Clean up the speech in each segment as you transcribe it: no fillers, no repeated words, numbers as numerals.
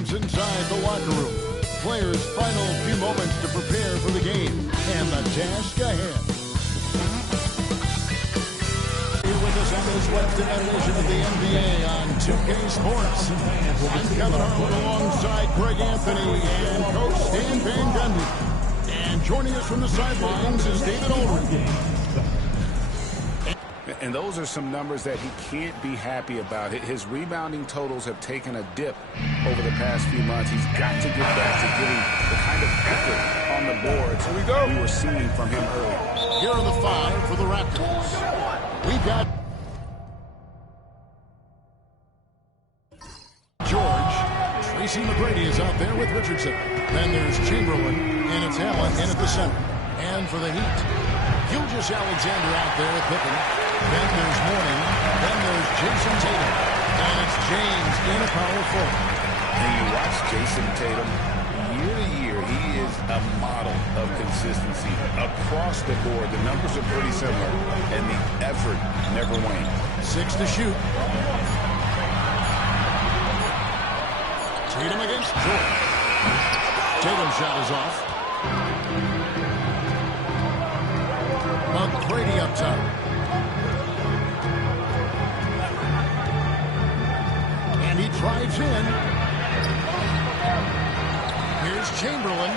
happens inside the locker room. Players' final few moments to prepare for the game. And the task ahead. Here with us on this Wednesday edition of the NBA on 2K Sports. I'm Kevin Harlan alongside Greg Anthony and Coach Stan Van Gundy. And joining us from the sidelines is David Aldridge. And those are some numbers that he can't be happy about. His rebounding totals have taken a dip over the past few months. He's got to get back to getting the kind of effort on the boards we were seeing from him earlier. Here are the five for the Raptors. We've got George. Tracy McGrady is out there with Richardson. Then there's Chamberlain, and it's Allen in at the center. And for the Heat, Gilgeous Alexander out there with Pippen. Then there's Mourning. Then there's Jason Tatum. And it's James in a power forward. And you watch Jason Tatum, year to year, he is a model of consistency. Across the board, the numbers are pretty similar, and the effort never wanes. 6 to shoot. Tatum against George. Tatum's shot is off. McGrady up top. And he drives in. Here's Chamberlain.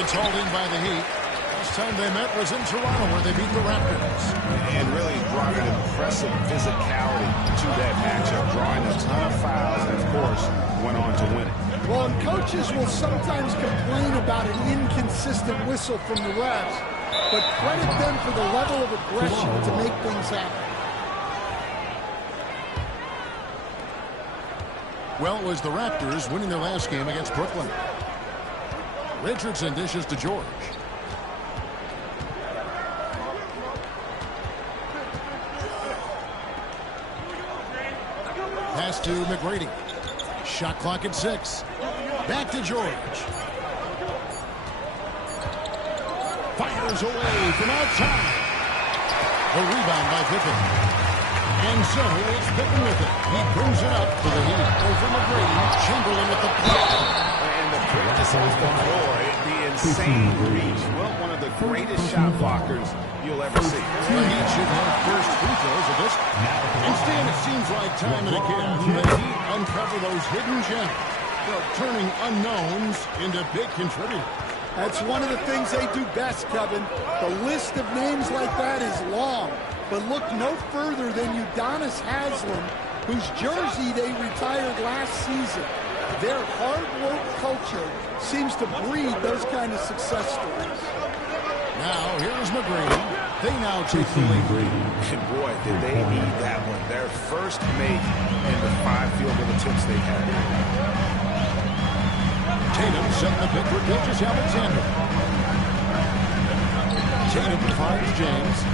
It's holding by the Heat. Last time they met was in Toronto where they beat the Raptors. And really brought an impressive physicality to that matchup, drawing a ton of fouls and, of course, went on to win it. Well, and coaches will sometimes complain about an inconsistent whistle from the refs, but credit them for the level of aggression to make things happen. Well, it was the Raptors winning their last game against Brooklyn. Richardson dishes to George. Pass to McGrady. Shot clock at 6. Back to George. Fires away from outside. A rebound by Pippen. And so it's Pippen with it. He brings it up for the Heat. Over McGrady. Chamberlain with the block. And the quickness off the floor, the insane reach. Well, one of the greatest shot blockers you'll ever see. The Heat should have first free throws of this. Instead, it seems like time and again the Heat uncover those hidden gems. They're turning unknowns into big contributors. That's one of the things they do best, Kevin. The list of names like that is long. But look no further than Udonis Haslem, whose jersey they retired last season. Their hard work culture seems to breed those kind of success stories. Now, here's McGrady. They now take the lead. And boy, did they need that one. Their first make in the 5 field goal attempts they've had. Tatum setting the pick for Gilgeous Alexander. Tatum finds James.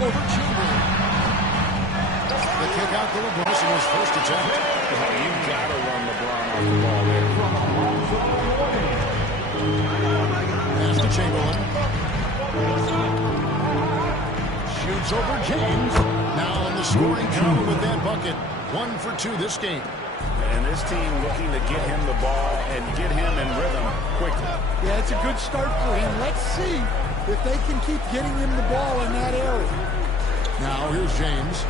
Over Chamberlain. The kick out to LeBron in his first attempt. Oh, you gotta run LeBron off the ball there. Pass to Chamberlain. Shoots over James. Now on the scoring counter with that bucket. 1 for 2 this game. And this team looking to get him the ball and get him in rhythm quickly. Yeah, it's a good start for him. Let's see if they can keep getting him the ball in that area. Now here's James.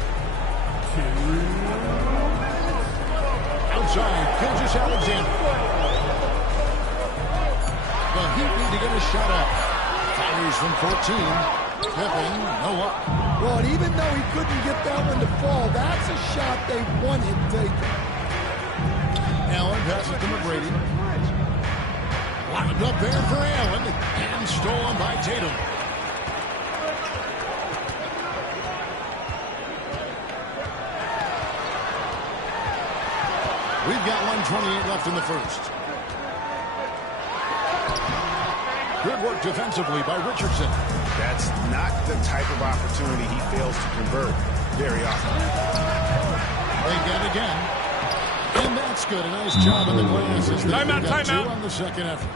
Outside, Gilgeous Alexander. The Heat need to get a shot up. Fires from 14. Pippen, no up. Well, and even though he couldn't get that one to fall, that's a shot they want him taking. Allen passes to McGrady. Locked up there for Allen. And stolen by Tatum. We've got 1:28 left in the first. Good work defensively by Richardson. That's not the type of opportunity he fails to convert very often. They get it again. And that's good. A nice job in the glass as they got 2 on the second effort.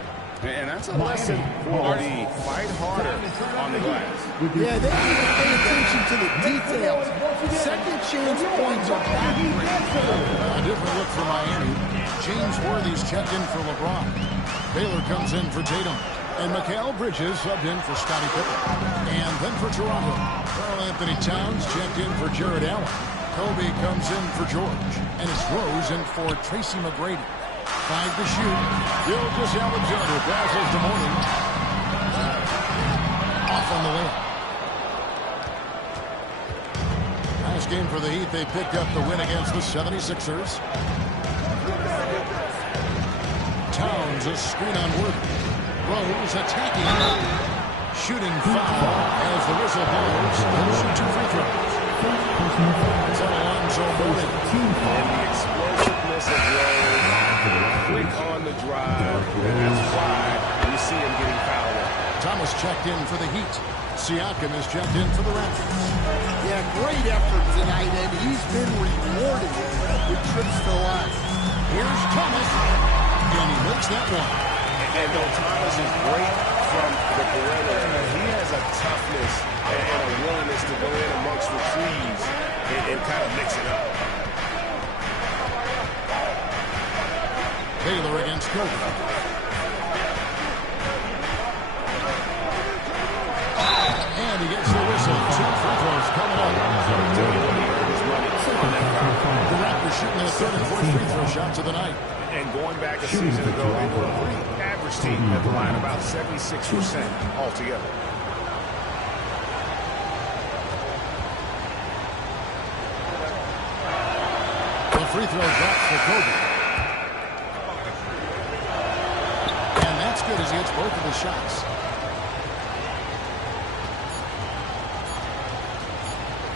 And that's a lesson for the fight harder on the glass. Yeah, they need to pay attention to the details. Second chance points are backbreaking. A different look for Miami. James Worthy's checked in for LeBron. Baylor comes in for Tatum. And Mikal Bridges subbed in for Scottie Pippen. And then for Toronto, Karl Anthony Towns checked in for Jared Allen. Kobe comes in for George. And it's Rose in for Tracy McGrady. 5 to shoot. Gilgeous Alexander passes to Mourning. Off on the layup. Last game for the Heat, they picked up the win against the 76ers. Towns a screen on Worthy. Rose attacking. Shooting foul as the whistle blows. He'll shoot 2 free throws. It's on Alonzo Mourning. And the explosiveness of Rose. Quick on the drive. And that's why you see him getting fouled. Thomas checked in for the Heat. Siakam is checked in for the Raptors. Yeah, great effort tonight, and he's been rewarded with trips to the line. Here's Thomas. And he makes that one. And though Thomas is great from the perimeter, he has a toughness and a willingness to go in amongst the trees and kind of mix it up. Baylor against Kobe. And he gets the whistle. 2 free throws coming up. The Raptors shooting their 3rd and 4th free throw shots of the night. And going back a season ago, they were a pretty average team at the line, about 76% altogether. The free throw drops for Kobe. And that's good as he hits both of his shots.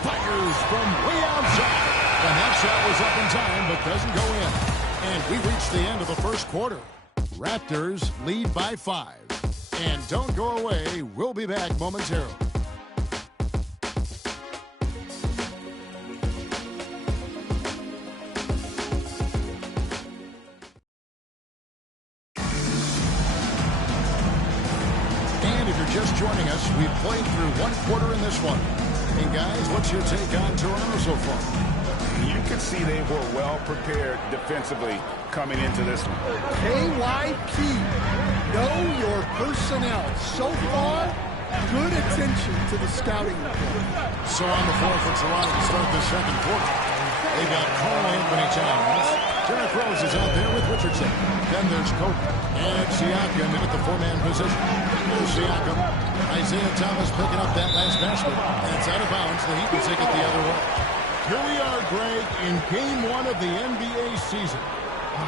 Fires from way outside. And that shot was up in time, but doesn't go in. And we reached the end of the first quarter. Raptors lead by 5. And don't go away. We'll be back momentarily. And if you're just joining us, we've played through 1 quarter in this one. And guys, what's your take on Toronto so far? You can see they were well prepared defensively coming into this one. KYP, know your personnel. So far, good attention to the scouting report. So on the floor for Toronto to start the second quarter. They've got Karl Anthony Towns. Derrick Rose is out there with Richardson. Then there's Kobe. And Siakam in at the 4-man position. There's Siakam. Isaiah Thomas picking up that last basket. And it's out of bounds. The Heat will take it the other way. Here we are, Greg, in Game 1 of the NBA season.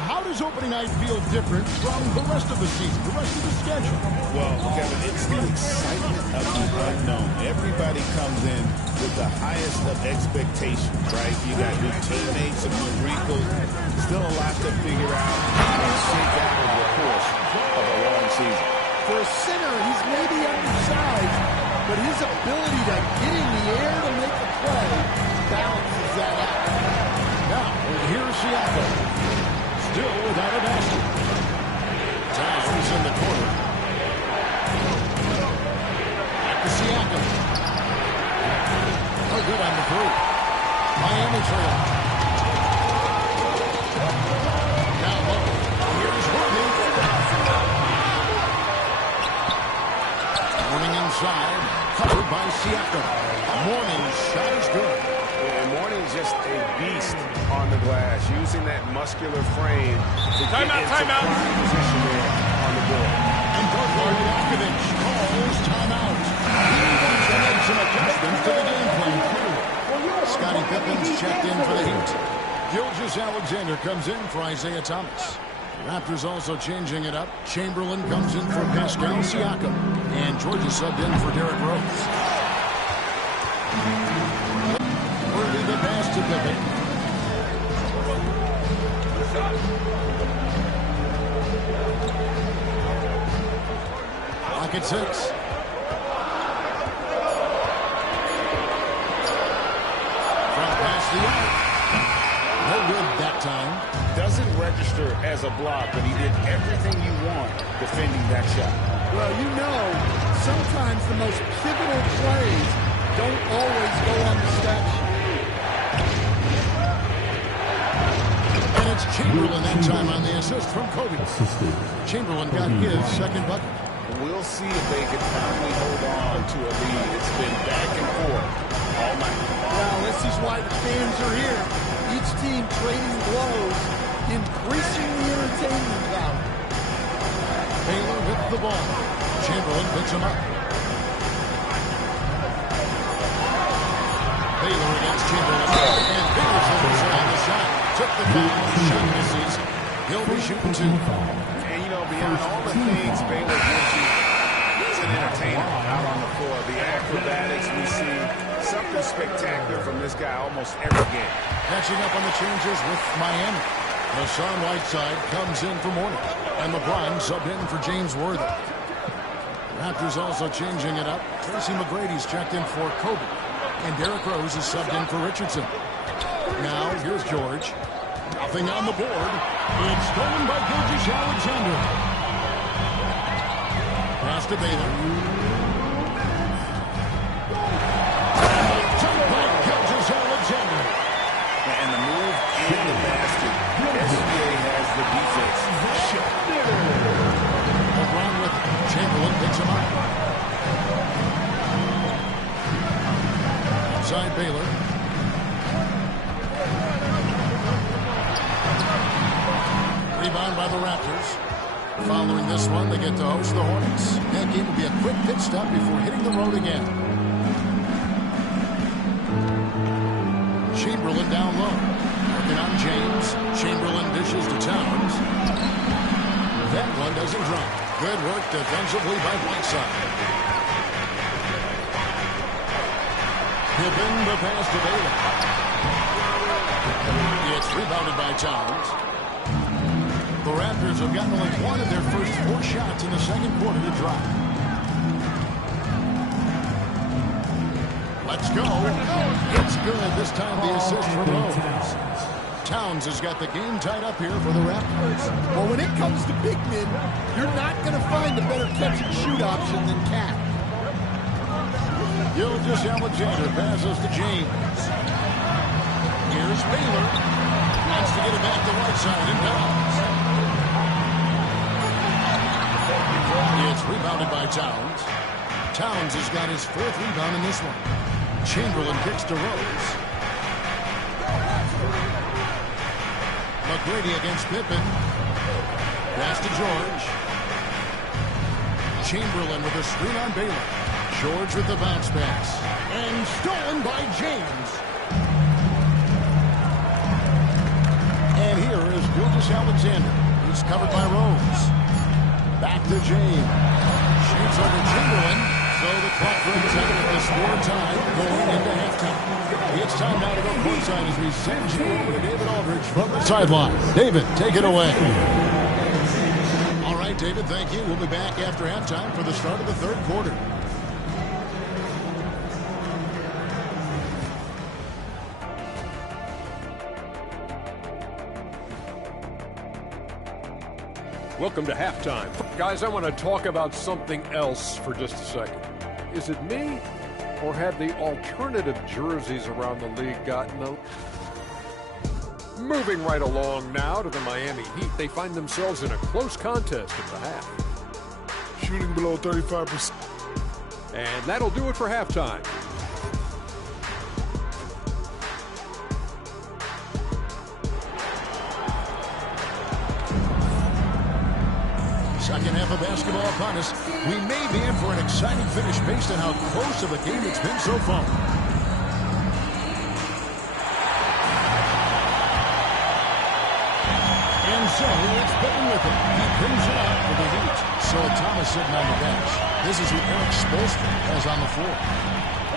How does opening night feel different from the rest of the season, the rest of the schedule? Well, Kevin, it's the excitement of the unknown. Everybody comes in with the highest of expectations, right? You got new teammates, some new wrinkles, still a lot to figure out and shake out over the course of a long season. For a center, he's maybe undersized, but his ability to get in the air to make a play balances that out. Now, here's Siakam. Still without a basket. Towns in the corner. Back to Siakam. Oh, good on the 3. Miami trail. Now low. Here's Worthy. Mourning inside. Covered by Siakam. Mourning's shot is good. And Mourning's just a beast on the glass, using that muscular frame to get into prime position there on the board. And Darko Rakovic calls timeout. He wants to make some adjustments to the game plan. Scottie Pippen's checked in for the Heat. Gilgeous Alexander comes in for Isaiah Thomas. Raptors also changing it up. Chamberlain comes in for Pascal Siakam. And Georgia subbed in for Derrick Rose. Worthy the pass to Pippen. Clock at 6. Front pass the arc. No good that time. doesn't register as a block, but he did everything you want defending that shot. Well, you know, sometimes the most pivotal plays don't always go on the stat sheet. And it's Chamberlain that time on the assist from Kobe. Chamberlain got his second bucket. We'll see if they can finally hold on to a lead. It's been back and forth all night. Well, this is why the fans are here. Each team trading blows, increasing the entertainment value. Baylor with the ball. Chamberlain picks him up. Baylor against Chamberlain. And Baylor's on the shot. Took the foul. Shot misses. He'll be shooting two. And, you know, beyond all the things Baylor gives you, he's an entertainer out on the floor. The acrobatics we see, something spectacular from this guy almost every game. Catching up on the changes with Miami. Hassan Whiteside comes in for Mourning. And LeBron subbed in for James Worthy. Raptors also changing it up. Tracy McGrady's checked in for Kobe. And Derrick Rose is subbed in for Richardson. Now, here's George. Nothing on the board. It's stolen by Gilgeous-Alexander. Pass to Baylor. Jumped by Gilgeous-Alexander. And the move in the basket. SBA has the defense. LeBron with it. Chamberlain picks him up. Inside Baylor. Rebound by the Raptors. Following this one, they get to host the Hornets. That game will be a quick pit stop before hitting the road again. Chamberlain down low. Working on James. Chamberlain dishes to Towns. That one doesn't drop. Good work defensively by Whiteside. Pippen the pass to Baylor. It's rebounded by Towns. The Raptors have gotten only one of their first 4 shots in the second quarter to drop. Let's go. It's good. This time the assist from Rose. Towns has got the game tied up here for the Raptors. Well, when it comes to big men, you're not going to find a better catch-and-shoot option than Cat. Gilgeous-Alexander passes to James. Here's Baylor. Wants to get it back to Whiteside and bounds. It's rebounded by Towns. Towns has got his 4th rebound in this one. Chamberlain kicks to Rose. McGrady against Pippen. Pass to George. Chamberlain with a screen on Baylor. George with the bounce pass. And stolen by James. And here is Gilgeous-Alexander. He's covered by Rose. Back to James. Shoots over Chamberlain. So the clock runs out at the score time going into halftime. It's time now to go courtside as we send you over to David Aldridge from the sideline. David, take it away. All right, David, thank you. We'll be back after halftime for the start of the third quarter. Welcome to halftime. Guys, I want to talk about something else for just a second. Is it me, or have the alternative jerseys around the league gotten out? Moving right along now to the Miami Heat, they find themselves in a close contest at the half. Shooting below 35%. And that'll do it for halftime. Second half of basketball upon us. We may be in for an exciting finish based on how close of a game it's been so far. And so it's Pippen with it. He brings it up for the Heat. So Thomas sitting on the bench. This is who Eric Spoelstra has on the floor.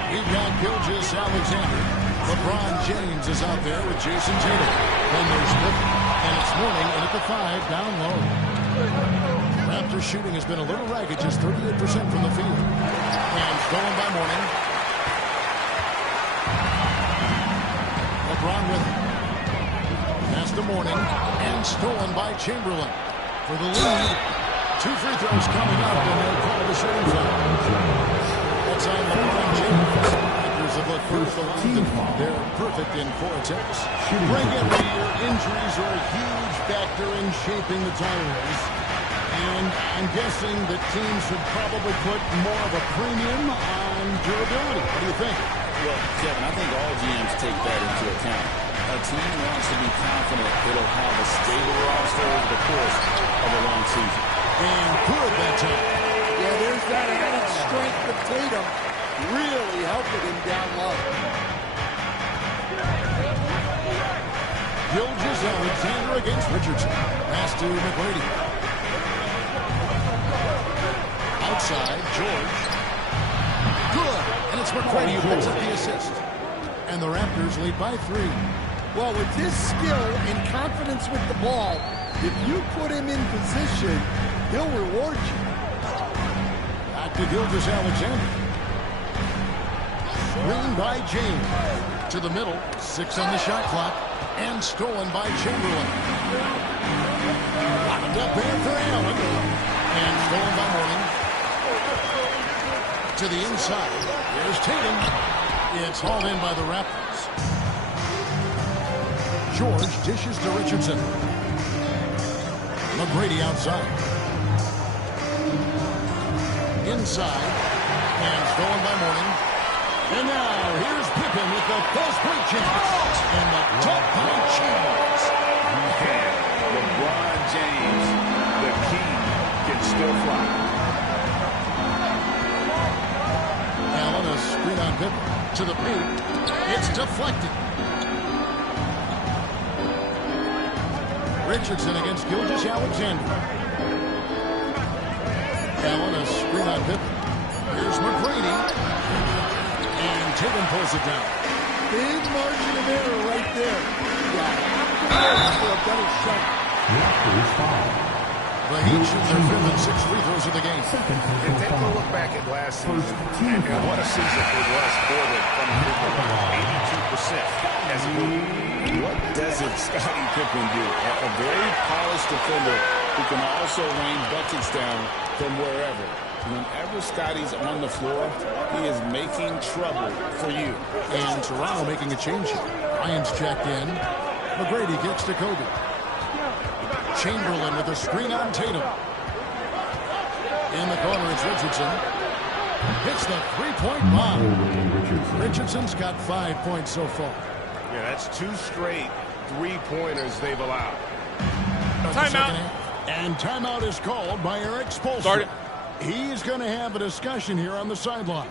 We've got Gilgeous-Alexander. LeBron James is out there with Jason Tatum. Then there's Pippen. And it's Mourning in at the 5 down low. Raptors shooting has been a little ragged, just 38% from the field. And stolen by Mourning. LeBron with it. Pass to the morning and stolen by Chamberlain. For the lead, 2 free throws coming up, and they'll call the shooting foul. That's on LeBron James. Raptors have looked first along. They're perfect in 4 attempts. Greg, every year, injuries are a huge factor in shaping the title race. And I'm guessing that teams should probably put more of a premium on durability. What do you think? Well, Kevin, I think all GMs take that into account. A team wants to be confident it'll have a stable roster over the course of a long season. And good that time. Yeah, there's that added strength of Tatum, really helping him down low. Gilgeous-Alexander against Richardson. Pass to McGrady. Outside, George. Good. And it's McGrady who picks up the assist. And the Raptors lead by 3. Well, with his skill and confidence with the ball, if you put him in position, he'll reward you. Back to Gilgeous-Alexander. Screen by James. To the middle. 6 on the shot clock. And stolen by Chamberlain. Locked up there for Allen. And stolen by Mourning. To the inside. There's Tatum. It's hauled in by the Raptors. George dishes to Richardson. McGrady outside. Inside. And stolen by Mourning. And now here's Pippen with the fast break chance. And the top by James. Man, LeBron James, the king, can still fly. Allen, a screen on Pippen. To the paint. It's deflected. Richardson against Gilgeous-Alexander. Allen, a screen on Pippen. Here's McGrady. And Tatum pulls it down. Big margin of error right there. Yeah, for a better shot. The Heat shoot their 5th and 6th free throws of the game. And take a look back at last season, and what a season it was for them from the 82% as a group. What doesn't Scottie Pippen do? A very polished defender who can also rain buckets down from wherever. Whenever Scottie's on the floor, he is making trouble for you. And Toronto making a change here. Ryan's checked in. McGrady kicks to Kobe. Chamberlain with a screen on Tatum. In the corner, it's Richardson. Hits the three-point bomb. Richardson's got 5 points so far. Yeah, that's 2 straight three-pointers they've allowed. Timeout. And timeout is called by Eric Spoelstra. Start it. He's going to have a discussion here on the sideline.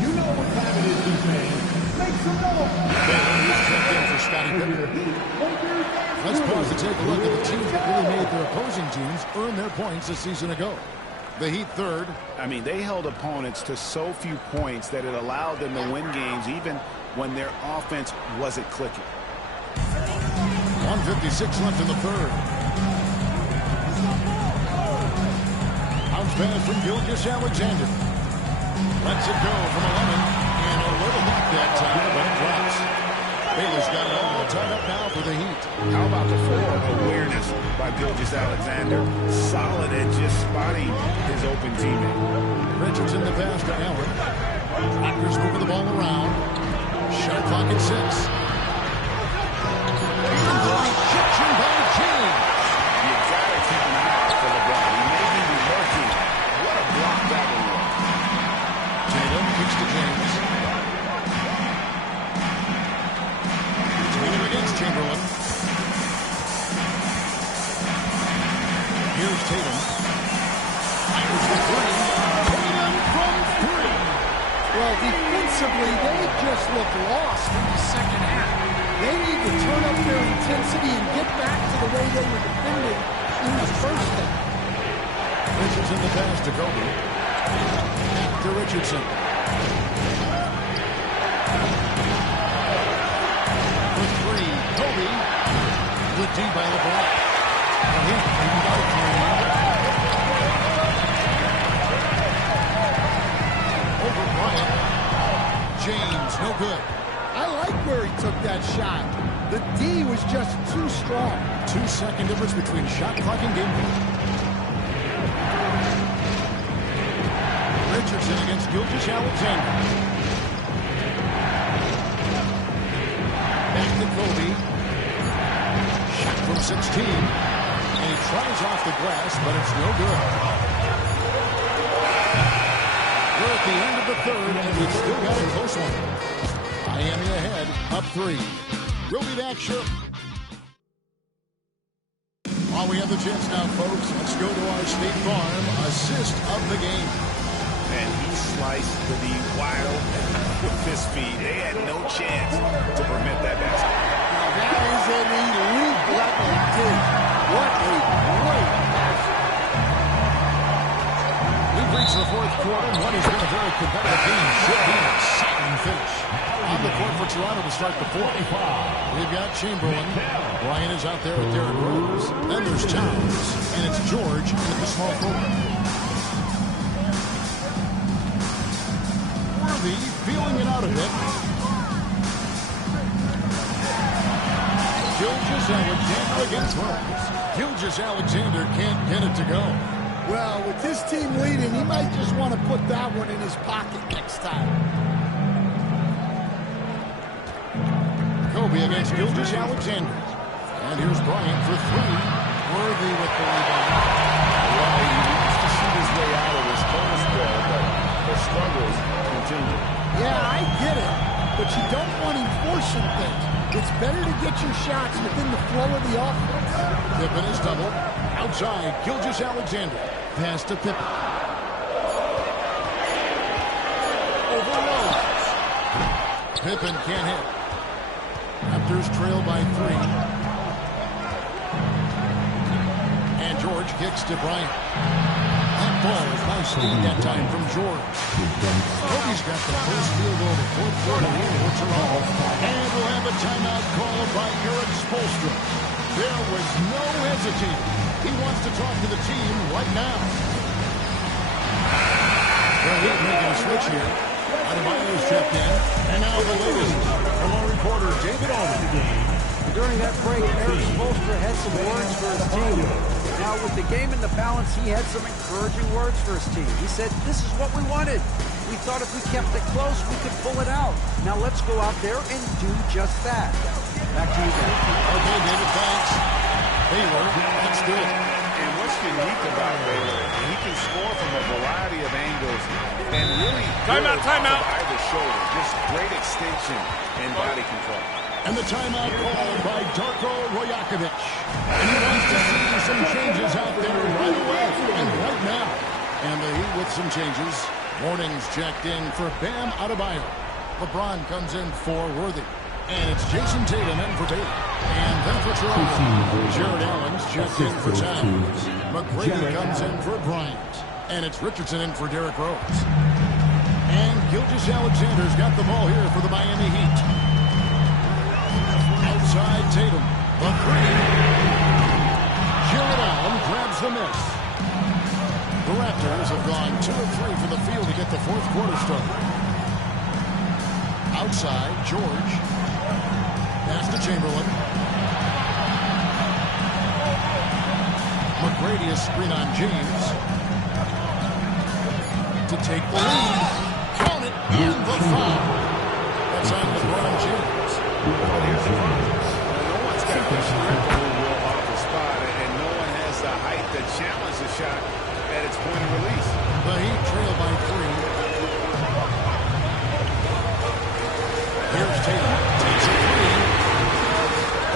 You know what time it is, D-Man. Make some noise. Checked in for Scottie Pippen. Let's pause to take a look at the teams that really made their opposing teams earn their points a season ago. The Heat third. I mean, they held opponents to so few points that it allowed them to win games even when their offense wasn't clicking. 1:56 left in the third. Bounce pass from Gilgeous-Alexander. Lets it go from 11. And a little back that time, but it drops. Baylor's got it all tied up now for the Heat. How about the forward awareness by Gilgeous-Alexander? Solid at just spotting his open teammate. Richardson the pass to Allen. Raptors moving the ball around. Shot clock at 6. And the rejection by James. You gotta keep an eye out for LeBron. He may be lurking. What a block that one was. Tatum kicks to James. Tatum against Chamberlain. Here's Tatum. Fires the three. Tatum from 3. Well, defensively, they just look lost in the second half. They need to turn up their intensity and get back to the way they were defending in the first half. Richardson the pass to Kobe. Back to Richardson. For 3, Kobe. Good D by LeBron. good. I like where he took that shot. The D was just too strong. 2-second difference between shot clock and game clock. Richardson against Gilgeous-Alexander. Back to Kobe. Shot from 16. And he tries off the glass, but it's no good. We're at the end of the third, and we've still got a close one. Miami ahead, up 3. We'll be back shortly. While we have the chance now, folks, let's go to our State Farm assist of the game. And he sliced the D wild with his feet. They had no chance to prevent that basket. Now that is an elite level dig. What a great pass. We've reached the fourth quarter, and what has been a very competitive game should be an exciting finish. On the court for Toronto to start the fourth. We've got Chamberlain. Bryant is out there with Derrick Rose. Then there's Towns, and it's George at the small forward. Worthy feeling it out a bit. Gilgeous-Alexander against Rose. Gilgeous-Alexander can't get it to go. Well, with this team leading, he might just want to put that one in his pocket next time. Kobe against Gilgeous-Alexander. And here's Bryant for 3. Worthy with the rebound. Well, he needs to shoot his way out of this corner spread, but the struggles continue. Yeah, I get it. But you don't want him forcing things. It's better to get your shots within the flow of the offense. Pippen is doubled. Outside, Gilgeous-Alexander. Pass to Pippen. Overload. Pippen can't hit. Raptors trail by 3. And George kicks to Bryant. That ball is nicely that time from George. Kobe's got the first field goal of the fourth quarter here for Toronto. And we'll have a timeout called by Eric Spoelstra. There was no hesitating. He wants to talk to the team right now. Well, he's making a switch here. Adebayo's checked in. And now the latest from our reporter, David Alden. During that break, Eric Spoelstra had some words for his team. Now, with the game in the balance, he had some encouraging words for his team. He said, this is what we wanted. We thought if we kept it close, we could pull it out. Now let's go out there and do just that. Back to you, David. Okay, David, thanks. Baylor, that's good. And what's unique about Baylor, he can score from a variety of angles and really Timeout. either shoulder. Just great extension and body control. And the timeout called by Darko Rajakovic. And he wants to see some changes out there right away and right now. And the Heat with some changes. Morning's checked in for Bam Adebayo. LeBron comes in for Worthy. And it's Jason Tatum in for Baylor. And then for Toronto, Jared Allen's checked in for Towns. McGrady comes in for Bryant. And it's Richardson in for Derrick Rose. And Gilgeous-Alexander's got the ball here for the Miami Heat. Outside Tatum. The 3. Jared Allen grabs the miss. The Raptors have gone 2 of 3 from the field to get the fourth quarter started. Outside, George. Pass to Chamberlain. McGrady is screen on James. To take the lead. Count it. And the foul. That's on LeBron James. Here's the problem. No one's got the strength to roll off the spot, and no one has the height to challenge the shot at its point of release. The Heat trail by 3. Here's Tatum. Takes a 3.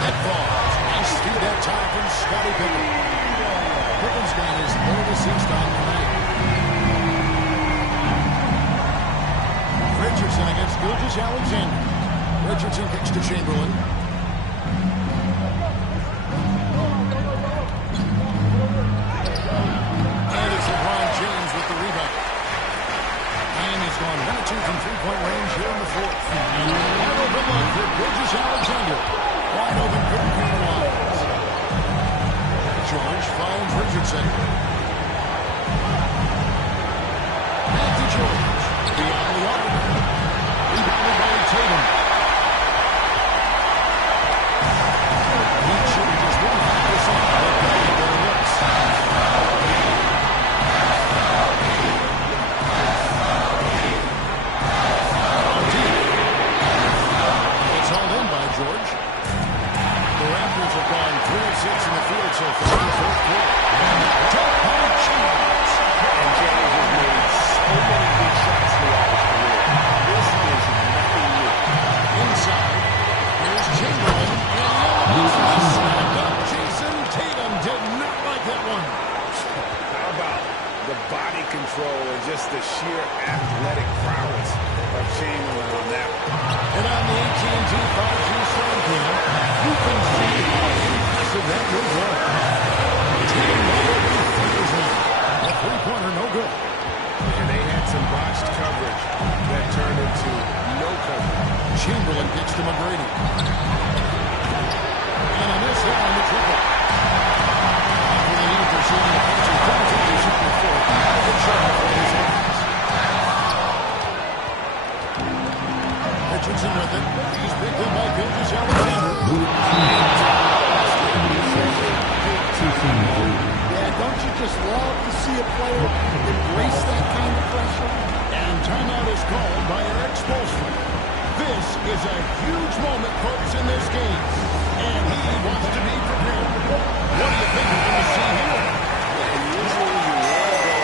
That falls. Nice steal that time from Scottie Pippen. Pippen's got his 3rd assist on the night. Richardson against Gilgeous-Alexander. Richardson kicks to Chamberlain. And it's LeBron James with the rebound. Miami's gone 1 of 2 from three-point range here in the fourth. And wide open look for Gilgeous-Alexander. Wide open, couldn't capitalize. George finds Richardson. Back to George. Beyond the arc. Rebounded by Tatum. He should have just 100% of their looks. It's all in by George. The Raptors have gone 3 of 6 in the field so far in the fourth quarter. And James has made so many big shots throughout his career. This is nothing new. Inside, here's Chamberlain, and he slammed up. Jason Tatum did not like that one. How about the body control and just the sheer athletic prowess of Chamberlain on that one? And on the AT&T 5G sound cam, you can see how impressive that move was. Tatum already fires one. A three-pointer, no good. And they had some botched coverage that turned into no coverage. Chamberlain gets to McGrady. And a miss there on the triple. And for the Heat, they're shooting the first and 30 shooting the fourth. Good shot for his hands. Richardson with it. He's picked up by Gilgeous Alexander. Yeah, don't you just love to see a player embrace that kind of pressure? And timeout is called by Eric Spoelstra. This is a huge moment, folks, in this game. And he wants to be prepared. What do you think we're going to see here? And usually you want to go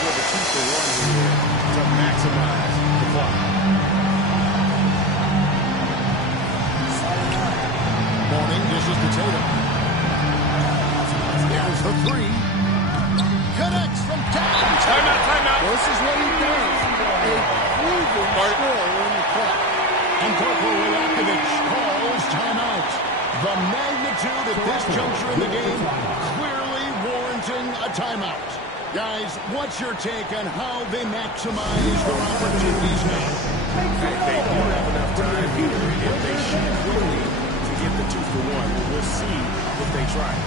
with a 2-for-1 here to maximize the clock. Morning dishes to Tatum. There's the three. Connects from downtown. Timeout. This is what he does. A proven scorer in the club. And Kopo Rajakovic calls timeout. The magnitude at this juncture in the game clearly warranting a timeout. Guys, what's your take on how they maximize their opportunities now? They do have enough time here. If they shoot quickly to get the 2-for-1, we'll see if they try it.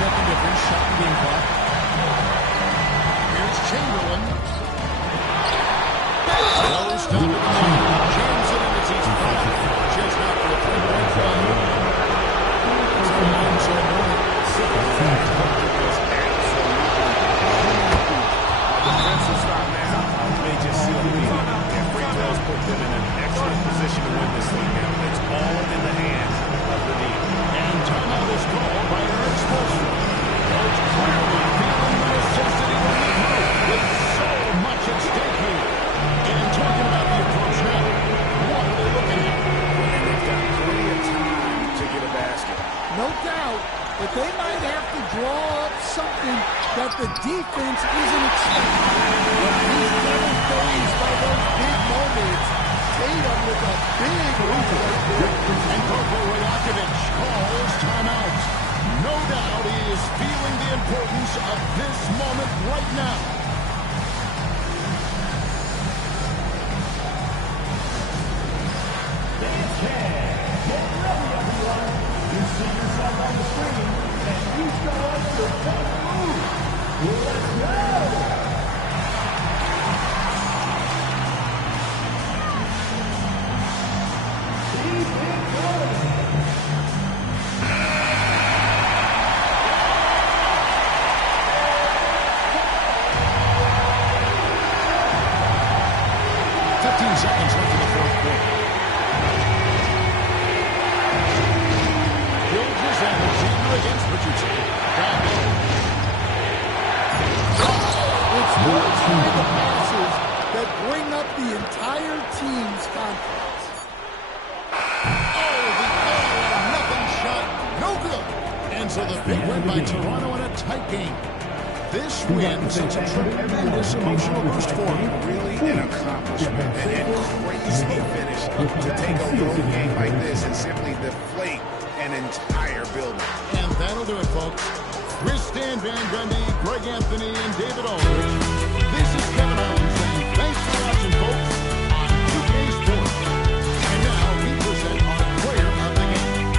Second difference, shot and game clock. Here's Chamberlain. No stop at the line. James it into his five. Just after a 3-point play. So long, so long. Defensive stop now may just seal the lead. And free throws put them in an excellent position to win this thing now. It's all in the hands of the lead. And timeout is called by Eric Spoelstra. Coach clearly feeling the necessity to regroup with so much at stake here. And talking about the approach now, what are they looking at? And they've got plenty of time to get a basket. No doubt, but they might have to draw up something that the defense isn't expecting. But he's never phased by those big moments. Tatum with a big move right there. And Kopo Rajakovic calls timeout. No doubt he is feeling the importance of this moment right now. Seconds left in the fourth quarter. Gilgeous Alexander against Richardson. It's those kind of passes that bring up the entire team's confidence. Oh, the all-or-nothing shot, no good. And so the big win by Toronto in a tight game. This win sets a tremendous emotional boost for him. Really an accomplishment and crazy finish to take a road game like this and simply deflate an entire building. And that'll do it, folks. Chris Stan Van Gundy, Greg Anthony, and David Aldridge. This is Kevin Owens, and thanks for watching, folks, on 2K Sports. And now we present our player of the game.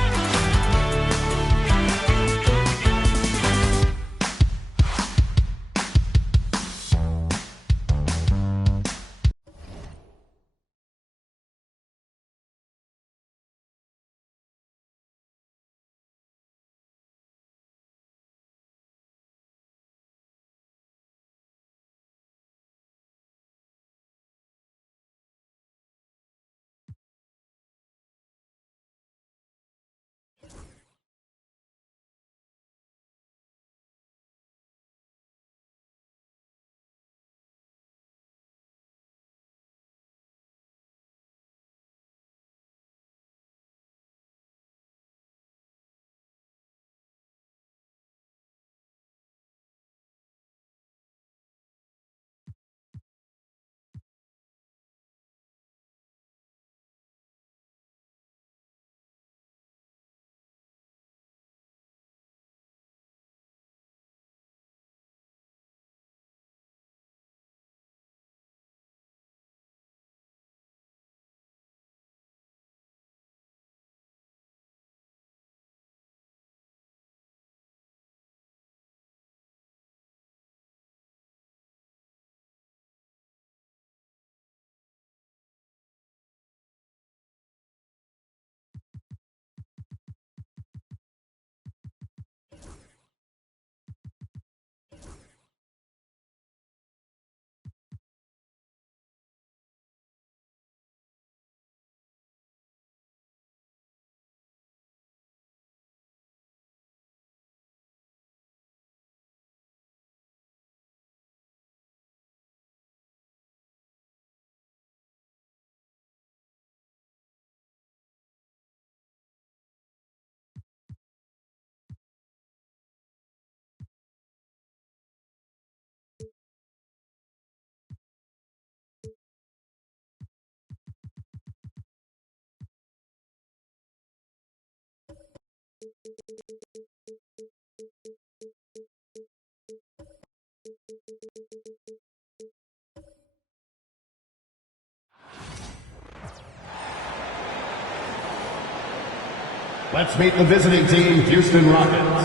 Let's meet the visiting team, Houston Rockets.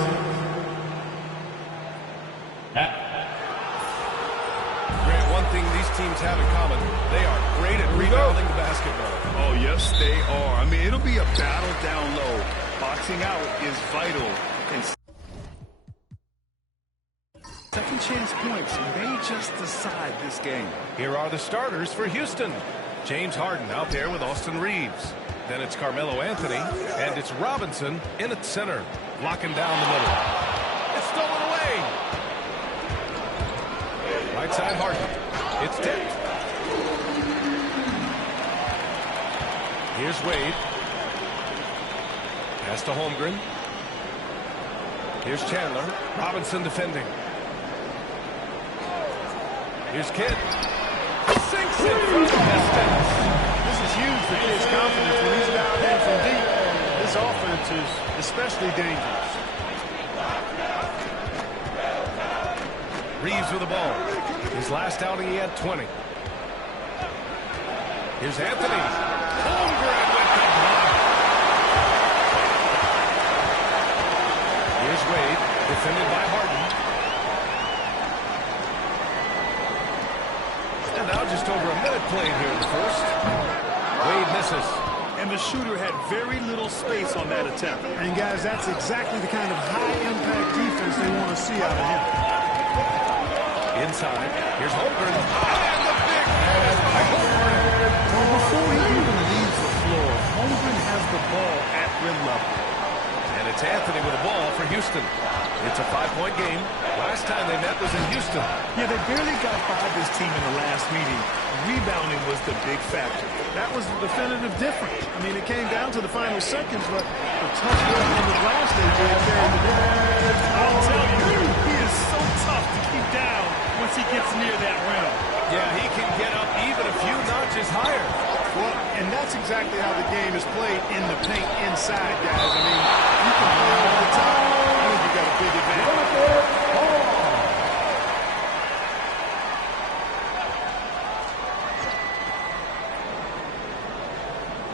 Grant, one thing these teams have in common, they are great at rebounding the basketball. Oh, yes, they are. I mean, it'll be a battle down low. Boxing out is vital. And second chance points may just decide this game. Here are the starters for Houston. James Harden out there with Austin Reeves. Then it's Carmelo Anthony, and it's Robinson in at center, locking down the middle. It's stolen away. Right side Harden. It's tipped. Here's Wade. Pass to Holmgren. Here's Chandler. Robinson defending. Here's Kidd. Sinks it from the distance. This is huge for Kidd's confidence when he's down in from deep. This offense is especially dangerous. Reeves with the ball. His last outing, he had 20. Here's Anthony. Holmgren with the block. Here's Wade, defended by Harden. And now just over a minute played here in the first. Wade misses. And the shooter had very little space on that attempt. And guys, that's exactly the kind of high-impact defense they want to see out of him. Inside, here's Holmgren. And the big finish by Holmgren. Well, before he even leaves the floor, Holmgren has the ball at rim level. And it's Anthony with the ball for Houston. It's a 5-point game. Last time they met was in Houston. Yeah, they barely got by this team in the last meeting. Rebounding was the big factor. That was the definitive difference. I mean, it came down to the final seconds, but the tough work on the glass they did carried the day. I'll tell you, he is so tough to keep down once he gets near that rim. Yeah, he can get up even a few notches higher. Well, and that's exactly how the game is played in the paint inside, guys. I mean, you can play over the top. I think you got a big advantage.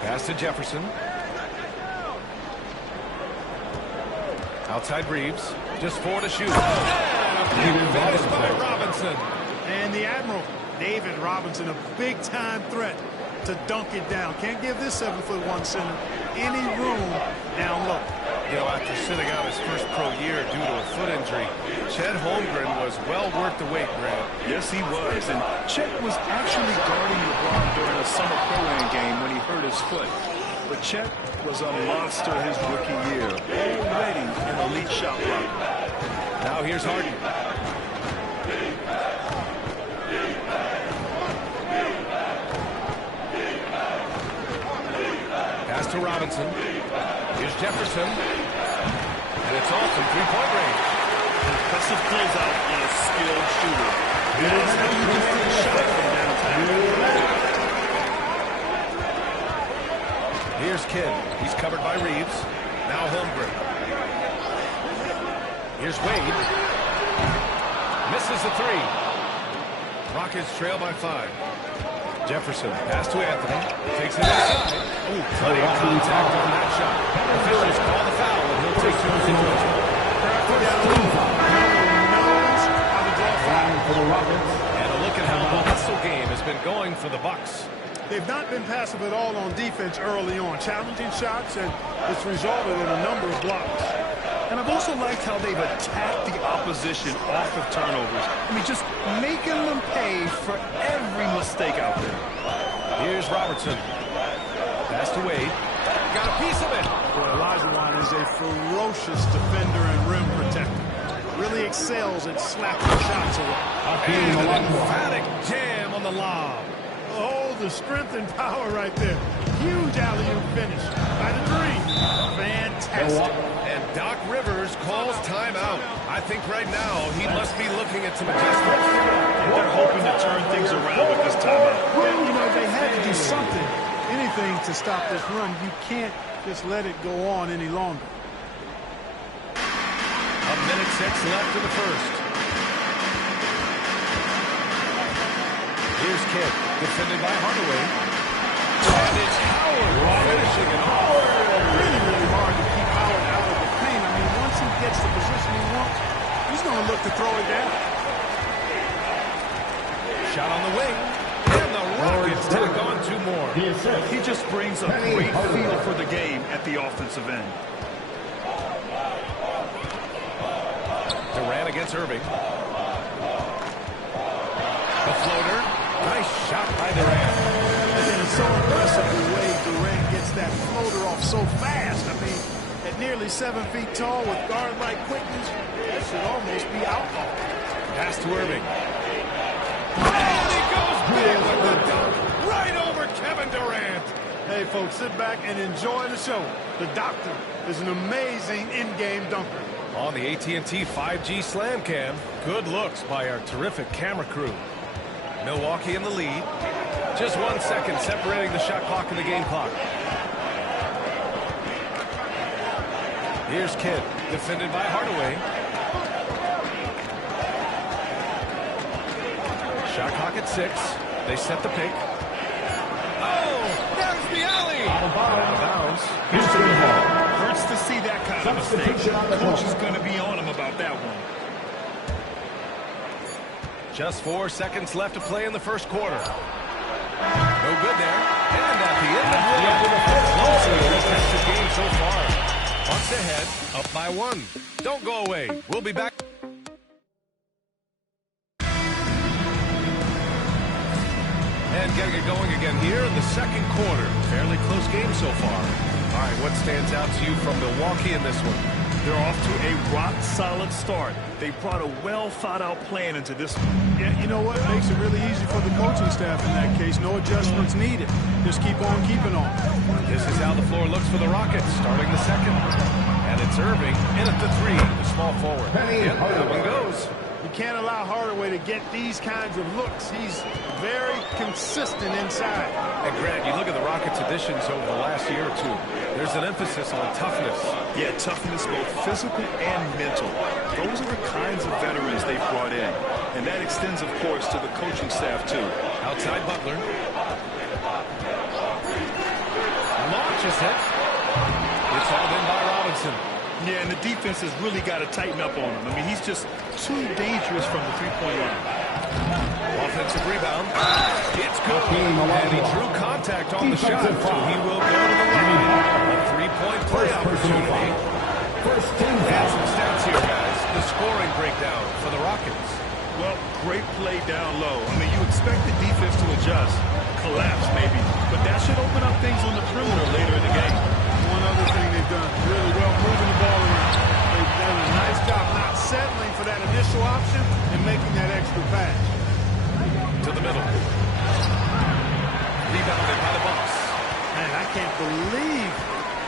Pass to Jefferson. Outside Reeves. Just 4 to shoot. And a big finish by Robinson. And the Admiral, David Robinson, a big-time threat to dunk it down. Can't give this 7'1" center any room down low. You know, after sitting out his first pro year due to a foot injury, Chet Holmgren was well worth the wait, Grant. Yes, he was. And Chet was actually guarding LeBron during a summer pro-am game when he hurt his foot. But Chet was a monster his rookie year, already an elite shot blocker. Now here's Harden. Pass to Robinson. Here's Jefferson. And it's off from three-point range. Impressive closeout on a skilled shooter. That's how you defend a shot from downtown. Here's Kidd. He's covered by Reeves. Now Holmgren. Here's Wade. Misses the three. Rockets trail by 5. Jefferson. Pass to Anthony. Takes it inside. Ooh, plenty of contact on that shot. Officials call the foul, and he'll take the situation. And a look at how the hustle game has been going for the Bucks. They've not been passive at all on defense early on. Challenging shots, and it's resulted in a number of blocks. And I've also liked how they've attacked the opposition off of turnovers. I mean, just making them pay for every mistake out there. Here's Robertson. Pass to Wade. Got a piece of it. Boy, Olajuwon is a ferocious defender and rim protector. Really excels at slapping shots away. And an emphatic jam on the lob. Oh, the strength and power right there. Huge alley-oop finish by the three. Fantastic. And Doc Rivers calls timeout. I think right now he must be looking at some adjustments. They're hoping to turn things around with this timeout. Well, you know, they had to do something, anything to stop this run. You can't just let it go on any longer. A minute 6 left in the first. Here's Kidd, defended by Hardaway. And it's Howard finishing it off. Really, really hard to keep gets the position he wants, he's going to look to throw it down. Shot on the wing. And the Rockets tack on 2 more. He just brings a great feel for the game at the offensive end. Durant against Irving. The floater. Nice shot by Durant. And it's so impressive the way Durant gets that floater off so fast. I mean, at nearly 7 feet tall with guard-like quickness, that should almost be outlawed. Pass to Irving. And he goes big with the dunk right over Kevin Durant. Hey, folks, sit back and enjoy the show. The Doctor is an amazing in-game dunker. On the AT&T 5G Slam Cam, good looks by our terrific camera crew. Milwaukee in the lead. Just 1 second separating the shot clock and the game clock. Here's Kidd, defended by Hardaway. Shot clock at 6. They set the pick. Oh, there's the alley. Out of bounds. Hurts to see that kind of mistake. Coach is going to be on him about that one. Just 4 seconds left to play in the first quarter. No good there. And at the end of one, closely contested game so far. Bucks ahead, up by 1. Don't go away. We'll be back. And getting it going again here in the second quarter. Fairly close game so far. All right, what stands out to you from Milwaukee in this one? They're off to a rock-solid start. They brought a well-thought-out plan into this one. Yeah, you know what? Makes it really easy for the coaching staff in that case. No adjustments needed. Just keep on keeping on. This is how the floor looks for the Rockets, starting the second. And it's Irving in at the 3, the small forward. Yep, that one goes. You can't allow Hardaway to get these kinds of looks. He's very consistent inside. And Grant, you look at the Rockets' additions over the last year or 2. There's an emphasis on toughness. Yeah, toughness, both physical and mental. Those are the kinds of veterans they've brought in. And that extends, of course, to the coaching staff, too. Outside Butler. Launches it. It's all in by Robinson. Yeah, and the defense has really got to tighten up on him. I mean, he's just too dangerous from the three-point line. Offensive rebound. It's good. And he drew contact on the shot, so he will go to the line. A three-point play opportunity. And some stats here, guys. The scoring breakdown for the Rockets. Well, great play down low. I mean, you expect the defense to adjust, collapse maybe, but that should open up things on the perimeter later in the game. One other thing they've done really well, moving the ball around. They've done a nice job not settling for that initial option and making that extra pass. To the middle. Rebounded by the Bucks. Man, I can't believe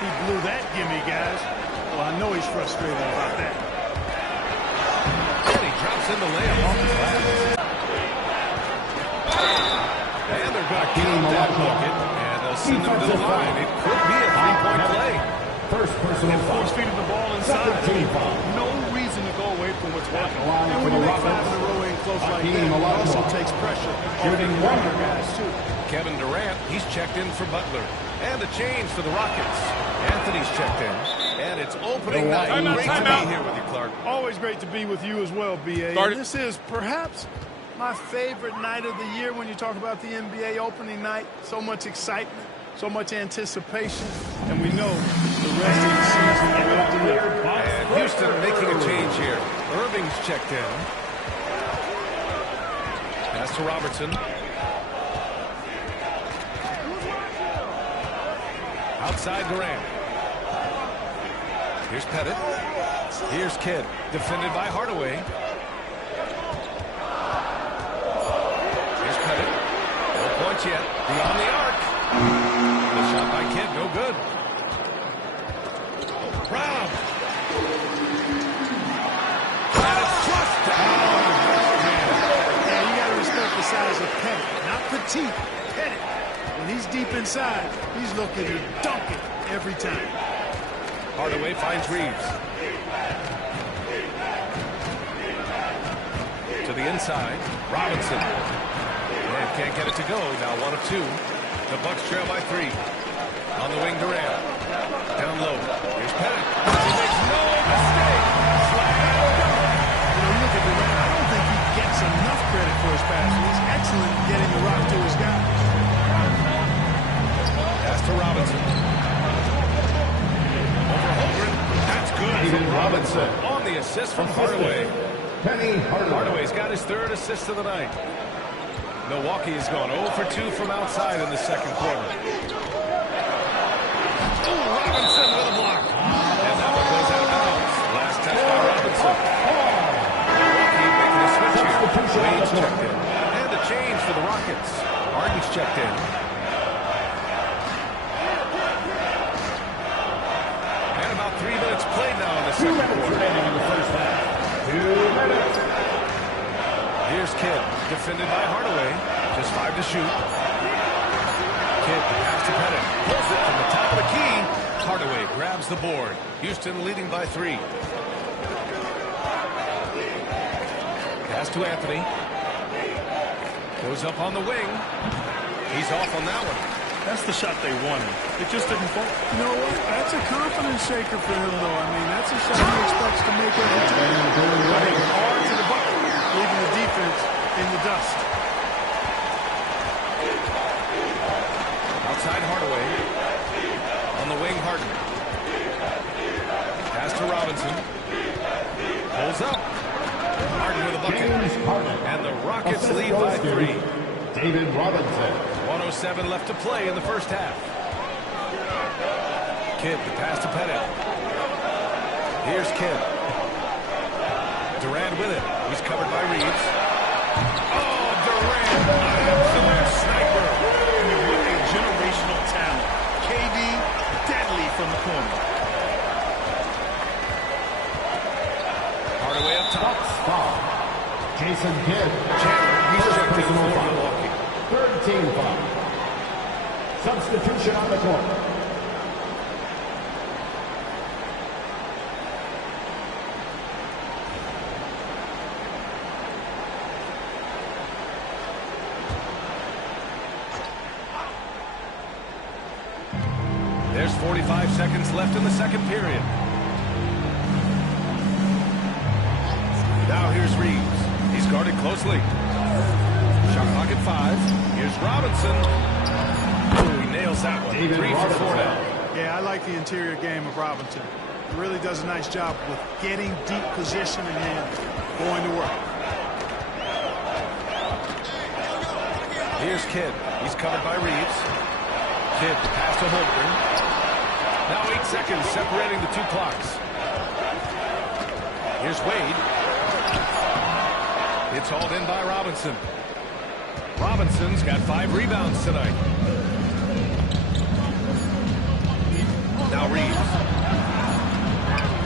he blew that gimme, guys. Well, I know he's frustrated about that. And he drops in the layup off the glass. And they're going to count that bucket. And they'll send them to the line. It could be a three-point play. First personal foul. Force feeding the ball inside. No reason to go away from what's working. And when you make 5 in a row in close like that, it also takes pressure off the younger guys, too. Kevin Durant, he's checked in for Butler. And a change for the Rockets. Anthony's checked in. And it's opening night. Great to be here with you, Clark. Always great to be with you as well, B.A. This is perhaps my favorite night of the year when you talk about the NBA opening night. So much excitement, so much anticipation, and we know the rest of the season is up to here. And Houston making a change here. Irving's checked in. Pass to Robertson. Outside Durant. Here's Pettit. Here's Kidd. Defended by Hardaway. Here's Pettit. No points yet. Beyond the arc. The shot by Kidd. No good. Brown. And it's thrust down. Yeah, you got to respect the size of Pettit. Not petite. Pettit. When he's deep inside, he's looking to dunk it every time. Hardaway finds Reeves. To the inside. Robinson. And can't get it to go. Now 1 of 2. The Bucks trail by 3. On the wing, Durant. Down low. Here's Pettit. He makes no mistake. Robinson. On the assist from Hardaway. Penny Hardaway's got his third assist of the night. Milwaukee has gone 0 for 2 from outside in the second quarter. Oh, Robinson with a block. And that one goes out of bounds. Last touch by Robinson. Milwaukee making a switch here. Wade's checked in. And a change for the Rockets. Harden's checked in. And about 3 minutes played now in the second quarter. in the first half. 2 minutes. Here's Kidd, defended by Hardaway. Just 5 to shoot. Kidd, the pass to Pettit. Pulls it from the top of the key. Hardaway grabs the board. Houston leading by 3. Pass to Anthony. Goes up on the wing. He's off on that one. That's the shot they wanted. It just didn't fall. You know what? That's a confidence shaker for him, though. I mean, that's a shot he expects to make every time. Running hard to the bucket, leaving the defense in the dust. Outside Hardaway. On the wing, Harden. Pass to Robinson. Pulls up. Harden with a bucket. And the Rockets lead by 3. David Robinson. 1:07 left to play in the first half. Kidd, the pass to Pettit. Here's Kidd. Durant with it. He's covered by Reeves. Oh, Durant, absolute sniper. I mean, what a generational talent. KD, deadly from the corner. Hardaway up top. Foul. Jason Kidd. Chandler, he's checked in for Milwaukee. Third team foul. Substitution on the court. There's 45 seconds left in the second period. Now here's Reeves. He's guarded closely. Shot clock at 5. Here's Robinson. Oh, he nails that one. David 3 for 4 now. Yeah, I like the interior game of Robinson. He really does a nice job with getting deep position and then going to work. Here's Kidd. He's covered by Reeves. Kidd, pass to Holmgren. Now 8 seconds separating the 2 clocks. Here's Wade. It's hauled in by Robinson. Robinson's got 5 rebounds tonight. Now Reeves.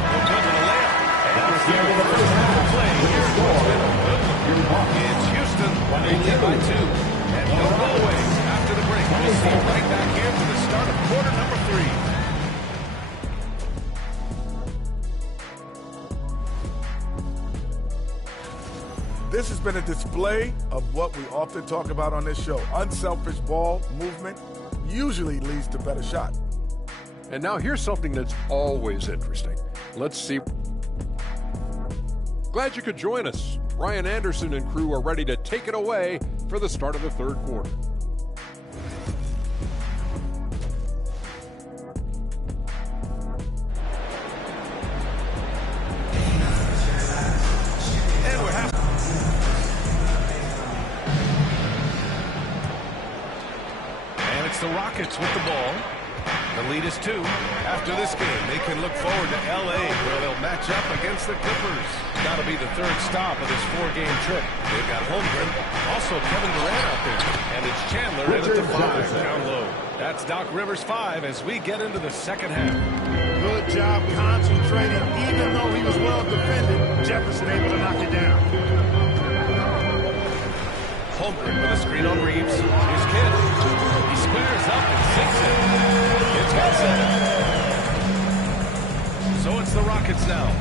No good with a layup. And it's the first half of play. Here's what's been a good one. It's Houston. They lead by 2. And no go away after the break. We'll see you right back here for the start of quarter number 3. This has been a display of what we often talk about on this show. Unselfish ball movement usually leads to better shot. And now here's something that's always interesting. Let's see. Glad you could join us. Ryan Anderson and crew are ready to take it away for the start of the third quarter. And we're half. And it's the Rockets with the ball. The lead is 2. After this game, they can look forward to L.A., where they'll match up against the Clippers. Got to be the third stop of this 4-game trip. They've got Holmgren, also Kevin Durant out there. And it's Chandler in at the 5, down low. That's Doc Rivers 5 as we get into the second half. Good job concentrating. Even though he was well defended, Jefferson able to knock it down. Holmgren with a screen on Reeves. Here's Kidd. He squares up and sinks it. Kidd's got 7. So it's the Rockets now.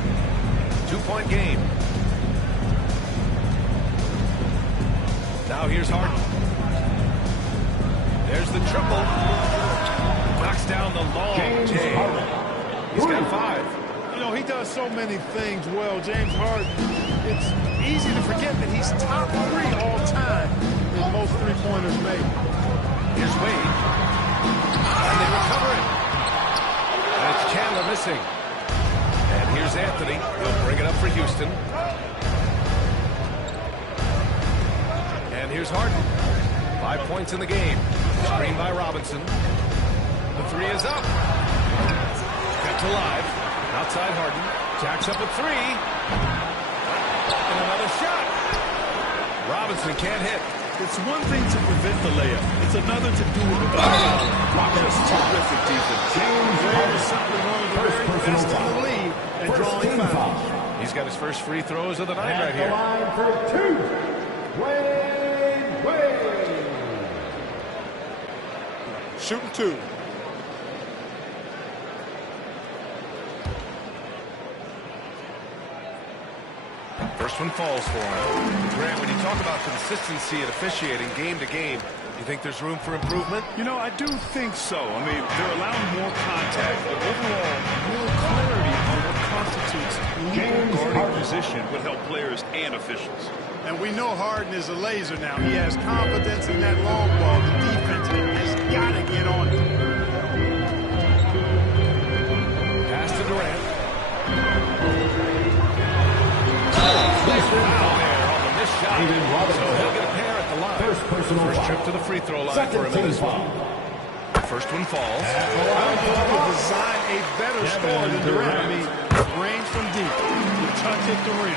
2-point game. Now here's Harden. There's the triple. Knocks down the long J. He's got 5. You know, he does so many things well, James Harden. It's easy to forget that he's top 3 all time in most three-pointers made. Here's Wade. And they recover it. And it's Chandler missing. And here's Here's Anthony. He'll bring it up for Houston. And here's Harden. 5 points in the game. Screen by Robinson. The three is up. Kept alive. Outside Harden. Jacks up a three. And another shot. Robinson can't hit. It's one thing to prevent the layup. It's another to do it without fouling. Just terrific defense. James is simply one of the very best in the league at drawing fouls. He's got his first free throws of the night right here. Line for two. Wade. Shooting two. First one falls for him. Grant, when you talk about consistency and officiating game to game, you think there's room for improvement? You know, I do think so. I mean, they're allowing more contact, but overall, more clarity on what constitutes legal guarding position would help players and officials. And we know Harden is a laser now. He has confidence in that long ball. The defense has got to get on it. Pass to Durant. Foul there on the missed shot. So he'll get a pair at the line. First trip to the free throw line for him in this one. First one falls. I don't think you could design a better score than Durant. I mean, range from deep. The touch at the rim.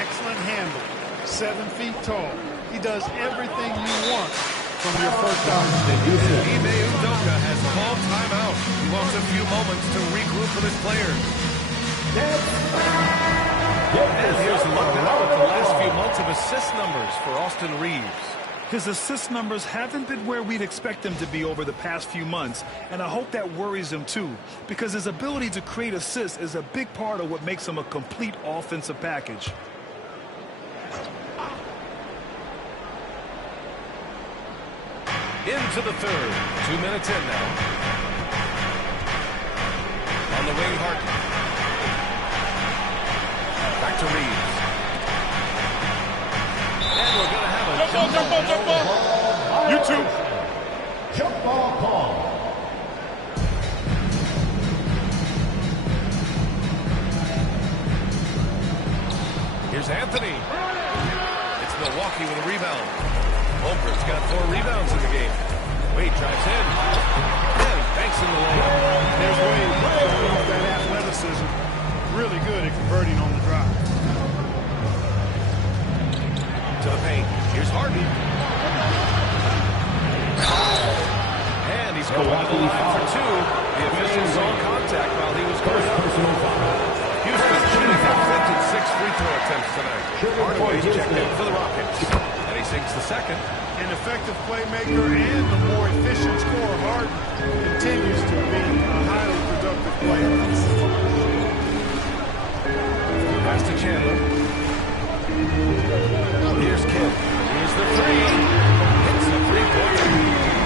Excellent handle. 7 feet tall. He does everything you want from your first opportunity. Ime Udoka has called timeout. He wants a few moments to regroup with his players. And here's a look now at the last few months of assist numbers for Austin Reeves. His assist numbers haven't been where we'd expect them to be over the past few months, and I hope that worries him too, because his ability to create assists is a big part of what makes him a complete offensive package. Into the third. 2 minutes in now. On the wing, Harden. Back to Reeves. And we're going to have a Jump ball. You two. Jump ball call. Here's Anthony. It's Milwaukee with a rebound. Holmgren's got 4 rebounds in the game. Wade drives in. And banks in the layup. There's Wade showing off that athleticism. Really good at converting on the drive. To the paint. Here's Harden. And he's going to the line for 2. The officials saw contact while he was going up. Houston shooting their 5th and 6th free throw attempts tonight. Hardaway's checked in for the Rockets. And he sinks the second. An effective playmaker and the more efficient scorer, Harden continues to be a highly productive player. Pass to Chandler. Here's Kidd. Here's the three. Hits the three-pointer.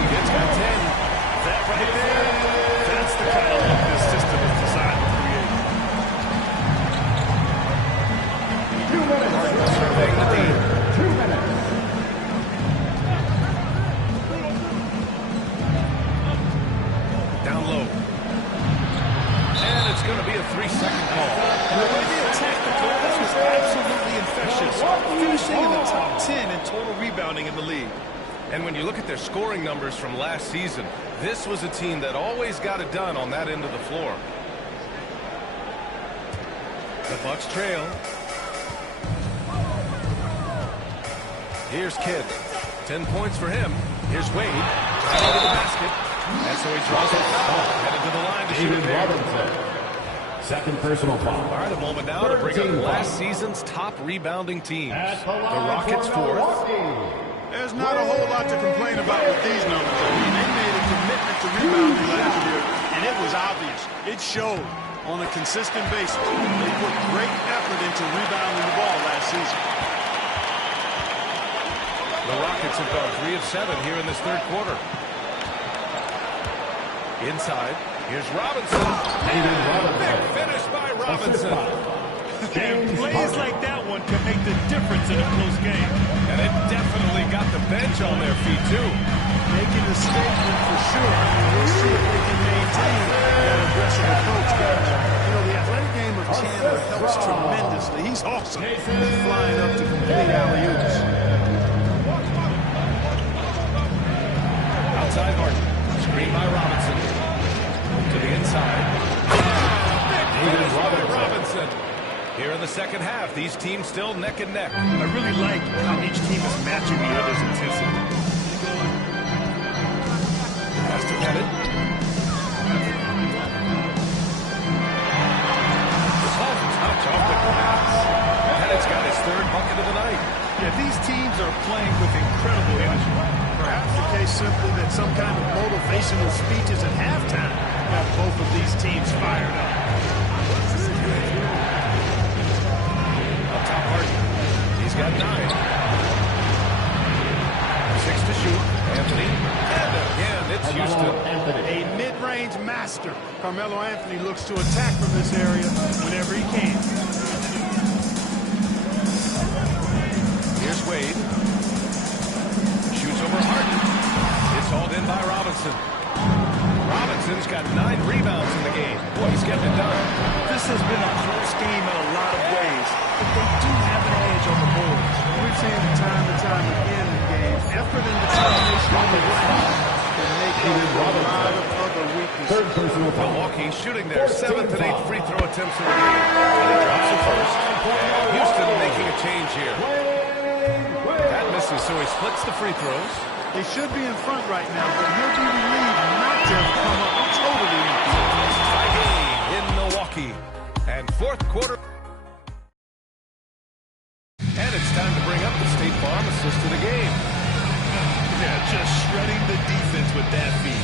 Kidd's got 10. That right there, that's the kind of look this system is designed to create. Harden surveying the deep. 2 minutes. Down low. And it's going to be a 3-second call. And the way they attacked the glass was absolutely infectious, finishing in the top 10 in total rebounding in the league. And when you look at their scoring numbers from last season, this was a team that always got it done on that end of the floor. The Bucks trail. Here's Kidd. 10 points for him. Here's Wade. Trying to get the basket. And so he draws a foul. Headed to the line to shoot it there. Second personal foul. All right, a moment now to bring up last season's top rebounding teams. The Rockets 4th. There's not a whole lot to complain about with these numbers. I mean, they made a commitment to rebounding last year, and it was obvious. It showed on a consistent basis. They put great effort into rebounding the ball last season. The Rockets have gone 3 of 7 here in this third quarter. Inside, here's Robinson. And big finish by Robinson. And plays like that one can make the difference in a close game. And it definitely got the bench on their feet, too. Making a statement for sure. We'll see if they can maintain that aggressive approach, guys. You know, the athletic game of of Chandler helps tremendously. He's awesome. Flying up to complete alley-oops. Outside Harden. Screen by Robinson. To the inside. David Robinson. Here in the second half, these teams still neck and neck. I really like how each team is matching the other's intensity. Has to get it. Soft touch off the glass. And it's got his third bucket of the night. Yeah, these teams are playing with incredible energy. Perhaps the case simply that some kind of motivational speeches at halftime got both of these teams fired up. Up top, Harden. He's got 9. 6 to shoot. Anthony. And again, it's Houston. A mid-range master. Carmelo Anthony looks to attack from this area whenever he can. Here's Wade. Shoots over Harden. It's hauled in by Robinson. Robinson's got 9 rebounds in the game. Boy, he's getting it done. This has been a close game in a lot of ways, but they do have an edge on the boards. We've seen it time and time again in games. Effort and determination on the ground can make up for a lot of other weaknesses. Milwaukee shooting their 7th and 8th free throw attempts in the game. And he drops it first. Houston making a change here. That misses, so he splits the free throws. They should be in front right now, but he'll be relieved not to have come up totally empty. Tie game in Milwaukee. And fourth quarter. And it's time to bring up the State Farm assist to the game. Yeah, just shredding the defense with that feed.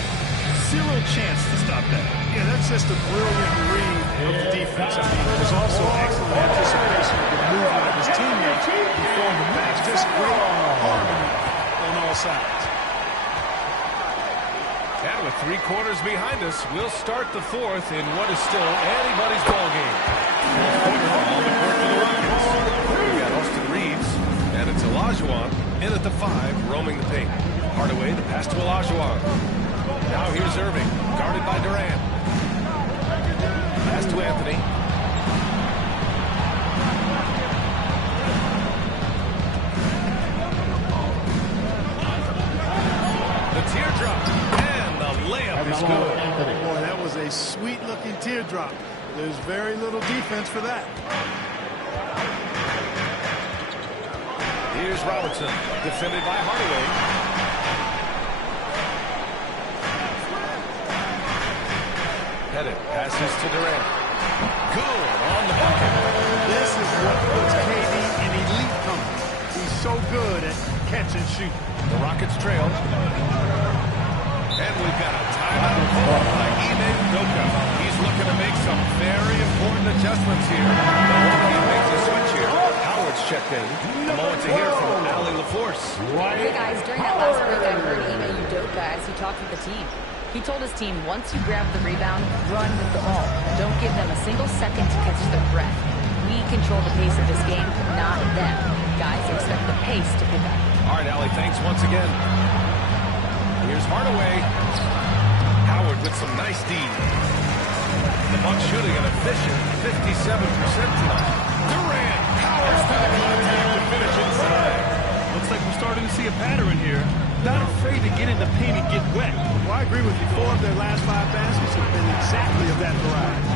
Zero chance to stop that. Yeah, that's just a brilliant read of the defense. I mean, there's also excellent anticipation of the movement of his teammates before the pass. Just great harmony on all sides. And with 3 quarters behind us, we'll start the fourth in what is still anybody's ball game. On the court for the Rockets. We've got Austin Reeves, and it's Olajuwon in at the 5, roaming the paint. Hardaway, the pass to Olajuwon. Now here's Irving, guarded by Durant. Pass to Anthony. The teardrop, and the layup is good. Boy, that was a sweet-looking teardrop. There's very little defense for that. Here's Robertson, defended by Hardaway. Pettit passes to Durant. Good on the bucket. This is what puts KD in elite company. He's so good at catch and shoot. The Rockets trail. And we've got a timeout call by Ime Udoka. He's looking to make some very important adjustments here. Milwaukee makes a switch here. Howard's checked in. A moment to hear from Allie LaForce. Hey guys, during that last break I heard Ime Udoka as he talked with the team. He told his team, once you grab the rebound, run with the ball. Don't give them a single second to catch their breath. We control the pace of this game, not them. Guys, expect the pace to pick up. All right, Allie, thanks once again. Here's Hardaway. Howard with some nice D. The Bucks shooting an efficient 57% tonight. Durant powers through the contact to finish inside. Looks like we're starting to see a pattern here. Not afraid to get in the paint and get wet. Well, I agree with you. 4 of their last 5 baskets have been exactly of that variety.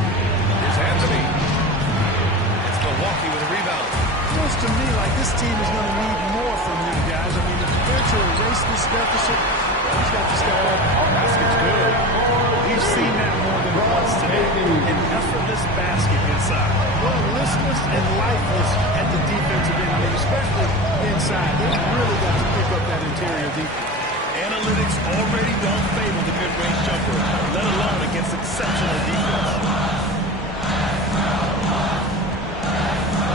Here's Anthony. It's Milwaukee with a rebound. Feels to me like this team is going to need more from him, guys. I mean, if they're to erase this deficit, he's got to step up. Basket's good. We've seen that more than once today. An effortless basket inside. Well, listless and lifeless at the defensive end, I mean, especially inside. They've really got to pick up that interior defense. Analytics already don't favor the mid-range jumper, let alone against exceptional defense.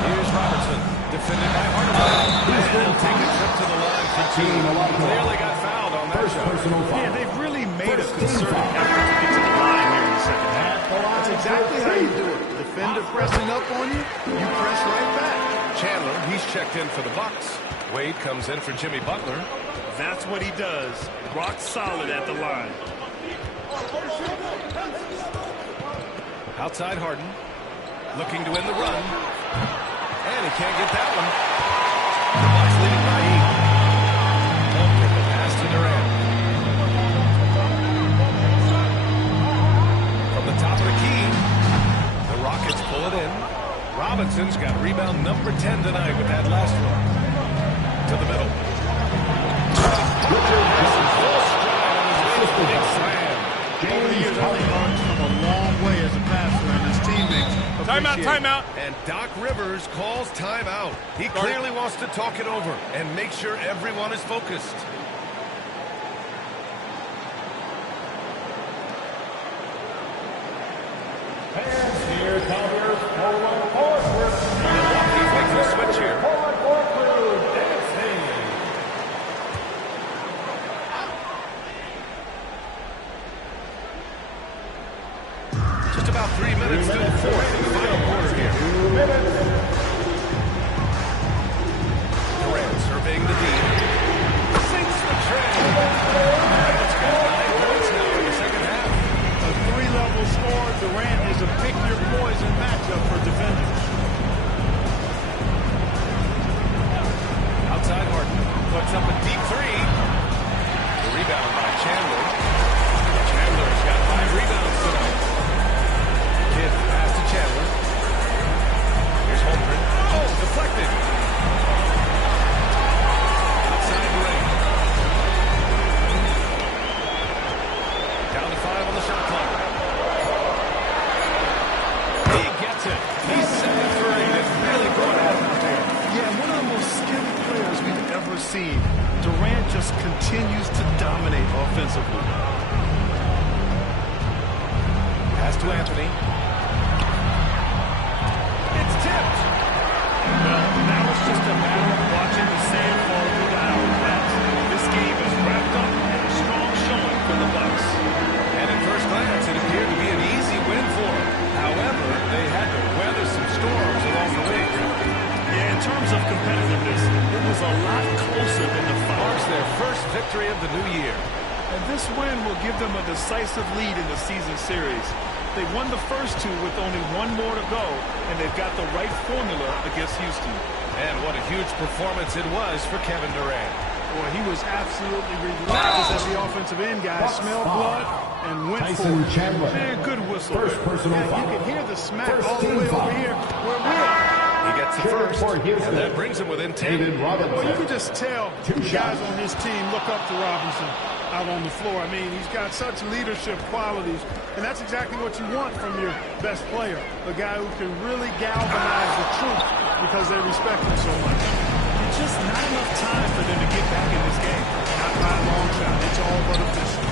Here's Robertson, defended by Hardaway. And he'll take a trip to the line for 2. Clearly got fouled on that shot. Yeah, they've really made a concerted effort to get to the line here in the second half. That's exactly how you do it. Defender pressing up on you, you press right back. Chandler, he's checked in for the Bucks. Wade comes in for Jimmy Butler. That's what he does. Rock solid at the line. Outside Harden. Looking to win the run. And he can't get that one. The Bucks leading by 8. Holmgren, the pass to Durant. From the top of the key, the Rockets pull it in. Robinson's got rebound number 10 tonight with that last one. To the middle. Big slam. Over the years, I think Barnes come a long way as a passer, and his teammates appreciate it. Timeout. And Doc Rivers calls timeout. He clearly wants to talk it over and make sure everyone is focused. And here comes your forward group. Milwaukee's making a switch here. Forward crew dancing. Just about 3 minutes to the fourth in the final quarter here. 2 minutes. Durant surveying the deep. Sinks the trail. It's got 9 points now in the second half. A three-level scorer, Durant is a pick-your-poison matchup for defenders. Outside Harden puts up a deep three. The rebound by Chandler. Chandler's got 5 rebounds tonight. Kidd pass to Chandler. Here's Holmgren. Oh, deflected. Outside Durant. Down to 5 on the shot clock. He gets it. He's 7-3. It's really going out there. Yeah, one of the most skilled players we've ever seen. Durant just continues to dominate offensively. Pass to Anthony. It's tipped. Well, now it's just a matter of watching the sand fall through the hourglass. This game is wrapped up in a strong showing for the Bucks. And at first glance, it appeared to be an easy win for them. However, they had to weather some storms along the way. Yeah, in terms of competitiveness, it was a lot closer than the Marks finals. their first victory of the new year. And this win will give them a decisive lead in the season series. They won the first 2 with only 1 more to go, and they've got the right formula against Houston. And what a huge performance it was for Kevin Durant. Boy, he was absolutely relentless at the offensive end, guys. Smelled blood and went for Tyson it. Chandler. Man, good whistle. First personal Yeah, foul. you can hear the smack First all the team way foul. over here where we are. He gets the Shooting first, for Houston. and that brings him within 10. David Robinson. Well, you can just tell Two the guys shots. on his team look up to Robinson out on the floor. I mean, he's got such leadership qualities, and that's exactly what you want from your best player, a guy who can really galvanize the troops because they respect him so much. It's just not enough time for them to get back in this game. Not by a long shot. It's all but official.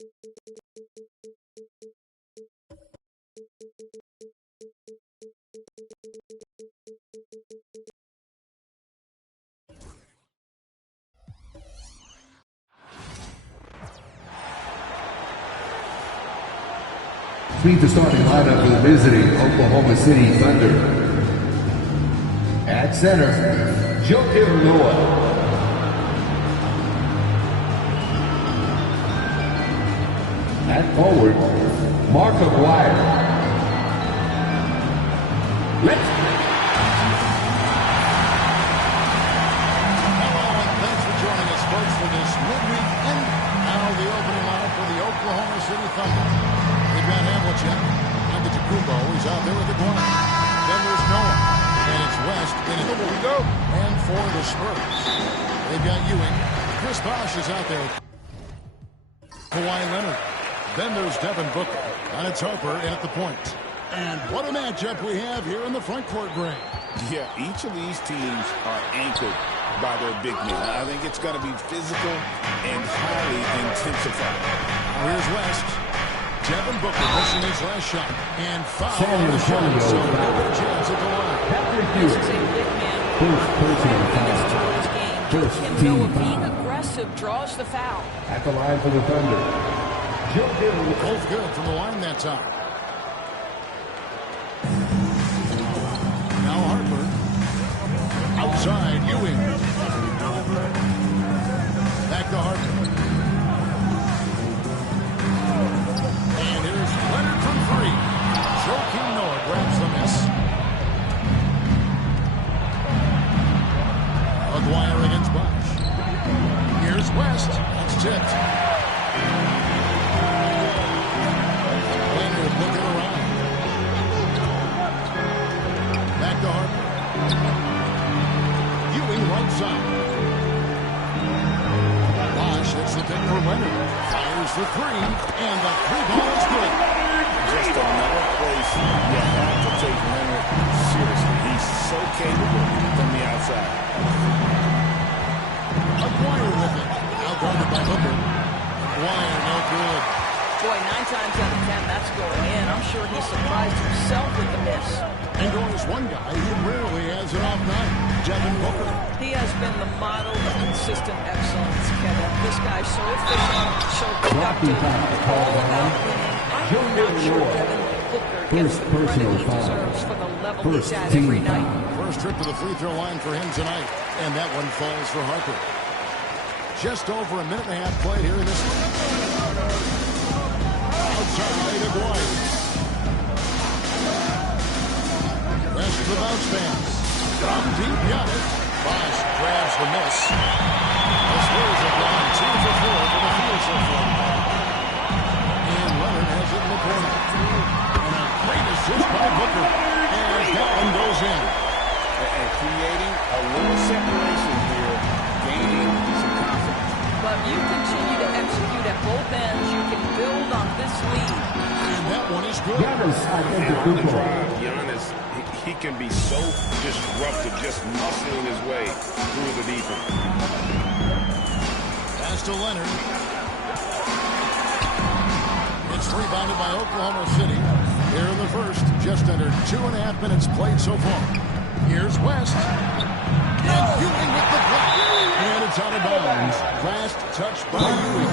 Meet the starting lineup for the visiting Oklahoma City Thunder. At center, Joe Noah. At forward, Mark McGuire. Thanks for joining us, folks, for this midweek end. Now the opening lineup for the Oklahoma City Thunder. They've got Havlicek, Antetokounmpo, he's out there with the Guard. Then there's Noah, and it's West in it. Here we go. And for the Spurs, they've got Ewing. Chris Bosh is out there. Kawhi Leonard. Then there's Devin Booker, and it's Harper in at the point. And what a matchup we have here in the front court, Greg. Yeah, each of these teams are anchored by their big men. I think it's going to be physical and highly intensified. Here's West. Devin Booker missing his last shot. And foul on the shot, so no chance at the line. This is a big man. First team foul. Being aggressive draws the foul. At the line for the Thunder. Both good from the line that time. Now Harper. Outside, Ewing. Back to Harper. And here's Leonard from three. Joakim Noah grabs the miss. McGuire against Bosh. Here's West. That's tipped. Looking around. Back to Harper. Ewing right side. Bosh hits the pick for Leonard. Fires the three, and the three ball is good. Just another place you have to take Leonard seriously. He's so capable from the outside. McGuire with it. Outguarded by Hooker. McGuire no good. Boy, 9 times out of 10, that's going in. I'm sure he surprised himself with the miss. And there's one guy who rarely has an off night, Devin Booker. He has been the model of consistent excellence, Kevin. This guy's so efficient, so productive, all about winning. I'm not sure Devin Booker gets the credit he deserves for the level he's at every night. First trip to the free throw line for him tonight, and that one falls for Harper. Just over a minute and a half played here in this one. Outside of White. Rest of the bounce fans. From deep, got it. Bosh grabs the miss. The Spurs have gone 2 for 4 for the field so far. And Leonard has it in the corner. And a great assist by Booker. And that one goes in. And creating a little separation here, gaining some confidence. But you continue to execute at both ends. You can build on this lead. And that one is good. On the drive, Giannis, he can be so disruptive, just muscling his way through the defense. Pass to Leonard. It's rebounded by Oklahoma City. Here in the first, just under 2.5 minutes played so far. Here's West. And Ewing with the block. And it's out of bounds. Last touch by Ewing.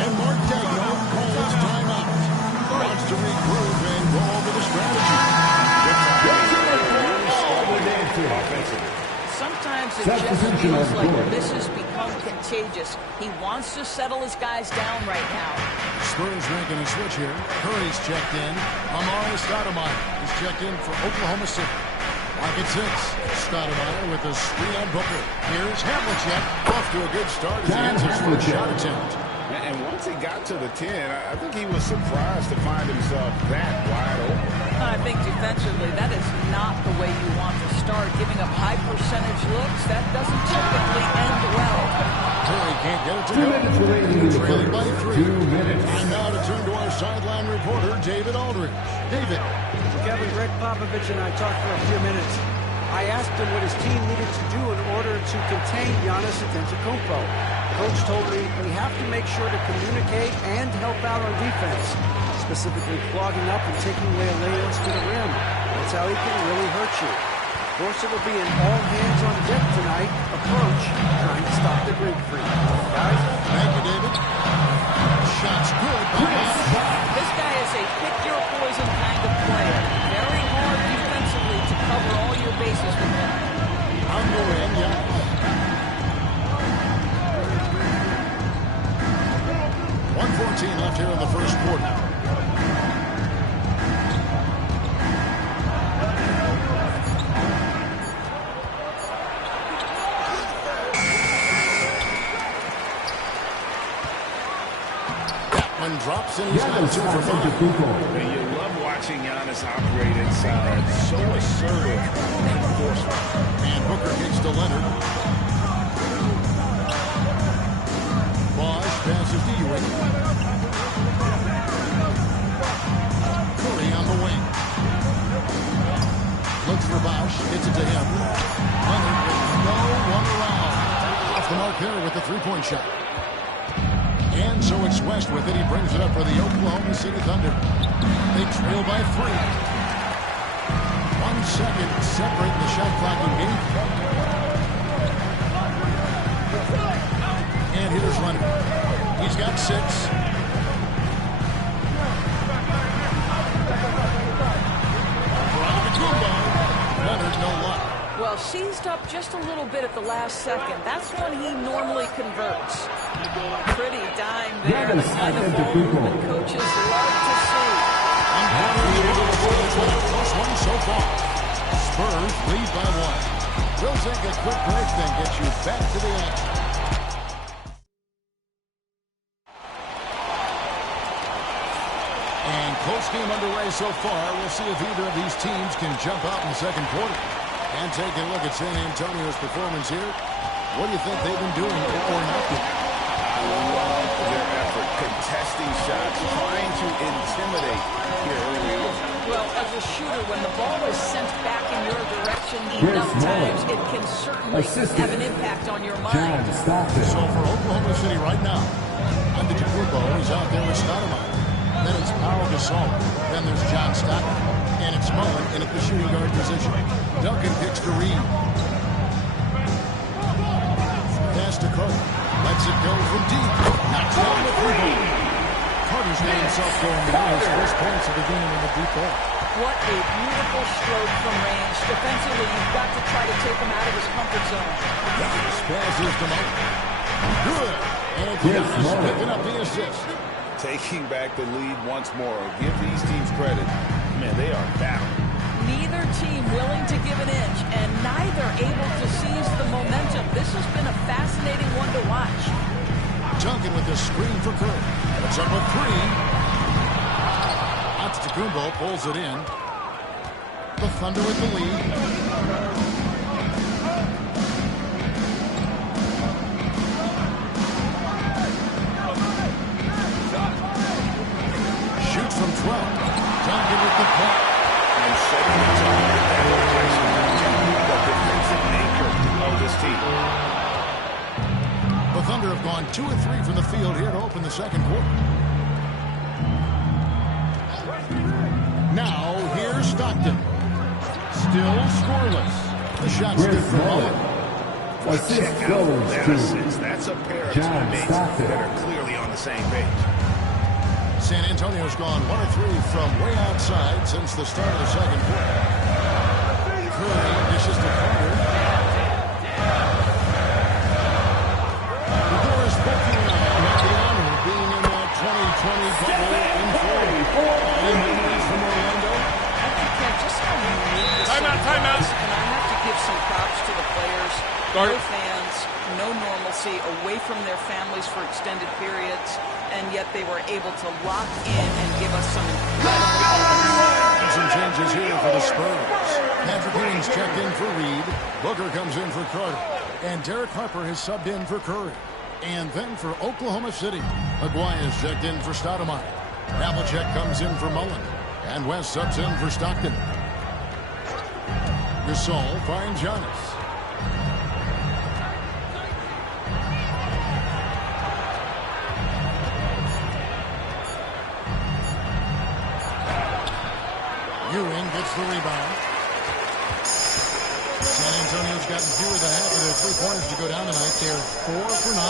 And Mark Dagno calls timeout. Wants to regroup and go over the strategy. Sometimes it just feels like this has become contagious. He wants to settle his guys down right now. Spurs making a switch here. Curry's checked in. Amari Stoudemire is checked in for Oklahoma City. Lock at 6. Stoudemire with a screen on Booker. Here's Havlicek. Off to a good start as he ends his first shot attempt. And once he got to the 10, I think he was surprised to find himself that wide open. I think defensively, that is not the way you want to start. Giving up high percentage looks, that doesn't typically end well. Curry can't get it to 2 go. minutes remaining in the Trailing by first. 3. 2 minutes. And now to turn to our sideline reporter, David Aldridge. David. Kevin, Greg Popovich and I talked for a few minutes. I asked him what his team needed to do in order to contain Giannis Antetokounmpo. Coach told me we have to make sure to communicate and help out on defense, specifically clogging up and taking away lanes to the rim. That's how he can really hurt you. Of course, it will be an all-hands-on-deck tonight approach, trying to stop the grapefruit. Guys? Thank you, David. Shot's good. This guy is a pick-your-poison kind of player. Very hard defensively to cover all your bases with him. On the wing, yeah. 1:14 left here in the first quarter. One drops and he's got 2 for 5. And you love watching Giannis operate inside. So assertive and forceful. And Booker kicks to Leonard. Bosch passes to Ewing. Curry on the wing. Looks for Bosch. Gets it to him. Leonard with no one around. Off the mark there with the three-point shot. And so it's West with it. He brings it up for the Oklahoma City Thunder. They trail by 3. 1 second separating the shot clock in game. And here's Leonard. He's got 6. Leonard, no luck. Well, seized up just a little bit at the last second. That's when he normally converts. Pretty dime there. The kind of ball movement coaches love to see. Close one so far. Spurs lead by 1. We'll take a quick break, then get you back to the action. And close game underway so far. We'll see if either of these teams can jump out in the second quarter. And taking a look at San Antonio's performance here. What do you think they've been doing or not doing? I love their effort contesting shots, trying to intimidate here early on. Well, as a shooter, when the ball is sent back in your direction enough times, it can certainly have an impact on your mind. So for Oklahoma City right now, Antetokounmpo is out there with Stoudemire. Then it's Pau Gasol. Then there's John Stockton. And it's Mullen in at the shooting guard position. Duncan kicks to Reed. Pass to Carter. Lets it go from deep. Knocks down the 3-ball. Carter's got himself going now. His first points of the game in the deep ball. What a beautiful stroke from range. Defensively, you've got to try to take him out of his comfort zone. Passes to Mullen. Good. And Giannis picking up the assist. Taking back the lead once more. Give these teams credit. Man, they are battling. Neither team willing to give an inch, and neither able to seize the momentum. This has been a fascinating one to watch. Duncan with the screen for Curry. It's up with 3. Antetokounmpo pulls it in. The Thunder with the lead. Shoots from 12. Duncan with the puck. And setting the tone with that rotation. The defensive nature of this team. The Thunder have gone 2 of 3 from the field here to open the second quarter. Now, here's Stockton. Still scoreless. The shot's good for Mullen. Check out that assist. That's a pair of teammates that are clearly on the same page. San Antonio's gone 1 of 3 from way outside since the start of the second quarter. Curry dishes to Carter. The door is poking out the honor of being in that 2020 bubble in Florida. And he's from Orlando. I think that just how unique this Timeout. And I have to give some props to the players. No fans, no normalcy, away from their families for extended periods, and yet they were able to lock in and give us some incredible moments. Some changes here for the Spurs. Patrick Ewing's checked in for Reed. Booker comes in for Carter. And Derek Harper has subbed in for Curry. And then for Oklahoma City, Maguire's checked in for Stoudemire. Havlicek comes in for Mullen. And West subs in for Stockton. Gasol finds Giannis. Ewing gets the rebound. San Antonio's gotten fewer than half of their three-pointers to go down tonight. They're 4 for 9.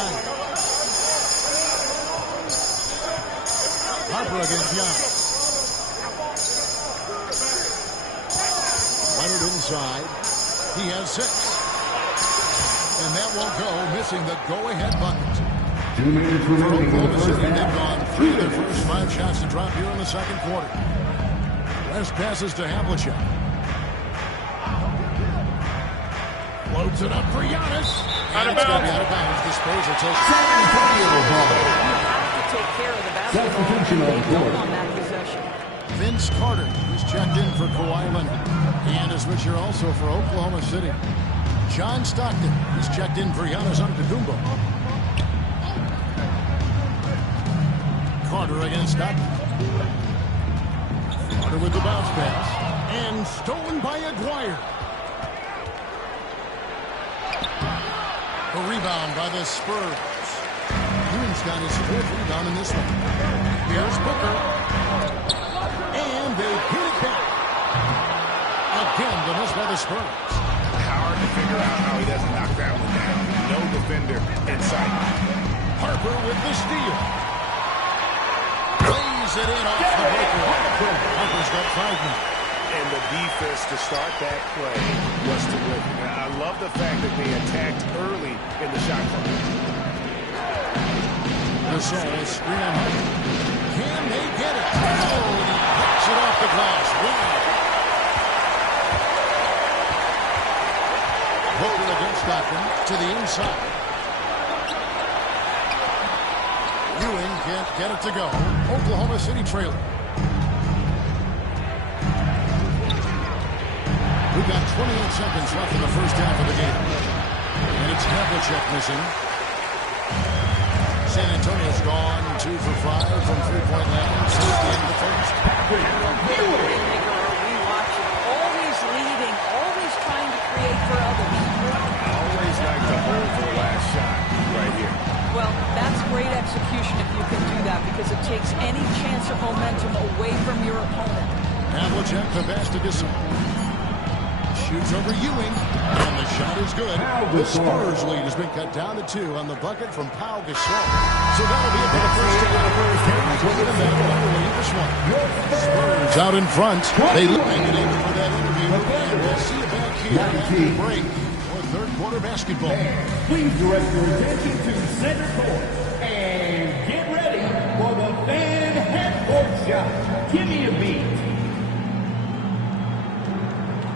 Harper against Giannis. Leonard inside. He has 6. And that won't go, missing the go-ahead bucket. 2 minutes remaining in the first They've half. gone 3 of their first 5 shots to drop here in the second quarter. West passes to Havlicek. Loads it up for Giannis. Out of It's going to bounds. be out of bounds. The Spurs will take San Antonio ball. You have to take care of the basketball. Substitution They on the built court. on that possession. Vince Carter, who's checked in for Kawhi Leonard. And a switcher also for Oklahoma City. John Stockton, who's checked in for Giannis Antetokounmpo. Carter against Stockton. Carter with the bounce pass. And stolen by Aguirre. A rebound by the Spurs. Ewing's got his 4th rebound in this one. Here's Booker. And they hit it back. Again, the miss by the Spurs. Hard to figure out how he doesn't knock that one down. No defender in sight. Harper with the steal. Lays it in off the breakaway. Harper's got 5 now. And the defense to start that play was terrific. I love the fact that they attacked early in the shot clock. Gasol screen on Harper. Can they get it? Oh, and he picks it off the glass. Wow. Booker against Stockton to the inside. Ewing can't get it to go. Oklahoma City trailer. We've got 28 seconds left in the first half of the game. And it's Havlicek missing. San Antonio's gone 2 for 5 from three-point land since the end of the first. Playmaker, are we watching? Always leading, always trying to create for others. Always like to hold for the last shot right here. Well, that's great execution if you can do that because it takes any chance of momentum away from your opponent. Havlicek the pass to Gasol. Shoots over Ewing, and the shot is good. The Spurs lead has been cut down to 2 on the bucket from Pau Gasol. So that'll be it for the first half. We're going to lead this one. Spurs out in front. They look negative for that interview, and we'll see you back here after the break for third quarter basketball. Please direct your attention to center court and get ready for the fan half-court shot. Give me a beat.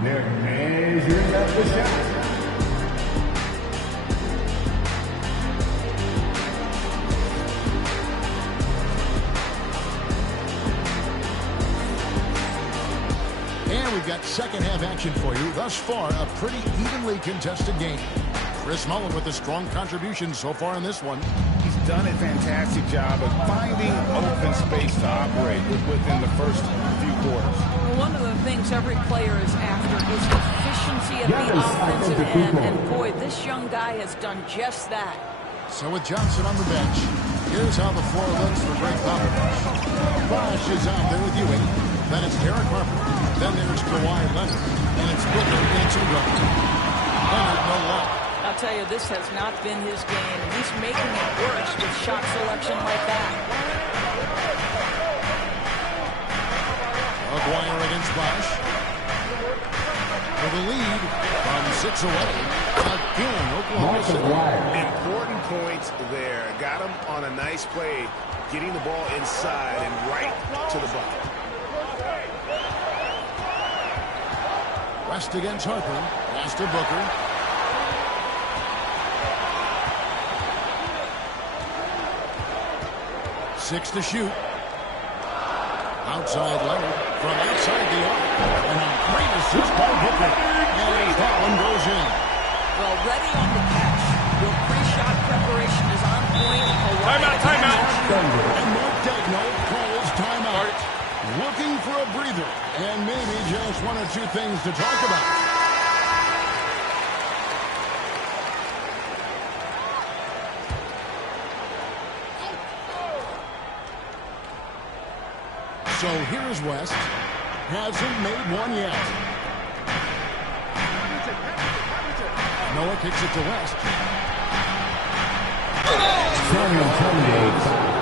They're measuring up the shot. And we've got second half action for you. Thus far, a pretty evenly contested game. Chris Mullin with a strong contribution so far in this one. He's done a fantastic job of finding open space to operate within the first few quarters. One of the things every player is after is efficiency at the offensive end. And boy, this young guy has done just that. So with Johnson on the bench, here's how the floor looks for Greg Popovich. Bosh is out there with Ewing. Then it's Derek Harper. Then there's Kawhi Leonard. And it's Booker into Rooker. Leonard no luck. I'll tell you, this has not been his game. He's making it worse with shot selection like that. Aguirre against Bosh. For the lead from 6 away. Again, Oklahoma City. Important points there. Got him on a nice play, getting the ball inside and right to the bucket. West against Harper. Pass to Booker. Six to shoot. Outside Leonard from outside the arc. And a great assist by Booker. And that one goes in. Well, ready on the catch. Your pre-shot preparation is on point. Timeout. And Mark Daigneault calls timeout. Looking for a breather. And maybe just 1 or 2 things to talk about. So here's West. Hasn't made one yet. Noah kicks it to West.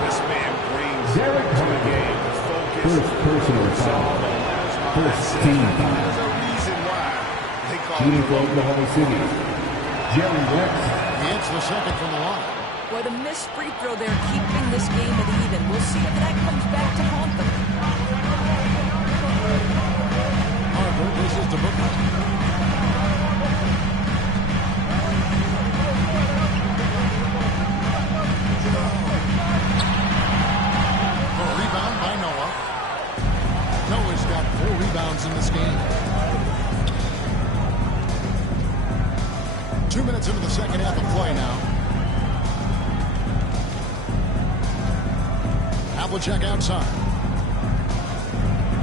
This man brings to the game the focus. First personal foul. First team foul. There's a reason why they call Shooting him for Oklahoma City, Jerry West. He hits the second from the line. Boy, the missed free throw there, keeping this game at even. We'll see if that comes back to haunt them. Harper misses to Booker. A rebound by Noah. Noah's got 4 rebounds in this game. 2 minutes into the second half of play now. Havlicek outside.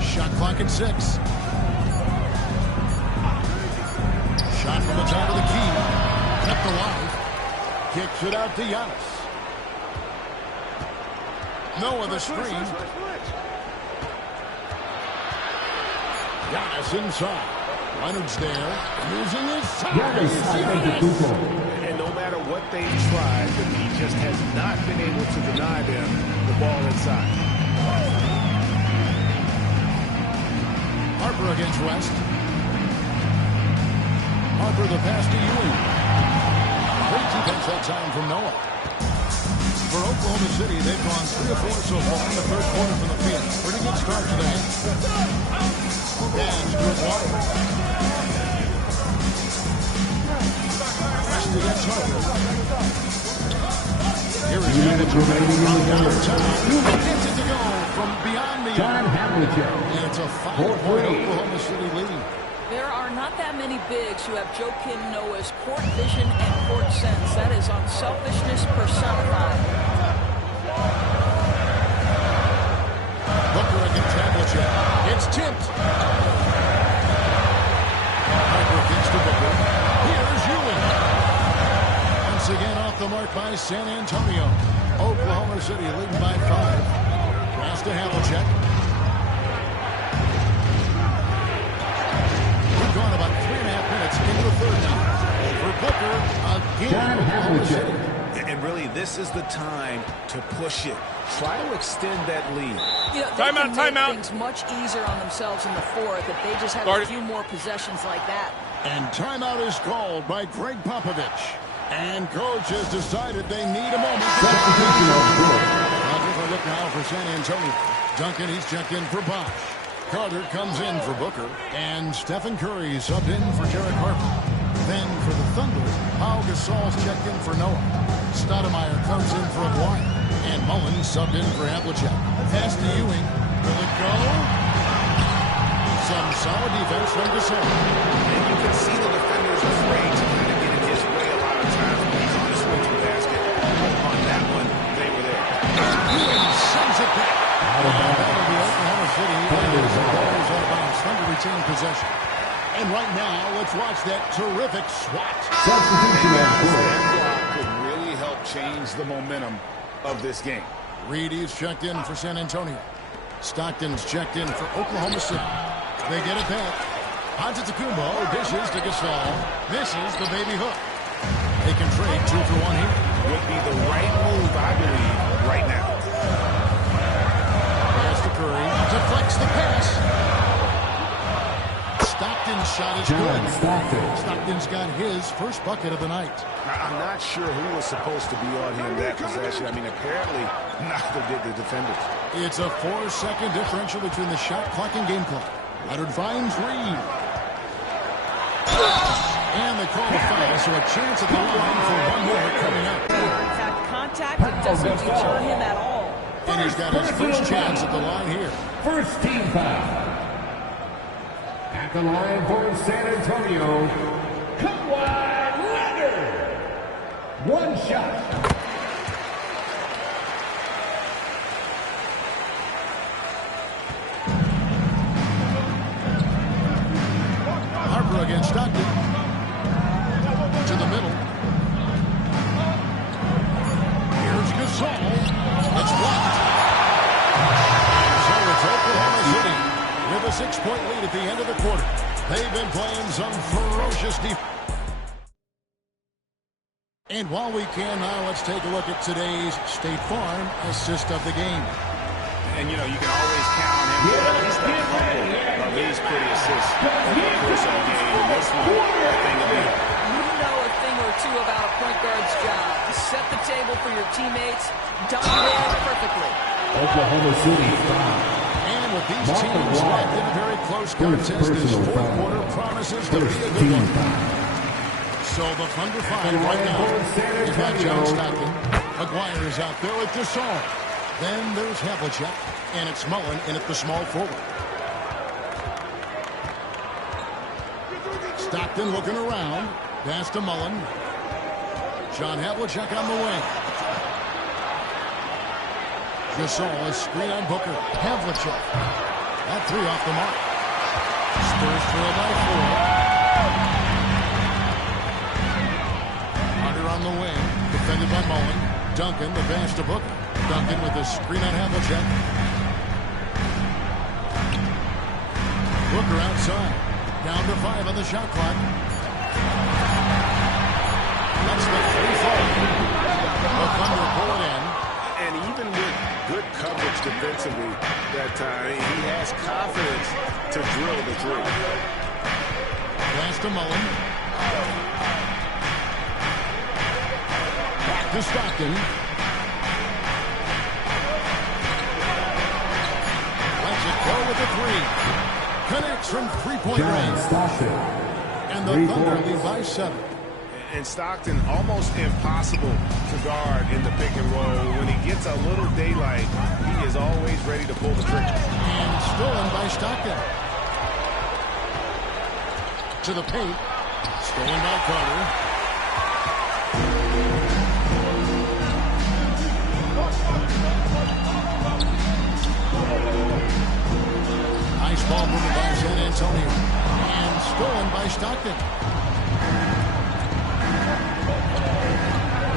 Shot clock at 6. Shot from the top of the key. Kept alive. Kicks it out to Giannis. Noah the screen. Giannis inside. Leonard's there. Using his size. And no matter what they've tried, he just has not been able to deny them the ball inside. Harper against West. Harper the pass to Ewing. Great defense that time from Noah. For Oklahoma City, they've gone 3 of 4 so far in the first quarter from the field. Pretty good start to the half. Pass to Water. West against Harper. Here is Giannis from downtown. Gets it to go from beyond the arc. And it's a 5-point Oklahoma City lead. There are not that many bigs who have Joakim Noah's court vision and court sense. That is unselfishness personified. Booker against Havlicek. It's tipped. Harper kicks to Booker. Here's Ewing. Once again off the mark by San Antonio. Oklahoma City leading by 5. Pass to Havlicek. We've gone about 3.5 minutes into the third now. For Booker again. Oklahoma City. And really, this is the time to push it. Try to extend that lead. You know, they can make things much easier on themselves in the fourth if they just have a few more possessions like that. And timeout is called by Greg Popovich. And coach has decided they need a moment. I'll take a look now for San Antonio. Duncan, he's checked in for Bosch. Carter comes in for Booker. And Stephen Curry subbed in for Derek Harper. Then for the Thunder, Pau Gasol's checked in for Noah. Stoudemire comes in for Aguirre. And Mullen subbed in for Havlicek. Pass to Ewing. Will it go? Some solid defense from Gasol. And you can see the defenders afraid to kind of get in his way a lot of times when he's on his way to the basket. On that one, they were there. Ewing sends it back. That'll be Oklahoma City. As the ball is out of bounds. Thunder retain possession. And right now, let's watch that terrific swat. That block could really help change the momentum of this game. Reedy's checked in for San Antonio. Stockton's checked in for Oklahoma City. They get it back. Antetokounmpo dishes to Gasol. Misses the baby hook. They can trade 2 for 1 here. Would be the right move, I believe, right now. Pass to Curry. Deflects the pass. Stockton's shot is good. Stockton's got his first bucket of the night. I'm not sure who was supposed to be on him that possession. I mean, apparently neither did the defenders. It's a 4-second differential between the shot clock and game clock. Leonard finds Reed. And they call the foul, so a chance at the line for one more coming up. In fact, contact, it doesn't deter him at all. And he's got his first chance at the line here. First team foul. At the line for San Antonio, Kawhi Leonard. One shot. Harper against Stockton. To the middle. Here's Gasol. It's blocked. So it's Oklahoma at the end of the quarter. They've been playing some ferocious defense. And while we can now, let's take a look at today's State Farm assist of the game. And, you know, you can always count on him for at least a couple, at least pretty assists over the course of the game. And this one, I think will be. You know a thing or two about a point guard's job. To set the table for your teammates, done there perfectly. Oklahoma City foul. And with these teams locked in a very close contest, this fourth quarter promises to be a good one. So the Thunder 5 right now. We've got John Stockton. Aguirre is out there with Gasol. Then there's Havlicek. And it's Mullen in at the small forward. Stockton looking around. Pass to Mullen. John Havlicek on the wing. Gasol, a screen on Booker. Havlicek. That three off the mark. Spurs trail by 4. On the wing, defended by Mullen. Duncan, the pass to Booker. Duncan with a screen on Havlicek. Booker outside. Down to 5 on the shot clock. That's the free throw. The Thunder pull it in. And even with good coverage defensively that time, he has confidence to drill the three. Pass to Mullen. To Stockton. Lets it go with the three. Connects from three-point range. And the Thunder lead by 7. And Stockton almost impossible to guard in the pick and roll. When he gets a little daylight, he is always ready to pull the trigger. And stolen by Stockton. To the paint. Stolen by Carter. Nice ball moving by San Antonio. And stolen by Stockton.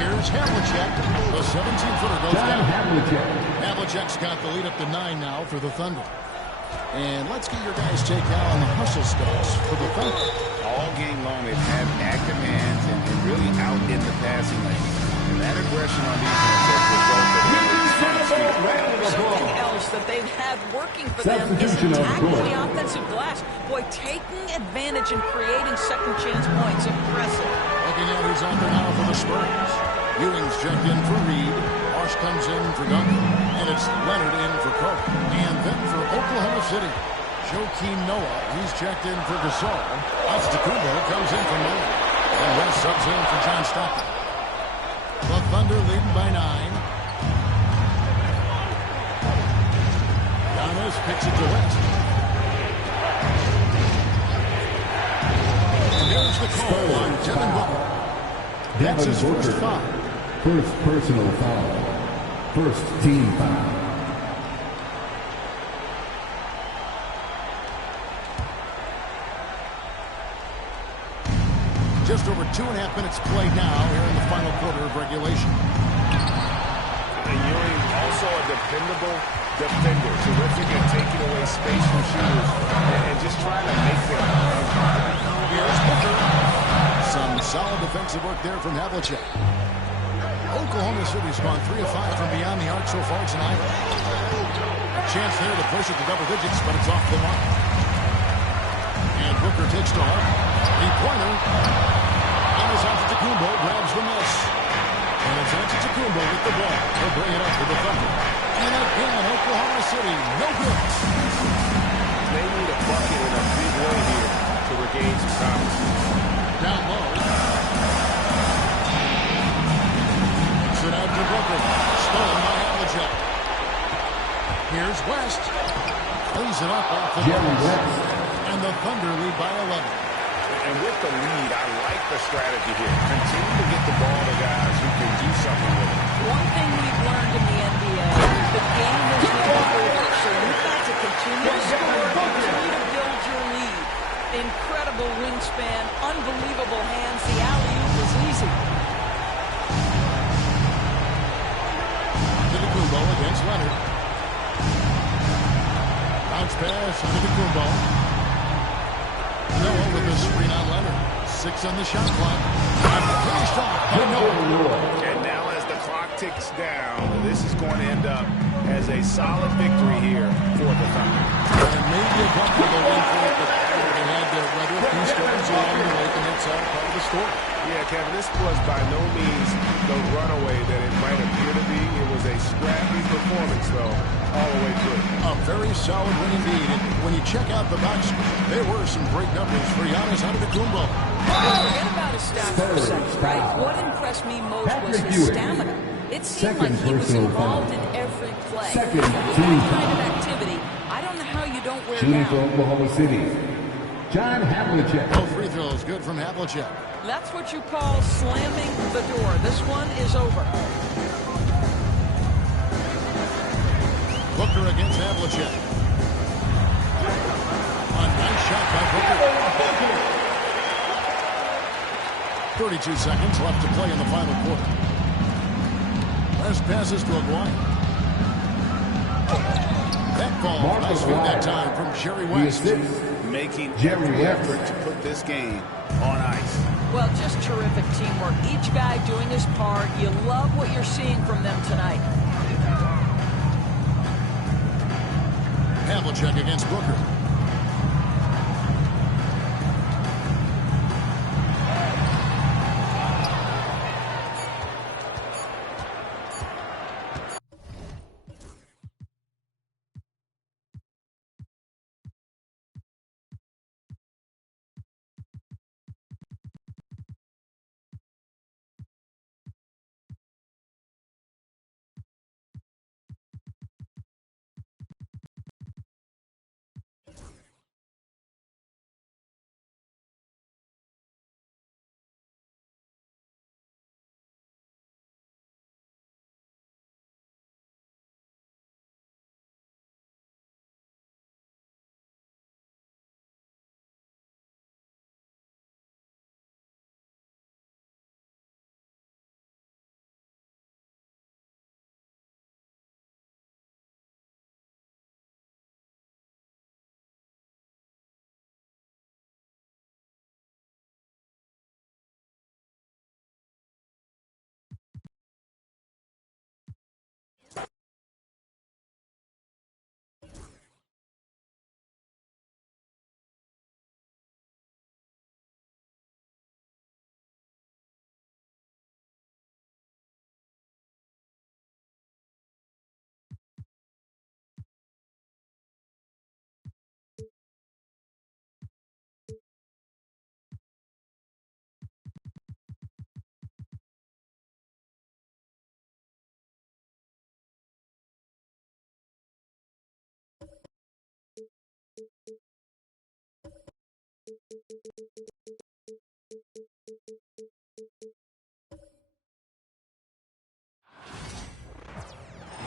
Here's Havlicek. The 17-footer goes down. Havlicek's got the lead up to 9 now for the Thunder. And let's get your guys' take now on the hustle stats for the Thunder. All game long, they've had active hands and really out in the passing lane. And that aggression on defense has resulted in something else that they've had working for them is attacking the offensive glass. Boy, taking advantage and creating second chance points. Impressive. Looking at who's on there now for the Spurs. Ewing's checked in for Reed. Marsh comes in for Duncan. And it's Leonard in for Carter. And then for Oklahoma City, Joakim Noah. He's checked in for Gasol. Antetokounmpo comes in for Mullen. And West subs in for John Stockton. The Thunder leading by 9. Giannis picks it to West. And there's the call on Devin Booker. That's his first foul. First personal foul. First team foul. Just over 2.5 minutes played now here in the final quarter of regulation. And Ewing also a dependable defender, terrific at taking away space from shooters and just trying to make them. Here's Booker. Some solid defensive work there from Havlicek. Oklahoma City's gone 3 of 5 from beyond the arc so far tonight. A chance there to push it to double digits, but it's off the mark. And Booker takes to heart. Three-pointer. Giannis Antetokounmpo grabs the miss. And it's Antetokounmpo with the ball. He'll bring it up for the Thunder. And again, Oklahoma City, no good. They need a bucket in a big way here to regain some confidence. Down low. Kicks it out to Booker. Stolen by Havlicek. Here's West. Cleans it up off the glass. And the Thunder lead by 11. And with the lead, I like the strategy here. Continue to get the ball to guys who can do something with it. One thing we've learned in the NBA is the game is never over. So you've got to continue to score, continue to build your lead. Incredible wingspan, unbelievable hands. The alley-oop is easy. Antetokounmpo against Leonard. Bounce pass, Antetokounmpo. Noah with the screen on Leonard. 6 on the shot clock. And finished off by Noah. And now as the clock ticks down, this is going to end up as a solid victory here for the Thunder. And maybe a comfortable win for it, but they had to weather a few storms along the way, and that's all part of the story. Yeah, Kevin, this was by no means the runaway that it might appear to be. It was a scrappy performance, though, all the way through. A very solid win indeed. And when you check out the box score, there were some great numbers for Giannis Antetokounmpo. Forget about his stats for a second, right? What impressed me most was his stamina. It seemed like he was involved in every play. That kind of activity, I don't know how you don't wear Shooting for down. Oklahoma City, John Havlicek. No free throws, good from Havlicek. That's what you call slamming the door. This one is over. Booker against Havlicek. A nice shot by Booker. 32 seconds left to play in the final quarter. Last passes to Aguirre. That ball, nice feed that time from Jerry West. Making every effort to put this game on ice. Well, just terrific teamwork. Each guy doing his part. You love what you're seeing from them tonight. Havlicek against Booker.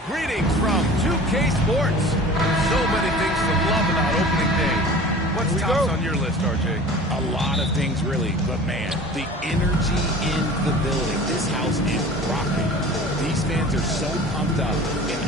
Greetings from 2K Sports. So many things to love about opening day. What's tops on your list, RJ? A lot of things, really. But, man, the energy in the building. This house is rocking. These fans are so pumped up and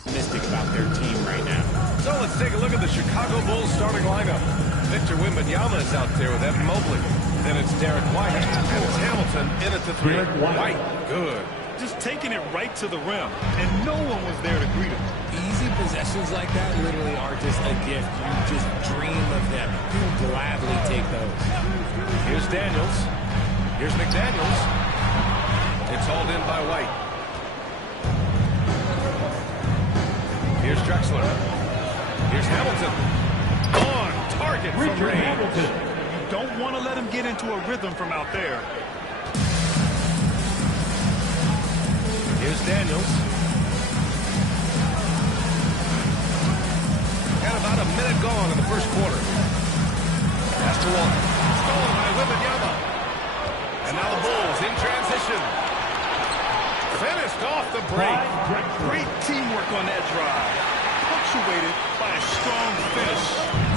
optimistic about their team right now. So let's take a look at the Chicago Bulls starting lineup. Victor Wembanyama is out there with Evan Mobley. Then it's Derek White. And it's Hamilton in at the 3. White, good. Just taking it right to the rim, and no one was there to greet him. Easy possessions like that literally are just a gift. You just dream of them. You'll gladly take those. Here's Daniels. Here's McDaniels. It's hauled in by White. Here's Drexler. Here's Hamilton. On target from range. Hamilton. You don't want to let him get into a rhythm from out there. Here's Daniels. Got about a minute gone in the first quarter. Pass to Walker. Stolen by Wembanyama. And now the Bulls in transition. Finished off the break. Great teamwork on that drive. Punctuated by a strong finish.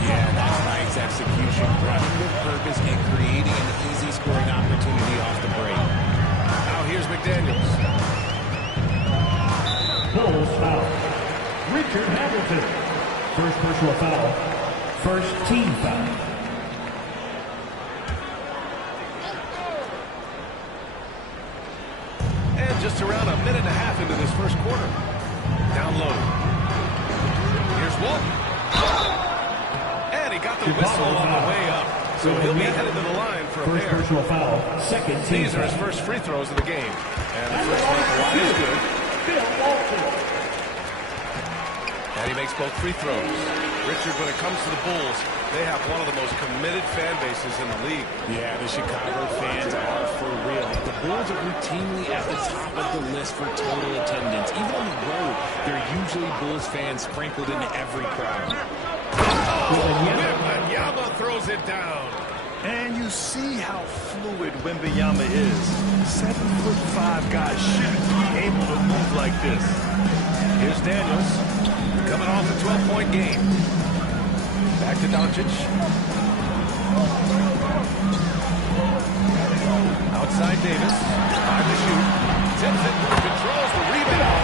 Yeah, that's nice execution. Running with purpose and creating an easy scoring opportunity off the break. Now here's McDaniels. Bulls foul. Richard Hamilton. First personal foul. First team foul. And just around a minute and a half into this first quarter. Down low. Here's Walton. And he got the whistle on the way up. So he'll be headed to the line for a first pair. personal foul. Second team These are his first free throws of the game. And the first one at the line is good. And he makes both free throws. Richard, when it comes to the Bulls, they have one of the most committed fan bases in the league. Yeah, the Chicago fans are for real. The Bulls are routinely at the top of the list for total attendance. Even on the road, there are usually Bulls fans sprinkled into every crowd. Wembanyama throws it down. And you see how fluid Wembanyama is. 7'5" guys shouldn't be able to move like this. Here's Daniels, coming off a 12-point game. Back to Doncic. Outside Davis. Time to shoot. Tips it. Controls the rebound.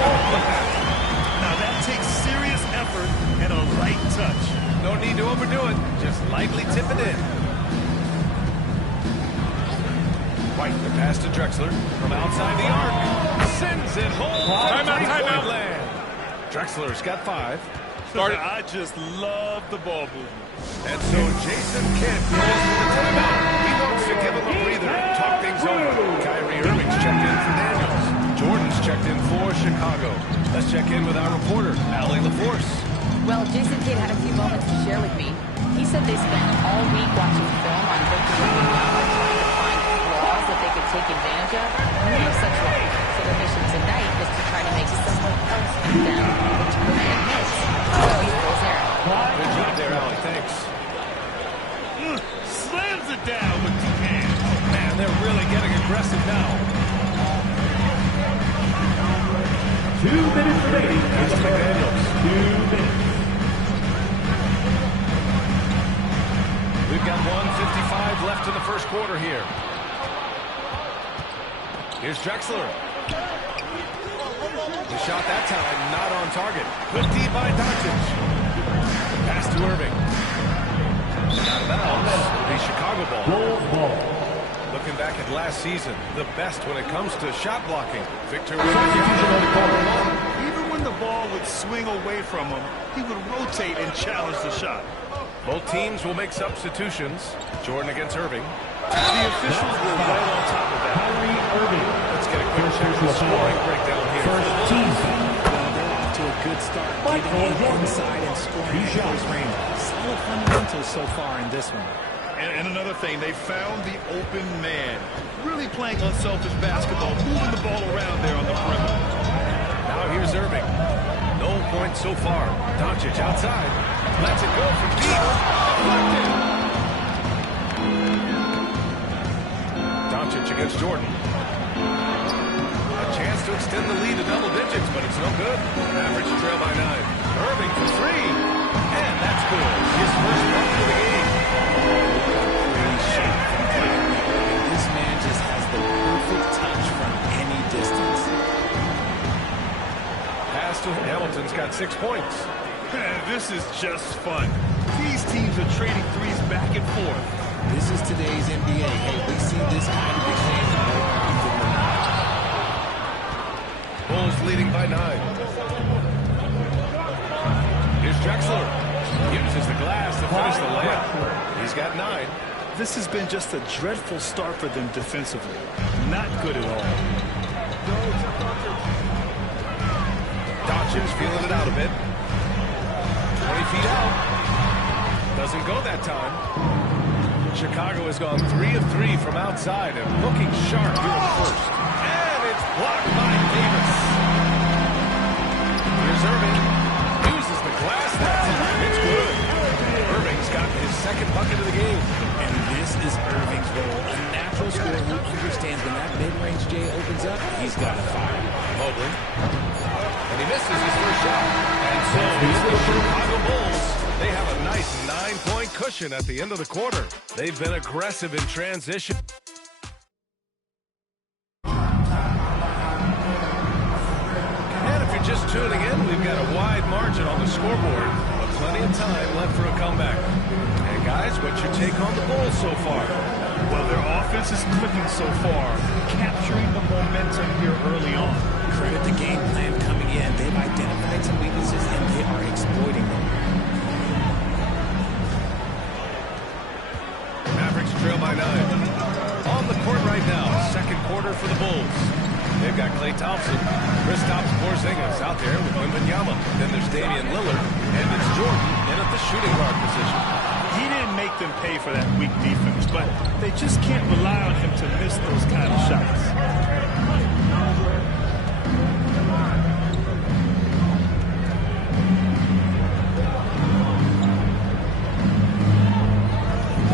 Now that takes serious effort and a light touch. No need to overdo it. Just lightly tip it in. White, the pass to Drexler from outside the arc. Sends it home. Timeout. Land. Drexler's got 5. I just love the ball movement. And so Jason Kidd goes to the timeout. He wants to give him a breather and talk things over. Kyrie Irving's checked in for Daniels. Jordan's checked in for Chicago. Let's check in with our reporter, Allie LaForce. Well, Jason Kidd had a few moments to share with me. He said they spent all week watching film on Victor Wembanyama trying to find flaws that they could take advantage of. No such luck. So their mission tonight is to try to make someone else beat them, which could be a miss. Good job there, Allie. Thanks. Slams it down with 2 hands. Man, they're really getting aggressive now. 2 minutes remaining. Pass to McDaniels. 2 minutes. We've got 1:55 left in the first quarter here. Here's Drexler. The shot that time not on target. Good D by Doncic. Pass to Irving. Out of bounds. It'll be Chicago ball. Looking back at last season, the best when it comes to shot blocking. Victor Wembanyama. Even when the ball would swing away from him, he would rotate and challenge the shot. Both teams will make substitutions. Jordan against Irving. The officials were right on top of that. Kyrie Irving. Let's get a quick check of the scoring breakdown here. First team Well, they're off to a good start, getting inside and scoring at close range. Solid fundamentals so far in this one. And another thing, they found the open man. Really playing unselfish basketball, moving the ball around there on the perimeter. Now here's Irving. No points so far. Doncic outside. Lets it go from deep. Deflected. Doncic against Jordan. A chance to extend the lead to double digits, but it's no good. Average trail by 9. Irving for 3. And that's good. His first bucket of the game. This man just has the perfect touch from any distance. Pass to Hamilton's got 6 points. This is just fun. These teams are trading threes back and forth. This is today's NBA. Hey, we see this kind of exchange more often than not. Bulls leading by 9. Here's Drexler. Uses the glass to finish the layup. He's got 9. This has been just a dreadful start for them defensively. Not good at all. Doncic's feeling it out a bit. 20 feet out. Doesn't go that time. Chicago has gone 3 of 3 from outside and looking sharp here in the first. And it's blocked by Davis. Here's Irving. Uses the glass that time. It's good. Irving's got his second bucket of the game. And this is Irving's role. A natural scorer who understands when that mid-range J opens up, he's got to fire. Mobley. And he misses his first shot. And so it's the Chicago Bulls. They have a nice 9-point cushion at the end of the quarter. They've been aggressive in transition. And if you're just tuning in, we've got a wide margin on the scoreboard. A plenty of time left for a comeback. And guys, what's your take on the Bulls so far? Well, their offense is clicking so far, capturing the momentum here early on. Credit the game plan coming in. They've identified some weaknesses, and they are exploiting them. Mavericks trail by 9. On the court right now, second quarter for the Bulls. They've got Klay Thompson, Kristaps Porzingis out there with Wembanyama. Then there's Damian Lillard, and it's Jordan in at the shooting guard position. He didn't make them pay for that weak defense, but they just can't rely on him to miss those kind of shots.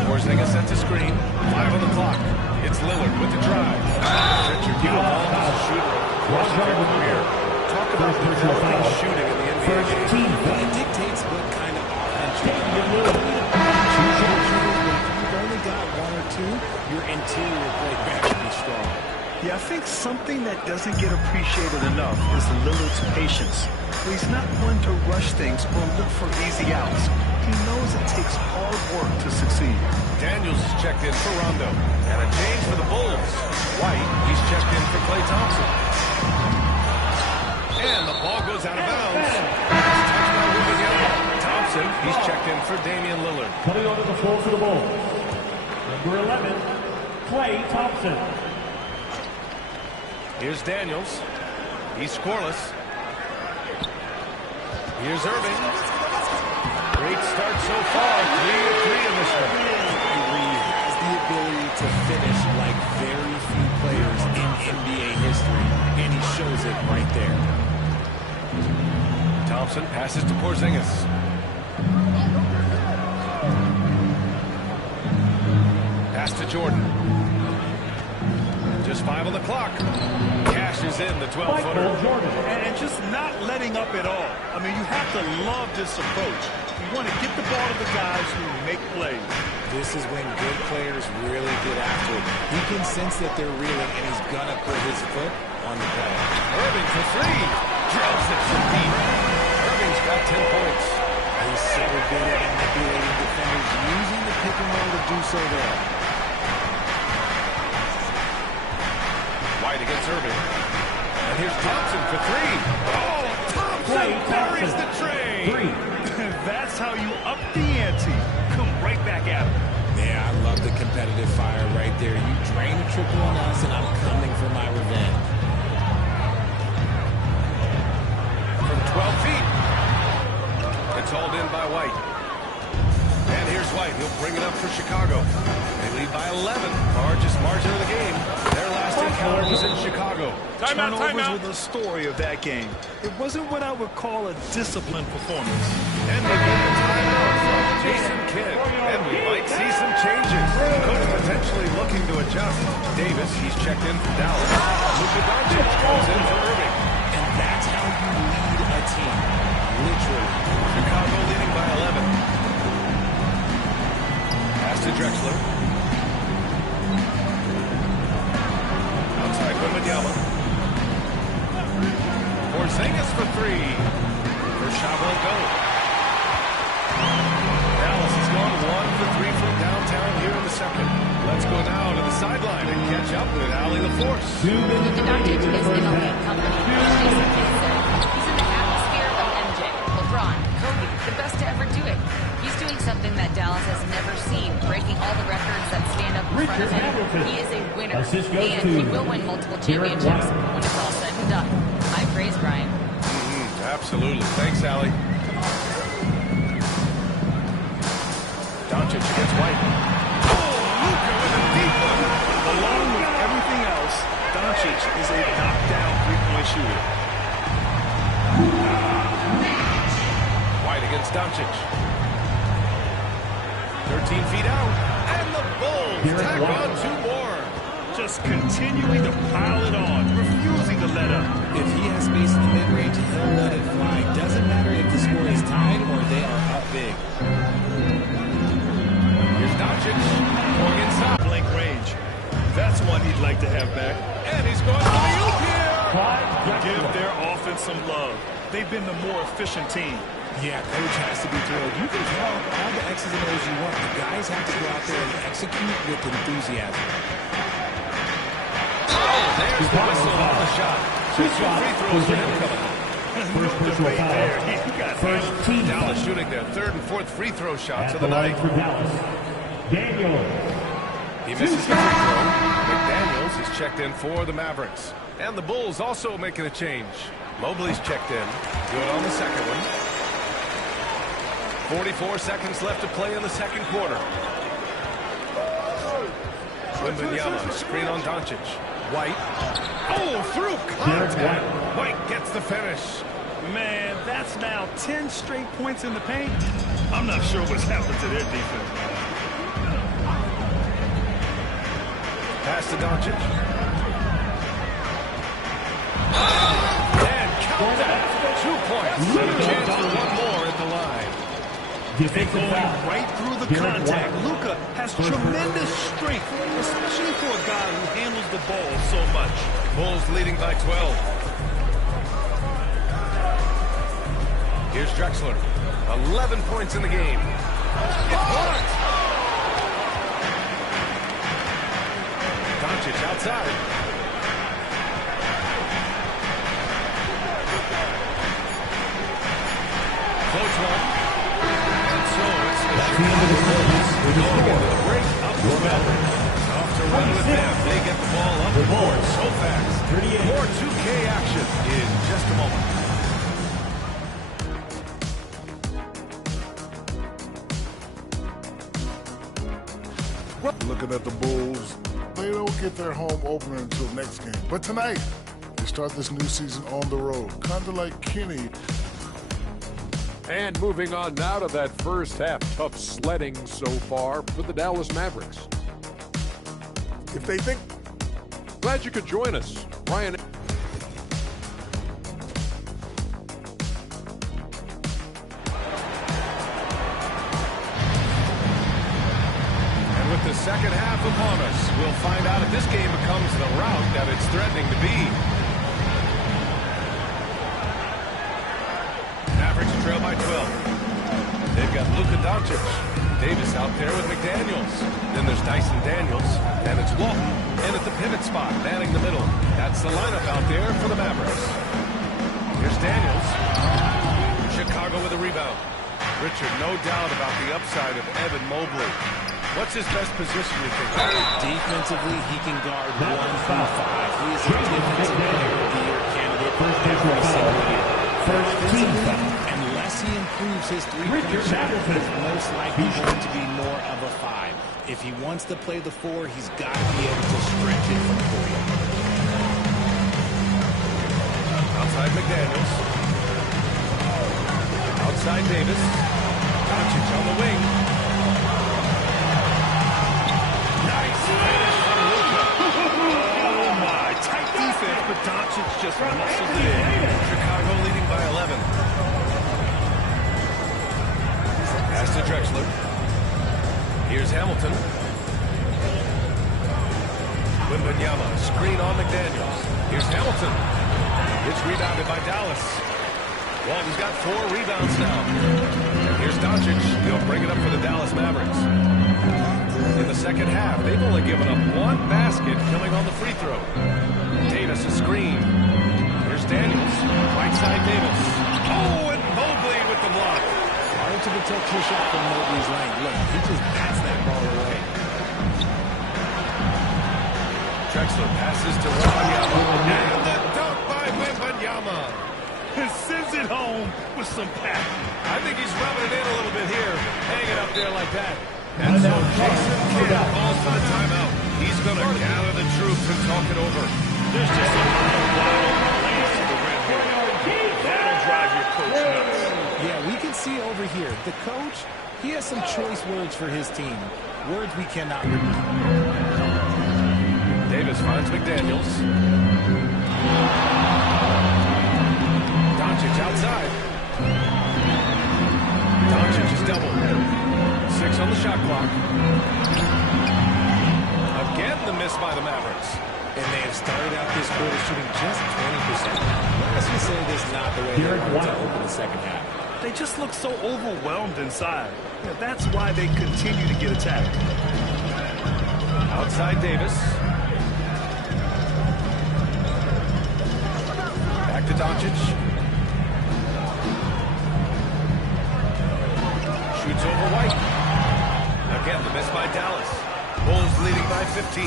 Porzingis sent to screen. 5 on the clock. It's Lillard with the drive. Richard, you have all as a shooter across their career. Talk about developing shooting in the NBA game. It dictates what kind of offense you're You've only got one or two. Your interior play better be strong. Yeah, I think something that doesn't get appreciated enough is Lillard's patience. He's not one to rush things or look for easy outs. He knows it takes hard work to succeed. Daniels is checked in for Rondo. And a change for the Bulls. White, he's checked in for Klay Thompson. And the ball goes out of bounds. Touched by Wembanyama. Thompson, he's checked in for Damian Lillard. Coming onto the floor for the Bulls, number 11, Klay Thompson. Here's Daniels. He's scoreless. Here's Irving. Great start so far. 3 of 3 in this one. He has the ability to finish like very few players in NBA history, and he shows it right there. Thompson passes to Porzingis. Pass to Jordan. Just 5 on the clock. Cashes in the 12-footer. And just not letting up at all. I mean, you have to love this approach. You want to get the ball to the guys who make plays. This is when good players really get after it. He can sense that they're reeling, and he's going to put his foot on the pedal. Irving for 3. Drills it from deep. Irving's got 10 points. He's so good at manipulating defenders, using the pick and roll to do so there. White against Irving. And here's Thompson for 3. Oh, Thompson buries the tray. That's how you up the ante. Come right back at him. Yeah, I love the competitive fire right there. You drain a triple on us, and I'm coming for my revenge. From 12 feet. It's hauled in by White. And here's White. He'll bring it up for Chicago. They lead by 11. Largest margin of the game. Their last encounter was in Chicago. Turnovers were the story of that game. It wasn't what I would call a disciplined performance. And they get the timeout from Jason Kidd. And we might see some changes. Coach potentially looking to adjust. Davis, he's checked in for Dallas. Luka Doncic goes in for Irving. And that's how you lead a team. Literally. Chicago leading by 11. Pass to Drexler. Outside Wembanyama. Porzingis for 3. First shot won't go. Dallas has gone 1 for 3 from downtown here in the second. Let's go now to the sideline and catch up with Allie LaForce. Luka Doncic is MLB company. Jason Kidd said he's in the atmosphere of MJ, LeBron, Kobe, the best to ever do it. He's doing something that Dallas has never seen, breaking all the records that stand up in front of him. He is a winner, and he will win multiple championships when it's all said and done. High praise, Brian. Absolutely. Thanks, Allie. Doncic against White. Oh, Luka with a deep one. Along with everything else, Doncic is a knockdown three-point shooter. White against Doncic. 13 feet out. And the Bulls tack on 2 more. Just continuing to pile it on, refusing to let up. If he has space in the mid-range, he'll let it fly. Doesn't matter if the score is tied or they are up big. Here's Doncic going inside. Blank range. That's one he'd like to have back. And he's going for the oop here. Give their offense some love. They've been the more efficient team. Yeah, coach has to be thrilled. You can tell all the X's and O's you want. The guys have to go out there and execute with enthusiasm. There's the whistle on the shot. So 2 free throws for him coming. First personal foul. First team Dallas shooting their 3rd and 4th free throw shots of the night. For Dallas. Daniels. He misses the free throw. McDaniels is checked in for the Mavericks. And the Bulls also making a change. Mobley's checked in. Good on the second one. 44 seconds left to play in the second quarter. Wembanyama, screen on Doncic. White. Oh, through contact. White gets the finish. Man, that's now 10 straight points in the paint. I'm not sure what's happened to their defense. Pass to Doncic. And count that. 2 points. And a chance for one more at the line. And going right through the contact. Luka has tremendous strength, especially for a guy who handles the ball so much. Bulls leading by 12. Here's Drexler. 11 points in the game. It's blocked. Doncic outside. Floats one. And so it's the break up the Mavericks. Off to run with them. They get the ball up the board so fast. More 2K action in just a moment. Looking at the Bulls, they don't get their home opener until next game. But tonight, they start this new season on the road, kind of like Kenny. And moving on now to that first half. Tough sledding so far for the Dallas Mavericks. If they think... Glad you could join us. Ryan... The second half upon us. We'll find out if this game becomes the rout that it's threatening to be. Mavericks trail by 12. They've got Luka Doncic. Davis out there with McDaniels. Then there's Dyson Daniels. And it's Walton. And at the pivot spot, manning the middle. That's the lineup out there for the Mavericks. Here's Daniels. Chicago with a rebound. Richard, no doubt about the upside of Evan Mobley. What's his best position, you think? Defensively, he can guard 1 through 5. He is a defensive player of the year candidate every single year. First team foul. Unless he improves his three-point shot, he's most likely going to be more of a 5. If he wants to play the 4, he's got to be able to stretch it from 3. Outside McDaniels. Outside Davis. Doncic on the wing. But Doncic just muscled it in. Chicago leading by 11. Pass to Drexler. Here's Hamilton. Wembanyama, screen on McDaniels. Here's Hamilton. It's rebounded by Dallas. Walton's got 4 rebounds now. And here's Doncic. He'll bring it up for the Dallas Mavericks. In the second half, they've only given up 1 basket coming on the free throw. Davis a screen. Here's Daniels. Right side Davis. Oh, and Mobley with the block. Hard to protect your shot from Mobley's lane. Look, he just bats that ball away. Drexler passes to Wembanyama. And the dunk by Wembanyama. Sends it home with some pat. I think he's rubbing it in a little bit here. Hang it up there like that. And so Jason Kidd calls for the timeout. He's going to gather the troops and talk it over. There's just a lot of wild plays to the red ball. That'll drive your coach nuts. Yeah, we can see over here, the coach, he has some choice words for his team. Words we cannot repeat. Davis finds McDaniels. Doncic outside. Doncic is doubled. 6 on the shot clock. Again, the miss by the Mavericks. And they have started out this quarter shooting just 20%. Let's just say this is not the way they wanted to open the second half. they just look so overwhelmed inside. That's why they continue to get attacked. Outside Davis. Back to Doncic. Shoots over White. Again, the miss by Dallas. Bulls leading by 15.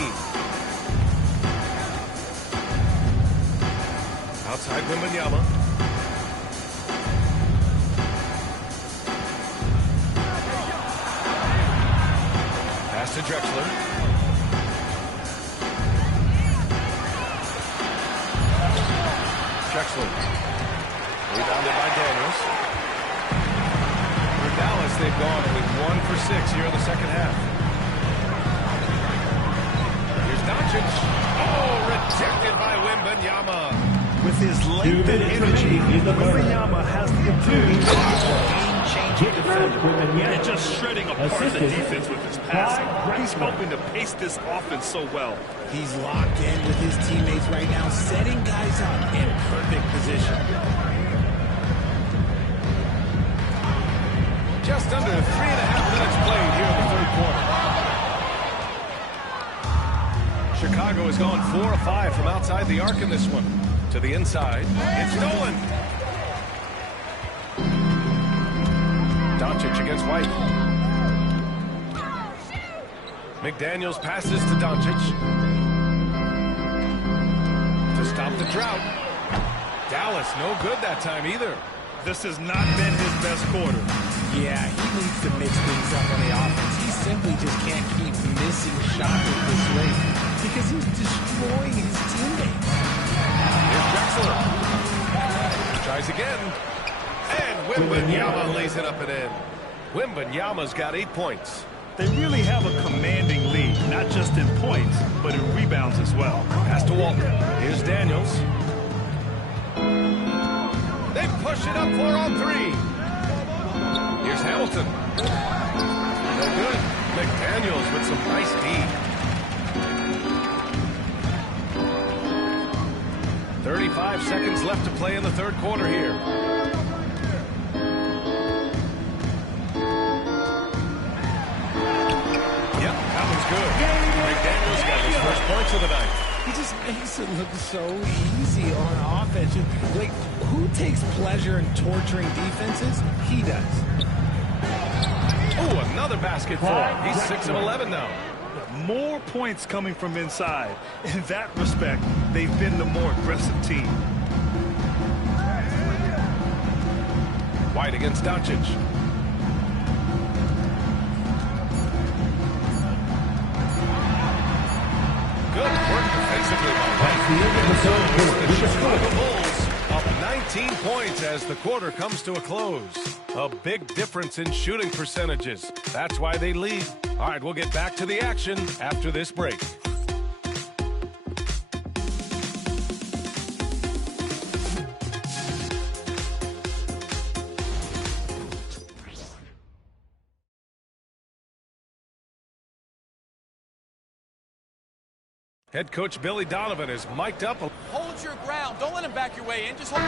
Outside Wembanyama. Pass to Drexler. Drexler. Rebounded by Daniels. For Dallas, they've gone only 1 for 6 here in the second half. Here's Doncic. Oh, rejected by Wembanyama. With his length and energy, Wembanyama has the ability to be a game-changing defender. And just shredding apart the defense with his passing. He's helping to pace this offense so well. He's locked in with his teammates right now, setting guys up in perfect position. Just under 3.5 minutes played here in the third quarter. Chicago has gone 4 of 5 from outside the arc in this one. To the inside. It's stolen. Doncic against White. McDaniels passes to Doncic. To stop the drought. Dallas no good that time either. This has not been his best quarter. Yeah, he needs to mix things up on the offense. He simply just can't keep missing shots at this rate because he's destroying his teammates. Here's Drexler. Tries again. And Wembanyama lays it up and in. Wembanyama's got 8 points. They really have a commanding lead, not just in points, but in rebounds as well. Pass to Walton. Here's Daniels. They push it up 4 on 3. Here's Hamilton. No good. McDaniels with some nice D. 35 seconds left to play in the third quarter here. Yep, that one's good. McDaniels got his first points of the night. He just makes it look so easy on offense. Like, who takes pleasure in torturing defenses? He does. Oh, another basket for him. He's 6 of 11 now. More points coming from inside. In that respect, they've been the more aggressive team. White against Doncic. Good work defensively by White. The Chicago Bulls up 19 points as the quarter comes to a close. A big difference in shooting percentages. That's why they lead. All right, we'll get back to the action after this break. Head coach Billy Donovan is mic'd up. Hold your ground. Don't let him back your way in. Just hold.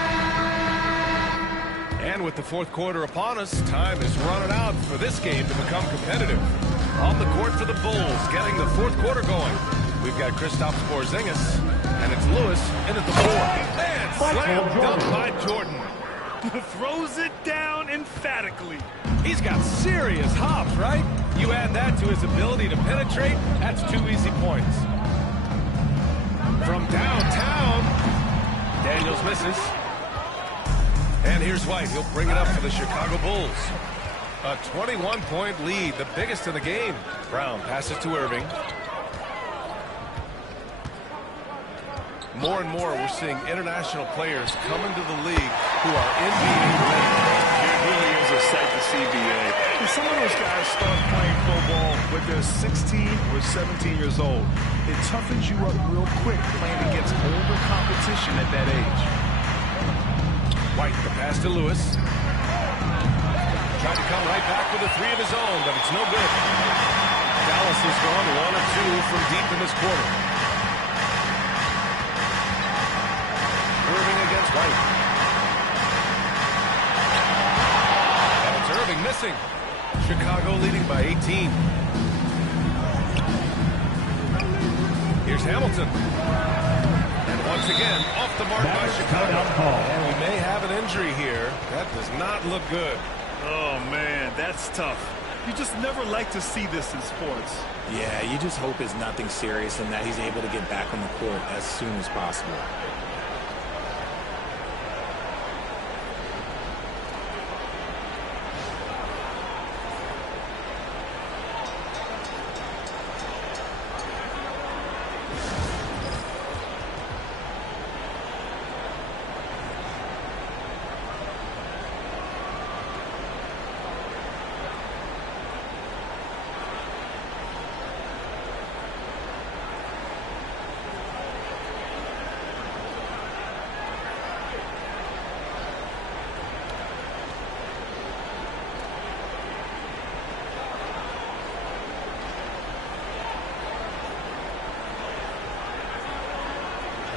And with the fourth quarter upon us, time is running out for this game to become competitive. On the court for the Bulls, getting the fourth quarter going. We've got Kristaps Porzingis, and it's Lewis in at the 4. And slam dunk by Jordan. Throws it down emphatically. He's got serious hops, right? You add that to his ability to penetrate, that's 2 easy points. From downtown, Daniels misses. And here's White. He'll bring it up for the Chicago Bulls. A 21-point lead, the biggest in the game. Brown passes to Irving. More and more, we're seeing international players come into the league who are NBA ready. It really is a sight to see, BA. And some of those guys start playing pro ball when they're 16 or 17 years old. It toughens you up real quick playing against older competition at that age. White, the pass to Lewis. Tried to come right back with a 3 of his own, but it's no good. Dallas has gone 1 of 2 from deep in this quarter. Irving against White. missing. Chicago leading by 18. Here's Hamilton. And once again, off the mark by Chicago. And we may have an injury here. That does not look good. Oh, man, that's tough. You just never like to see this in sports. Yeah, you just hope it's nothing serious and that he's able to get back on the court as soon as possible.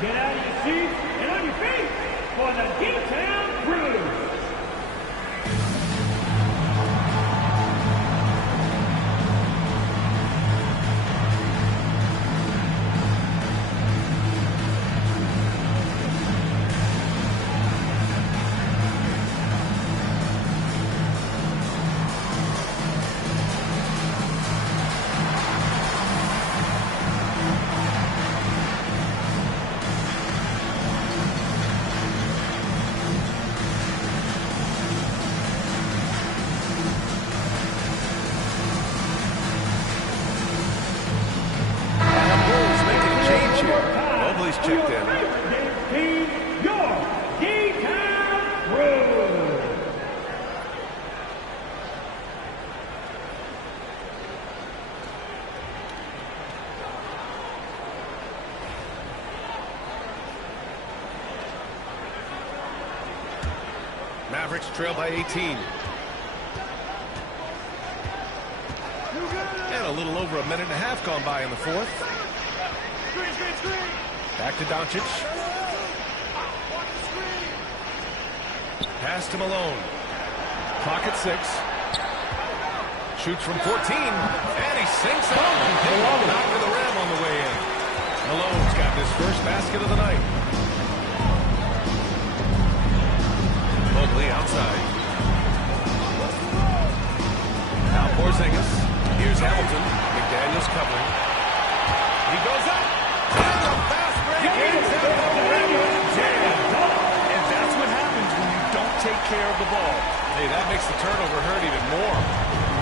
Get out of your seats and on your feet for the D-Town Crew. Checked in. Your D-Town Crew. Mavericks trail by 18. And a little over a minute and a half gone by in the fourth. Back to Doncic. Pass to Malone. Clock at 6. Shoots from 14. And he sinks it. Knocked to the rim on the way in. Malone's got his first basket of the night. Mobley outside. Now Porzingis. Here's Hamilton. McDaniels covering. He goes up. And a fast break. And that's what happens when you don't take care of the ball. Hey, that makes the turnover hurt even more.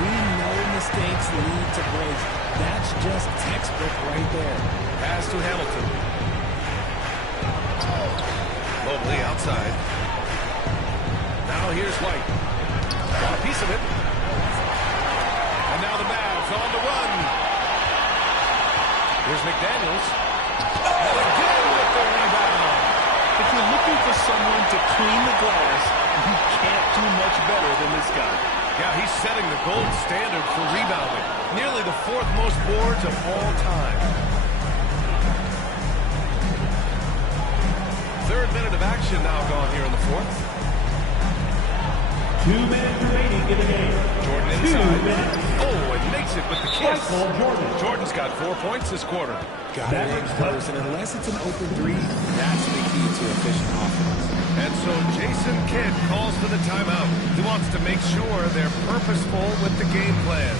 We know mistakes lead to breaks. That's just textbook right there. Pass to Hamilton. Mobley outside. Now here's White. Got a piece of it. And now the Mavs on the run. Here's McDaniels. And again with the rebound. If you're looking for someone to clean the glass, you can't do much better than this guy. Yeah, he's setting the gold standard for rebounding. Nearly the 4th most boards of all time. 3rd minute of action now gone here in the 4th. 2 minutes remaining in the game. Jordan inside. Oh, and makes it with the kiss. Jordan's got 4 points this quarter. Got it in close, and unless it's an open three, that's the key to efficient offense. And so Jason Kidd calls for the timeout. He wants to make sure they're purposeful with the game plan.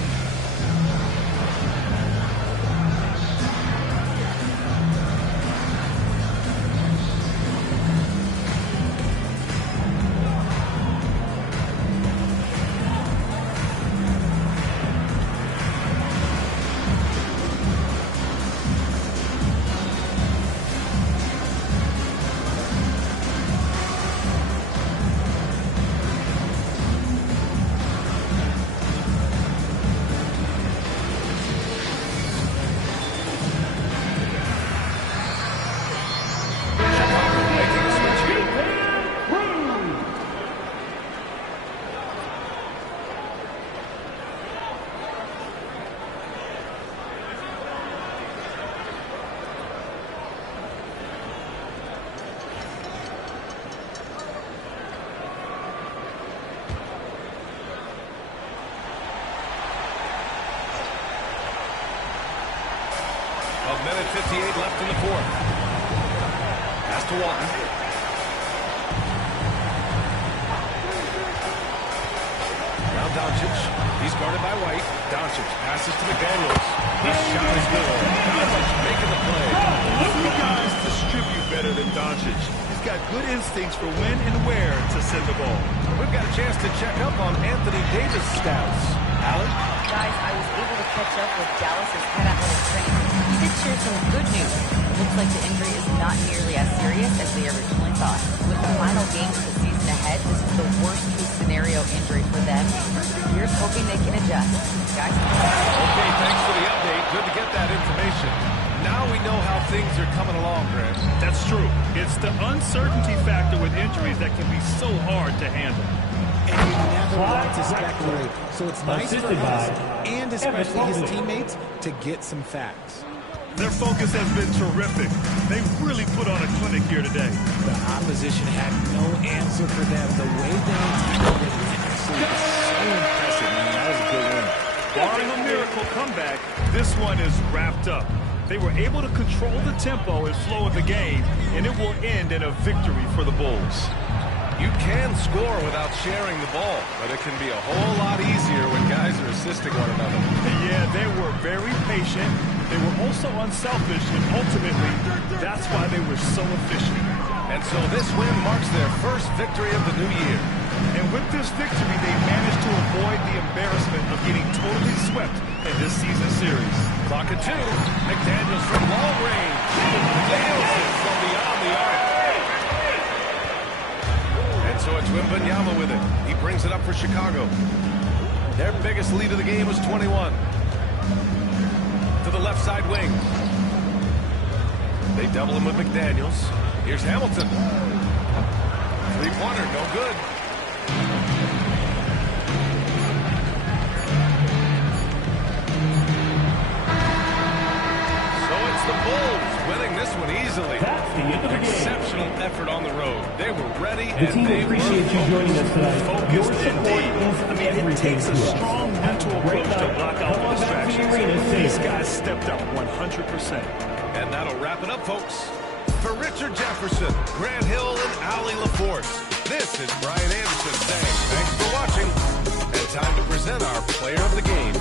minute 58 left in the fourth. Pass to Walton. Now Doncic. He's guarded by White. Doncic passes to McDaniels. His shot is good. Doncic making the play. Few guys distribute better than Doncic. He's got good instincts for when and where to send the ball. We've got a chance to check up on Anthony Davis' stats. Allen? Guys, I was able to catch up with Dallas's head athletic trainer. He did share some good news. It looks like the injury is not nearly as serious as they originally thought. With the final games of the season ahead, this is the worst-case scenario injury for them. Here's hoping they can adjust. Guys? Okay, thanks for the update. Good to get that information. Now we know how things are coming along, Grant. That's true. It's the uncertainty factor with injuries that can be so hard to handle. And you never want to speculate. So it's nice for us, and especially his teammates, to get some facts. Their focus has been terrific. They really put on a clinic here today. The opposition had no answer for them. The way they tackled it was so impressive, man. That was a good win. Barring a miracle comeback, this one is wrapped up. They were able to control the tempo and flow of the game, and it will end in a victory for the Bulls. You can score without sharing the ball, but it can be a whole lot easier when guys are assisting one another. Yeah, they were very patient. They were also unselfish, and ultimately, that's why they were so efficient. And so this win marks their first victory of the new year. And with this victory, they managed to avoid the embarrassment of getting totally swept in this season series. Clock at 2. McDaniels from long range. Nails it from beyond the arc. And so it's Wembanyama with it. He brings it up for Chicago. Their biggest lead of the game was 21. To the left side wing. They double him with McDaniels. Here's Hamilton. Three-pointer, no good. So it's the Bulls winning this one easily. That's the end of the game. Exceptional effort on the road. They were ready The and team they were appreciates you joining us tonight. Your Focused support indeed. is everything It takes to a us. strong mental Great approach to night. block out Come the on back to the distractions. arena These safe. guys stepped up 100%. And that'll wrap it up, folks. For Richard Jefferson, Grant Hill, and Allie LaForce, this is Brian Anderson saying thanks for watching. And time to present our player of the game.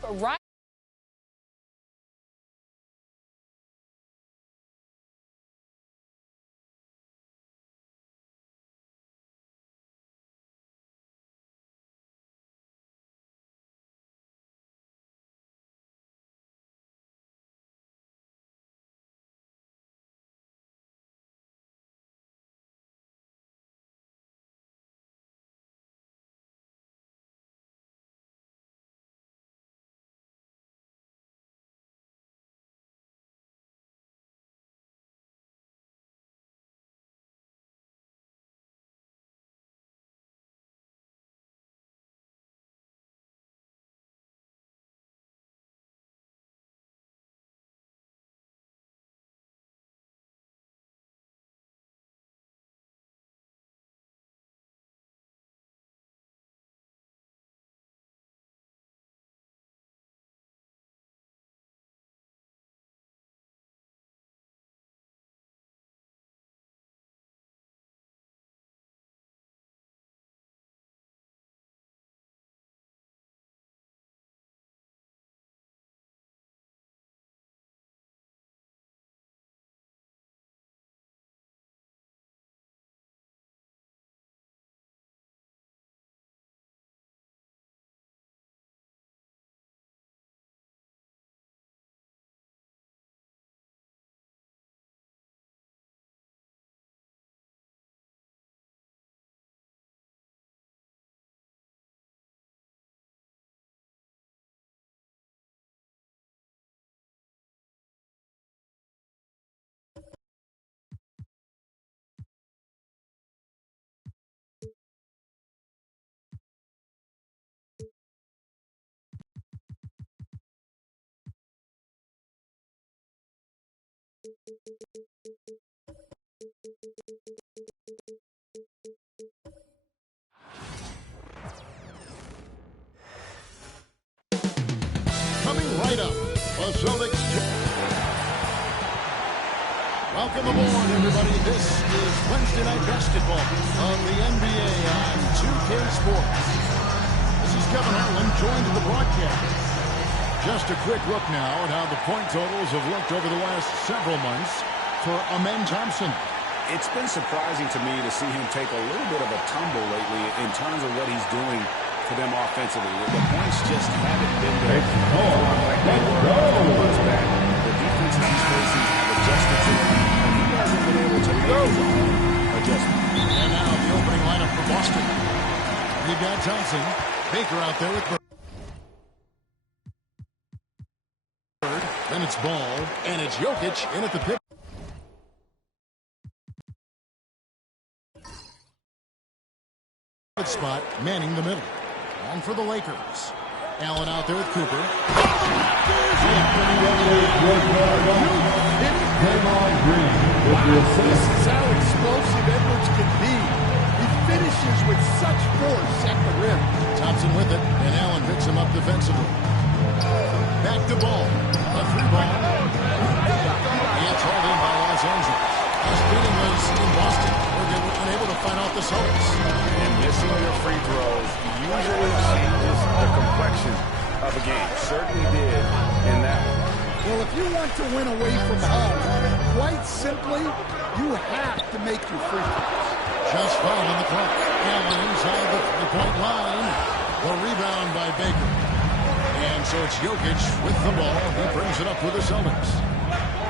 jump right. Coming right up, the Celtics. Welcome aboard, everybody. This is Wednesday Night Basketball on the NBA on 2K Sports. This is Kevin Harlan, joined in the broadcast. Just a quick look now at how the point totals have looked over the last several months for Amen Thompson. It's been surprising to me to see him take a little bit of a tumble lately in terms of what he's doing for them offensively. The points just haven't been there like they were a couple months back. The defenses he's facing have adjusted to him, and he hasn't been able to make his own adjustment. And now the opening lineup for Boston. You've got Thompson, Baker out there with Bird. Then it's Ball, and it's Jokic in at the pick. Spot, manning the middle. On for the Lakers. Allen out there with Cooper. This is how explosive Edwards can be. He finishes with such force at the rim. Thompson with it, and Allen picks him up defensively. Back to Ball. A three ball. It's hauled in by Los Angeles. Last meeting was in Boston, where they were unable to find off the Celtics. And missing your free throws usually changes the complexion of a game. Certainly did in that one. Well, if you want to win away from home, quite simply, you have to make your free throws. Just 5 on the clock. Allen inside the point line. The rebound by Baker. And so it's Jokic with the ball. He brings it up with the Celtics.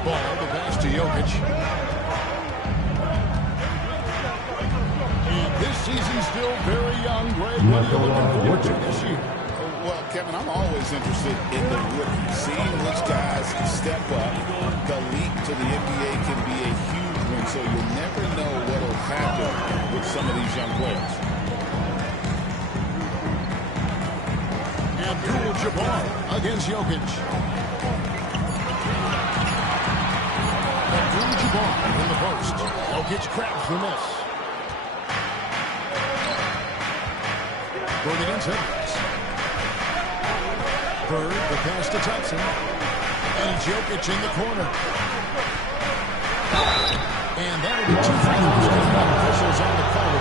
Ball, the pass to Jokic. This season's still very young. Greg, what are you looking forward to this year? Well, Kevin, I'm always interested in the rookies, seeing which guys step up. The leap to the NBA can be a huge one, so you'll never know what will happen with some of these young players. Abdul-Jabbar against Jokic. Abdul-Jabbar in the post. Jokic grabs the miss. Bird against Edwards. Bird, the pass to Thompson. And it's Jokic in the corner. And that'll be 2 free throws. Officials on the call.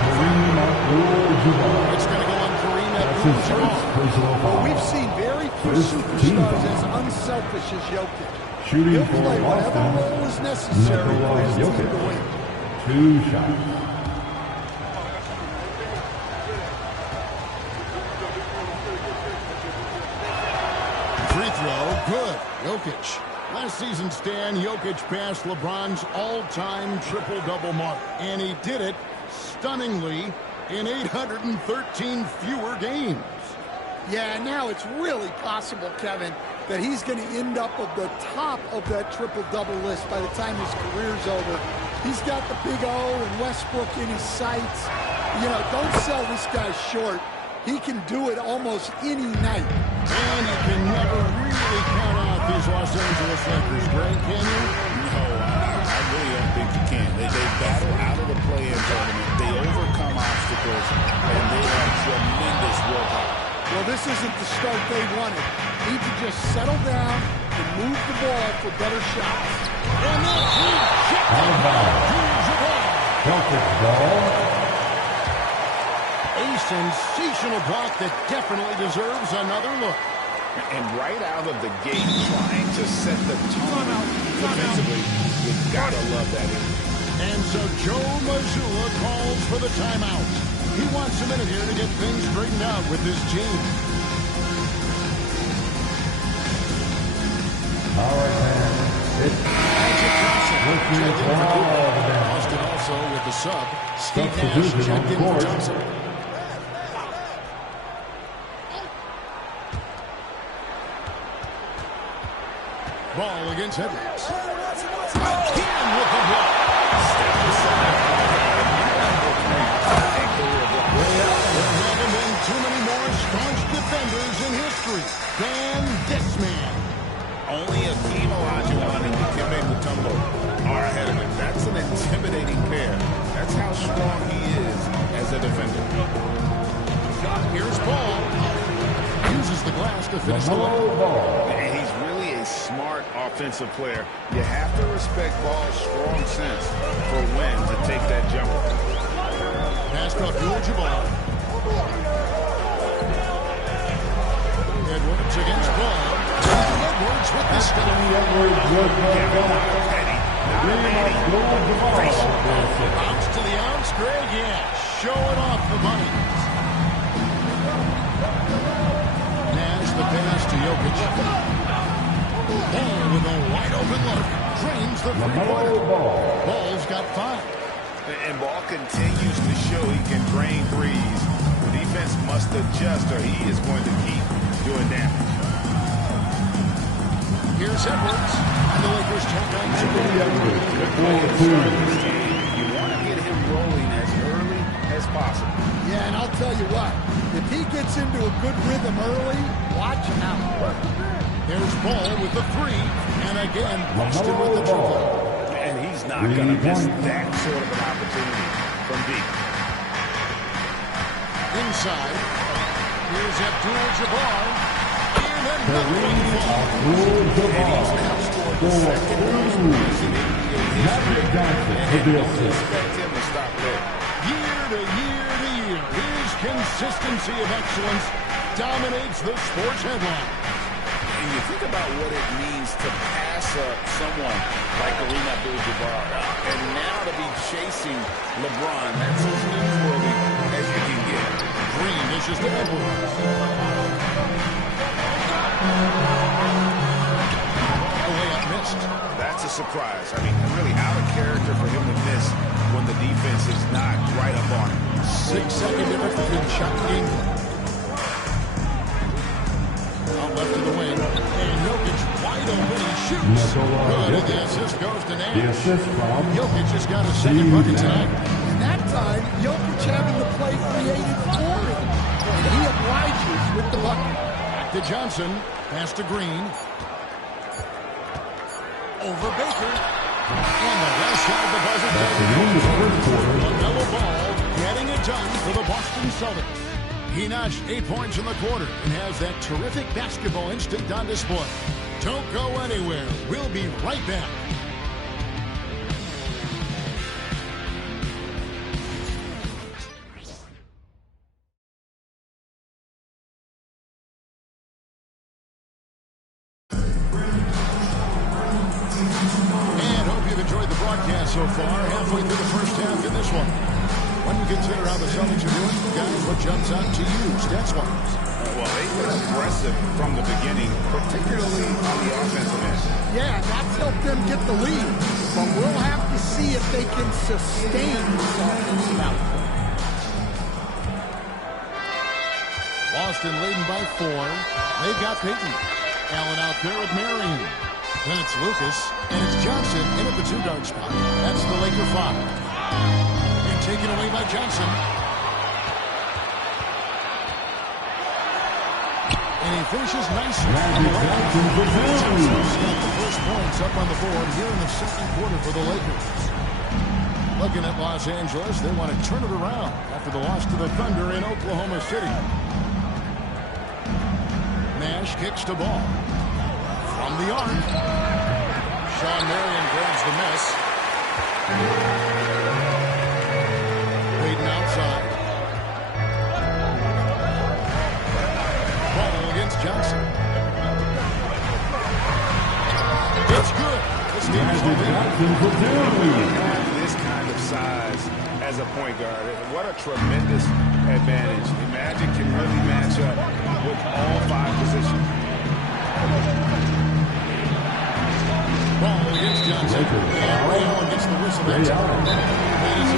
It's going to go on Kareem Abdul-Jabbar. Well, we've seen very for superstars as unselfish as Jokic. Shooting He'll for play whatever Boston, role is necessary for his team to win. 2 shots. Free throw, good. Jokic. Last season, Stan, Jokic passed LeBron's all-time triple-double mark, and he did it stunningly in 813 fewer games. Yeah, now it's really possible, Kevin, that he's going to end up at the top of that triple-double list by the time his career's over. He's got the big O and Westbrook in his sights. You know, don't sell this guy short. He can do it almost any night. And you can never really count out these Los Angeles Lakers, Greg, can you? No, I really don't think you can. They battle out of the play-in tournament. They overcome obstacles, and they have tremendous willpower. Well, this isn't the start they wanted. Need to just settle down and move the ball for better shots. And that's Celtics ball. a sensational block that definitely deserves another look. And right out of the gate, trying to set the tone defensively. You've got to love that. And so Joe Mazzulla calls for the timeout. He wants a minute here to get things straightened out with his team. All right, man. It's Austin also with the sub. Steve Nash checked in for Johnson. Ball against Edwards. Again with the block. Step aside. There haven't been too many more staunch defenders in history than this man. Only Akeem Olajuwon and Dikembe Mutombo are ahead of him. That's an intimidating pair. That's how strong he is as a defender. Here's Ball. Uses the glass to finish the ball. And he's really a smart offensive player. You have to respect Ball's strong sense for when to take that jumper. Pass to Abdul-Jabbar. Edwards against Ball. Edwards with the step. Bounce to the ounce, Greg. Yeah, showing off the bunnies. Nash the pass to Jokic. Ball with a wide open look. Drains the three-pointer. Ball's got 5. And Ball continues to show he can drain threes. The defense must adjust or he is going to keep doing damage. Here's Edwards. And the Lakers check on You want to get him rolling as early as possible. Yeah, and I'll tell you what. If he gets into a good rhythm early, watch out. There's Ball with the 3. And again, Boston with the triple. And he's not going to miss that sort of an opportunity from deep. Inside. Here's Abdul-Jabbar. And another one falls. And he's now scored the second most points in NBA history. And don't expect him to stop there. Year to year to year, his consistency of excellence dominates the sports headline. And you think about what it means to pass up someone like Kareem Abdul-Jabbar, and now to be chasing LeBron. That's as newsworthy as you can get. Green dishes to Edwards. The layup missed. That's a surprise. I mean, really out of character for him to miss when the defense is not right up on him. 6-second difference between shot and game clock. Out left to the wing. And Jokic wide open. He shoots. Good. And the assist goes to Nash. The assist from Jokic has got a second bucket tonight. And that time, Jokic having the play created for him. And he obliges with the bucket. Back to Johnson. Pass to Green. Over Baker. On the left side of the buzzer. LaMelo Ball getting it done for the Boston Celtics. He notched 8 points in the quarter and has that terrific basketball instinct on display. Don't go anywhere. We'll be right back. jumps out to you, stats-wise. Well, they've been aggressive from the beginning, particularly on the offensive end. Yeah, that's helped them get the lead. But we'll have to see if they can sustain this offensive output. Boston leading by 4. They've got Peyton. Allen out there with Marion. Then it's Lucas, and it's Johnson in at the 2-guard spot. That's the Laker 5. And taken away by Johnson. And he finishes nicely. Johnson's got the first points up on the board here in the second quarter for the Lakers. Looking at Los Angeles, they want to turn it around after the loss to the Thunder in Oklahoma City. Nash kicks the ball. From the arc. Sean Marion grabs the miss. Peyton outside. Ball against Johnson. It's good. This team is this kind of size as a point guard. What a tremendous advantage. The Magic can really match up with all 5 positions. Ball against Johnson. And Ray Allen gets the whistle that time. And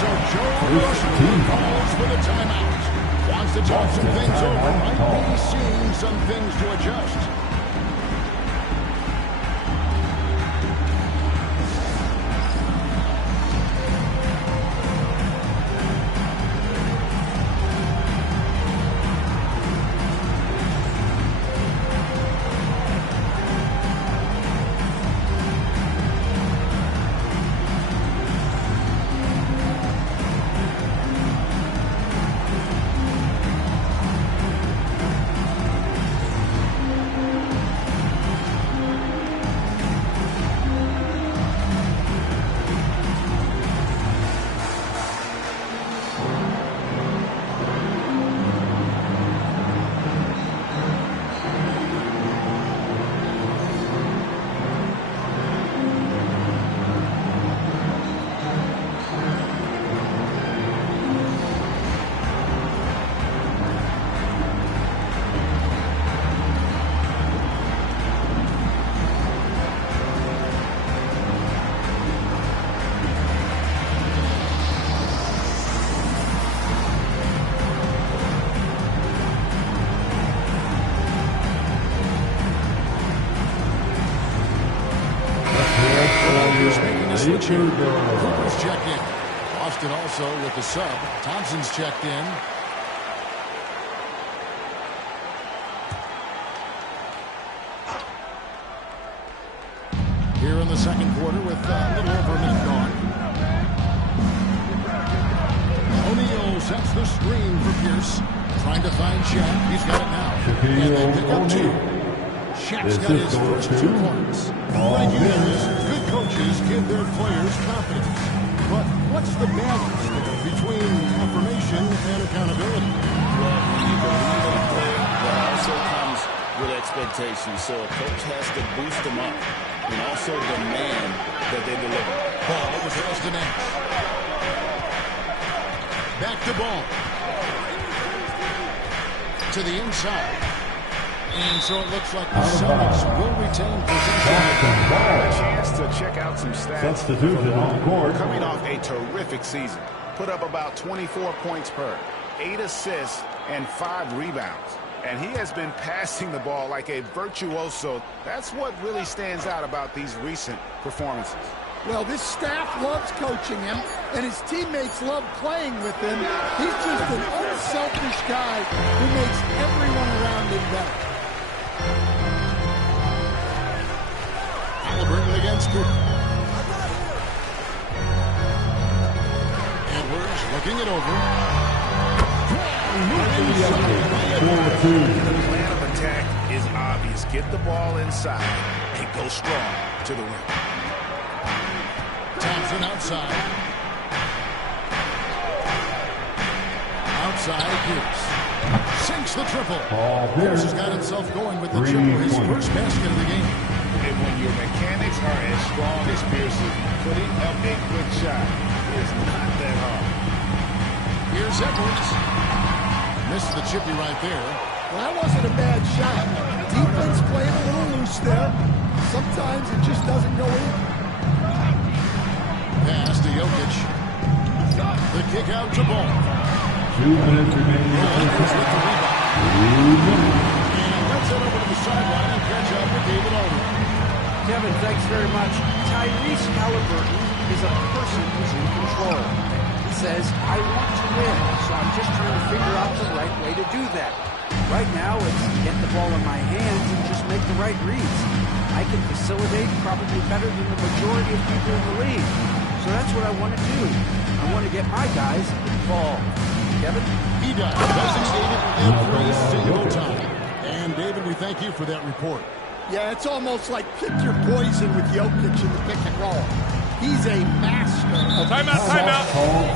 so Joe Rushman calls for the timeout. Wants to talk some things over. Might be seeing some things to adjust. Cooper's checked in. Boston also with the sub. Thompson's checked in. Here in the second quarter with a little over a minute gone. O'Neal sets the screen for Pierce. Trying to find Shaq. He's got it now. And they pick up 2. Shaq's got his first 2 points. Regulars, good coaches give their players confidence. But what's the balance between affirmation and accountability? Well, when you believe in a player, that also comes with expectations. So a coach has to boost them up and also demand that they deliver. Ball over to Austin Nash. Back to ball. To the inside. And so it looks like the Celtics will retain possession. A chance to check out some stats. Substitution on the court. Coming off a terrific season. Put up about 24 points per, 8 assists, and 5 rebounds. And he has been passing the ball like a virtuoso. That's what really stands out about these recent performances. Well, this staff loves coaching him, and his teammates love playing with him. He's just an unselfish guy who makes everyone around him better. Halliburton against Cooper. Edwards looking it over. The plan of attack is obvious. Get the ball inside and go strong to the rim. Thompson outside. Outside Pierce. Sinks the triple. Pierce has got himself going with the triple. His first basket of the game. And when your mechanics are as strong as Pierce's, putting up a quick shot is not that hard. Here's Edwards. Misses the chippy right there. Well, that wasn't a bad shot. Defense playing a little loose there. Sometimes it just doesn't go in. Pass to Jokic. The kick out to Ball. 2 minutes remaining. With the rebound. 2 minutes. And let's head over to the sideline and catch up with David Aldridge. Kevin, thanks very much. Tyrese Halliburton is a person who's in control. He says, I want to win, so I'm just trying to figure out the right way to do that. Right now, it's get the ball in my hands and just make the right reads. I can facilitate probably better than the majority of people in the league. So that's what I want to do. I want to get my guys involved. Kevin? He does. Designated every single time. And David, we thank you for that report. Yeah, it's almost like pick your poison with Jokic in the pick and roll. He's a master of Timeout.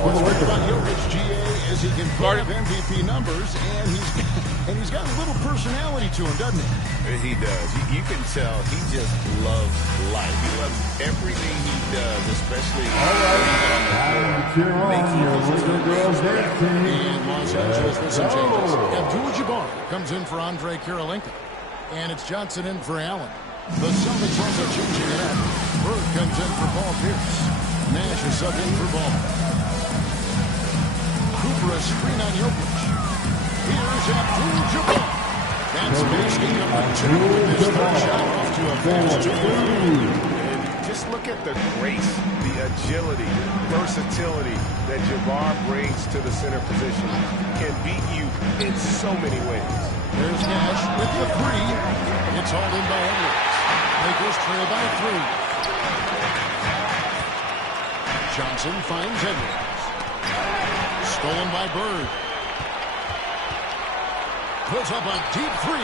What's great about Jokic, GA, is he can put up MVP numbers, and he's got a little personality to him, doesn't he? He does. You can tell he just loves life. He loves everything he does, especially in Los Angeles with some changes. Abdul-Jabbar comes in for Andre Kirilenko. And it's Johnson in for Allen. The Celtics also changing it up. Bird comes in for Paul Pierce. Nash is sub in for Ball. Cooper a screen on Jokic. Here's Abdul-Jabbar. That's basket number 2 with his third shot off to a fast 2. Just look at the grace, the agility, versatility that Jabbar brings to the center position. Can beat you in so many ways. There's Nash with the 3. It's hauled in by Edwards. Lakers trail by 3. Johnson finds Edwards. Stolen by Bird. Puts up a deep 3.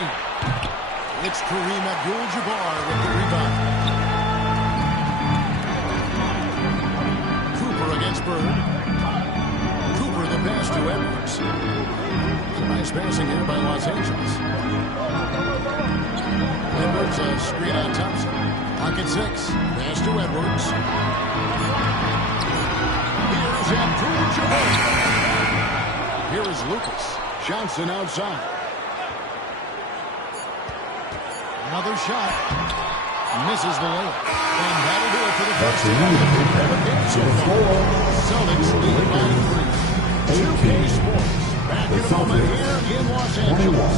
It's Kareem Abdul-Jabbar with the rebound. Cooper against Bird. Cooper the pass to Edwards. Nice passing here by Los Angeles. Edwards a screen on Thompson. Pocket 6. Pass to Edwards. Here's Abdul-Jabbar. Here is Lucas. Johnson outside. Another shot. Misses the layup. And that'll do it for the first time. Celtics lead by 3. 2K Sports. Back in a moment here in Los Angeles.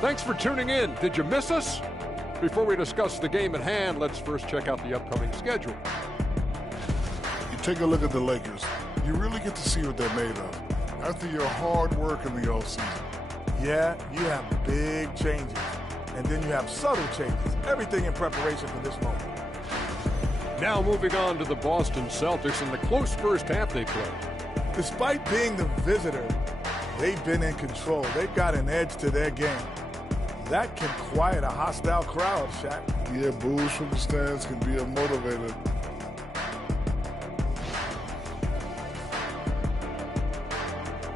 Thanks for tuning in. Did you miss us? Before we discuss the game at hand, let's first check out the upcoming schedule. You take a look at the Lakers. You really get to see what they're made of after your hard work in the offseason. Yeah, you have big changes, and then you have subtle changes. Everything in preparation for this moment. Now moving on to the Boston Celtics and the close first half they played. Despite being the visitor, they've been in control. They've got an edge to their game. That can quiet a hostile crowd, Shaq. Yeah, boos from the stands can be a motivator.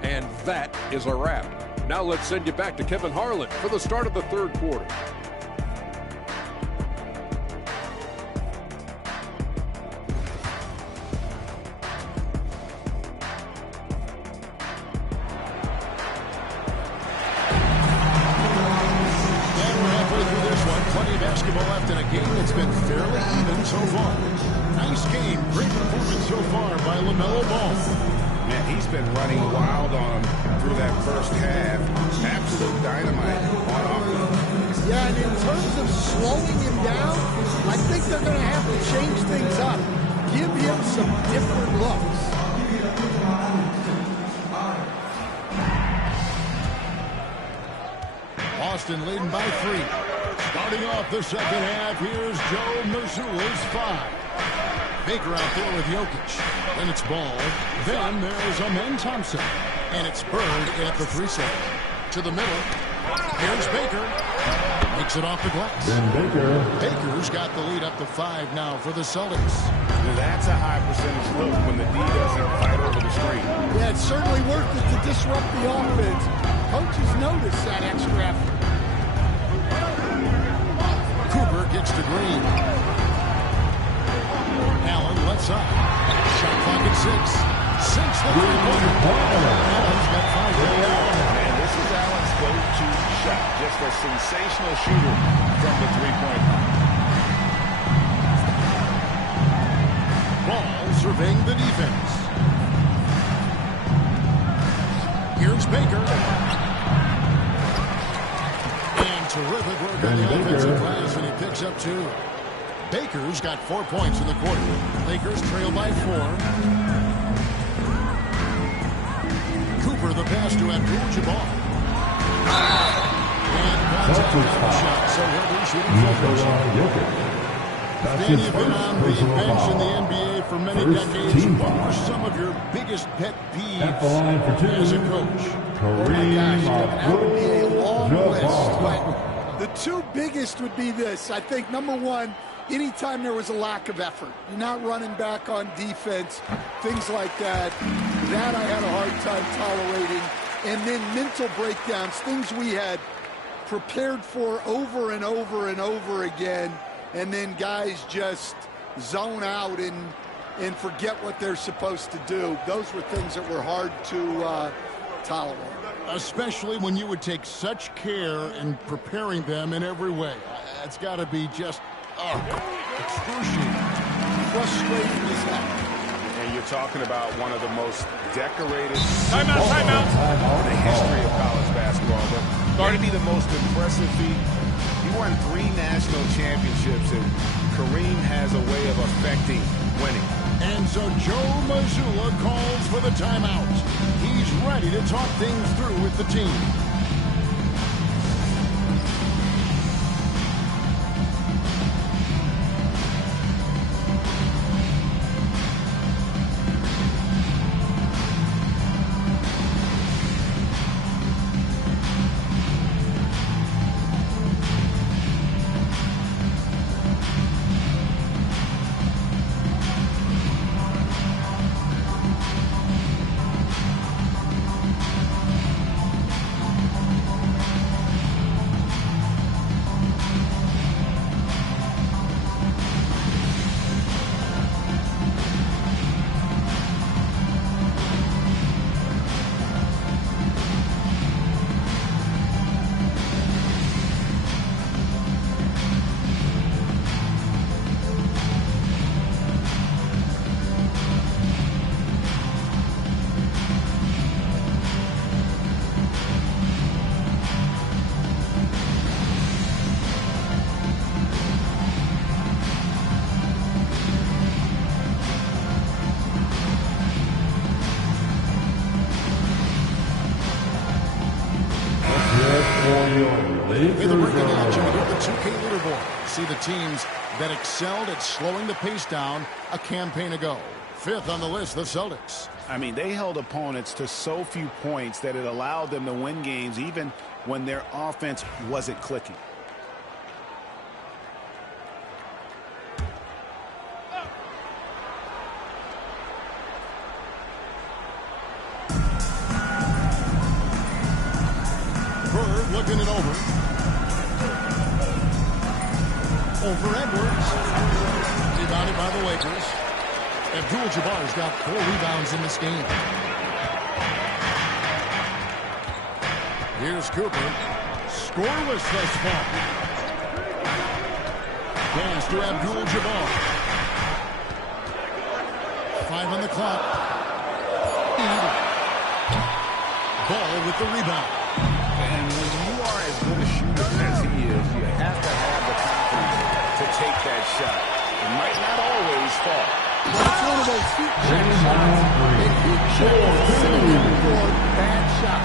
And that is a wrap. Now let's send you back to Kevin Harlan for the start of the third quarter. Basketball left in a game that's been fairly even so far. Nice game. Great performance so far by LaMelo Ball. Man, he's been running wild on him through that first half. Absolute dynamite on offense. Yeah, and in terms of slowing him down, I think they're going to have to change things up. Give him some different looks. Boston leading by 3. Starting off the second half, here's Joe Mazzulla's 5. Baker out there with Jokic. Then it's Ball. Then there's Amen Thompson. And it's Bird at the 3 slot. To the middle. Here's Baker. Makes it off the glass. Then Baker. Baker's got the lead up to 5 now for the Celtics. That's a high percentage look when the D doesn't fight over the screen. Yeah, it's certainly worth it to disrupt the offense. Coaches notice that extra effort. Cooper gets to Green. Allen left side. Shot clock at 6. Sinks the three-pointer. Allen's got 5 rebounds. And this is Allen's go-to shot. Just a sensational shooter from the three-point line. Ball surveying the defense. Here's Baker. And terrific work on the offensive glass, and he picks up 2. Baker's got 4 points in the quarter. Lakers trail by 4. Cooper the pass to Abdul-Jabbar. And contact on the shot, so he'll be shooting full person. Dan, you've been on the bench in the NBA for many decades. What were some of your biggest pet peeves as a coach? Oh my gosh, that would be a long list. But the 2 biggest would be this. I think, number 1, anytime there was a lack of effort, you're not running back on defense, things like that, that I had a hard time tolerating. And then mental breakdowns, things we had prepared for over and over and over again, and then guys just zone out and forget what they're supposed to do. Those were things that were hard to tolerate. Especially when you would take such care in preparing them in every way. It's got to be just excruciating. Frustrating as hell. And you're talking about one of the most decorated timeout in the history of college basketball. But going to be the most impressive feat. He won 3 national championships, and Kareem has a way of affecting winning. And so Joe Mazzulla calls for the timeout. He's ready to talk things through with the team. See the teams that excelled at slowing the pace down a campaign ago. 5th on the list, the Celtics. I mean, they held opponents to so few points that it allowed them to win games even when their offense wasn't clicking. Bird looking it over. Over Edwards. Rebounded by the Lakers. Abdul-Jabbar's got 4 rebounds in this game. Here's Cooper. Scoreless thus far. Pass to Abdul-Jabbar. 5 on the clock. Ball with the rebound. And when you are as good a shooter as he is, you have to have the confidence to take that shot. It might not always fall. But it's one of those heat check shots. And heat check is a synonym for bad shot.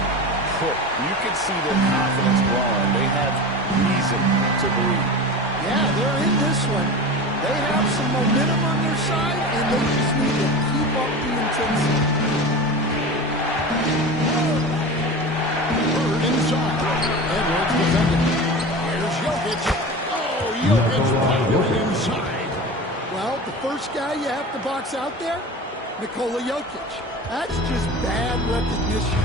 You can see their confidence growing. They have reason to believe. Yeah, they're in this one. They have some momentum on their side, and they just need to keep up the intensity. Bird inside. Edwards defending. Here's Jokic. Oh, Jokic firing inside. Well, the first guy you have to box out there? Nikola Jokic. That's just bad recognition.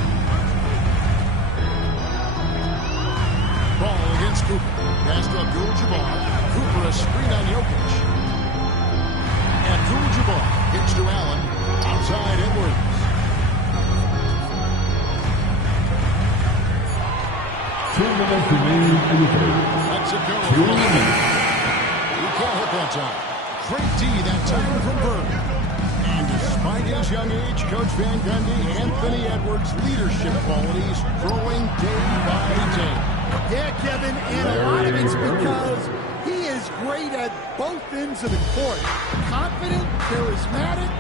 Ball against Cooper. Pass to Abdul-Jabbar. Cooper a screen on Jokic. Abdul-Jabbar kicks to Allen. Outside Edwards. Let's it go. He can't hit that time. Great D that time from Bird. And despite his young age, Coach Van Gundy, Anthony Edwards' leadership qualities growing day by day. Yeah, Kevin, and a lot of it's because he is great at both ends of the court. Confident, charismatic,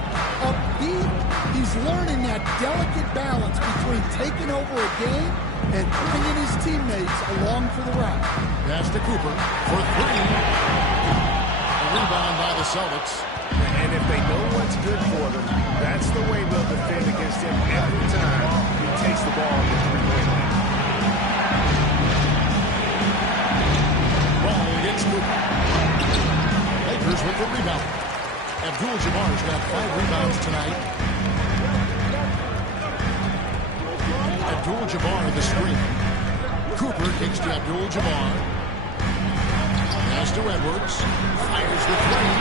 upbeat. He's learning that delicate balance between taking over a game and bringing his teammates along for the ride. Pass to Cooper for three. A rebound by the Celtics. And if they know what's good for them, that's the way they'll defend against him every time he takes the ball in the three-point line. Ball against Cooper. Lakers with the rebound. Abdul-Jabbar's got 5 rebounds tonight. Abdul-Jabbar the screen. Cooper kicks to Abdul-Jabbar. Pass to Edwards. Fires the three.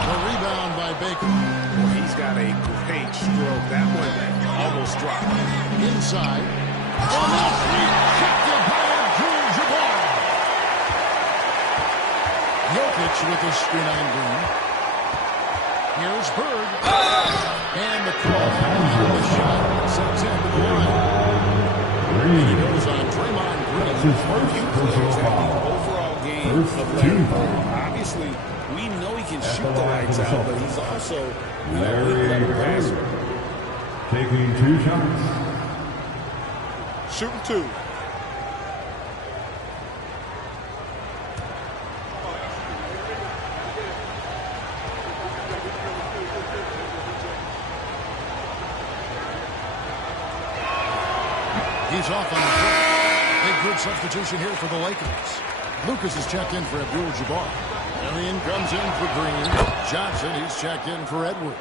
The rebound by Baker. Well, he's got a great stroke. That one almost dropped. Inside. On the rejected by Abdul-Jabbar. Jokic with the screen on Green. Here's Bird. And the call on the shot sends him to the line. He goes on Draymond Green. His first personal foul. Overall game of obviously, we know he can shoot the lights out, but he's also Larry Bird taking 2 shots. Shooting 2. He's off on the foot. Big good substitution here for the Lakers. Lucas is checked in for Abdul-Jabbar. Marion comes in for Green. Johnson, he's checked in for Edwards.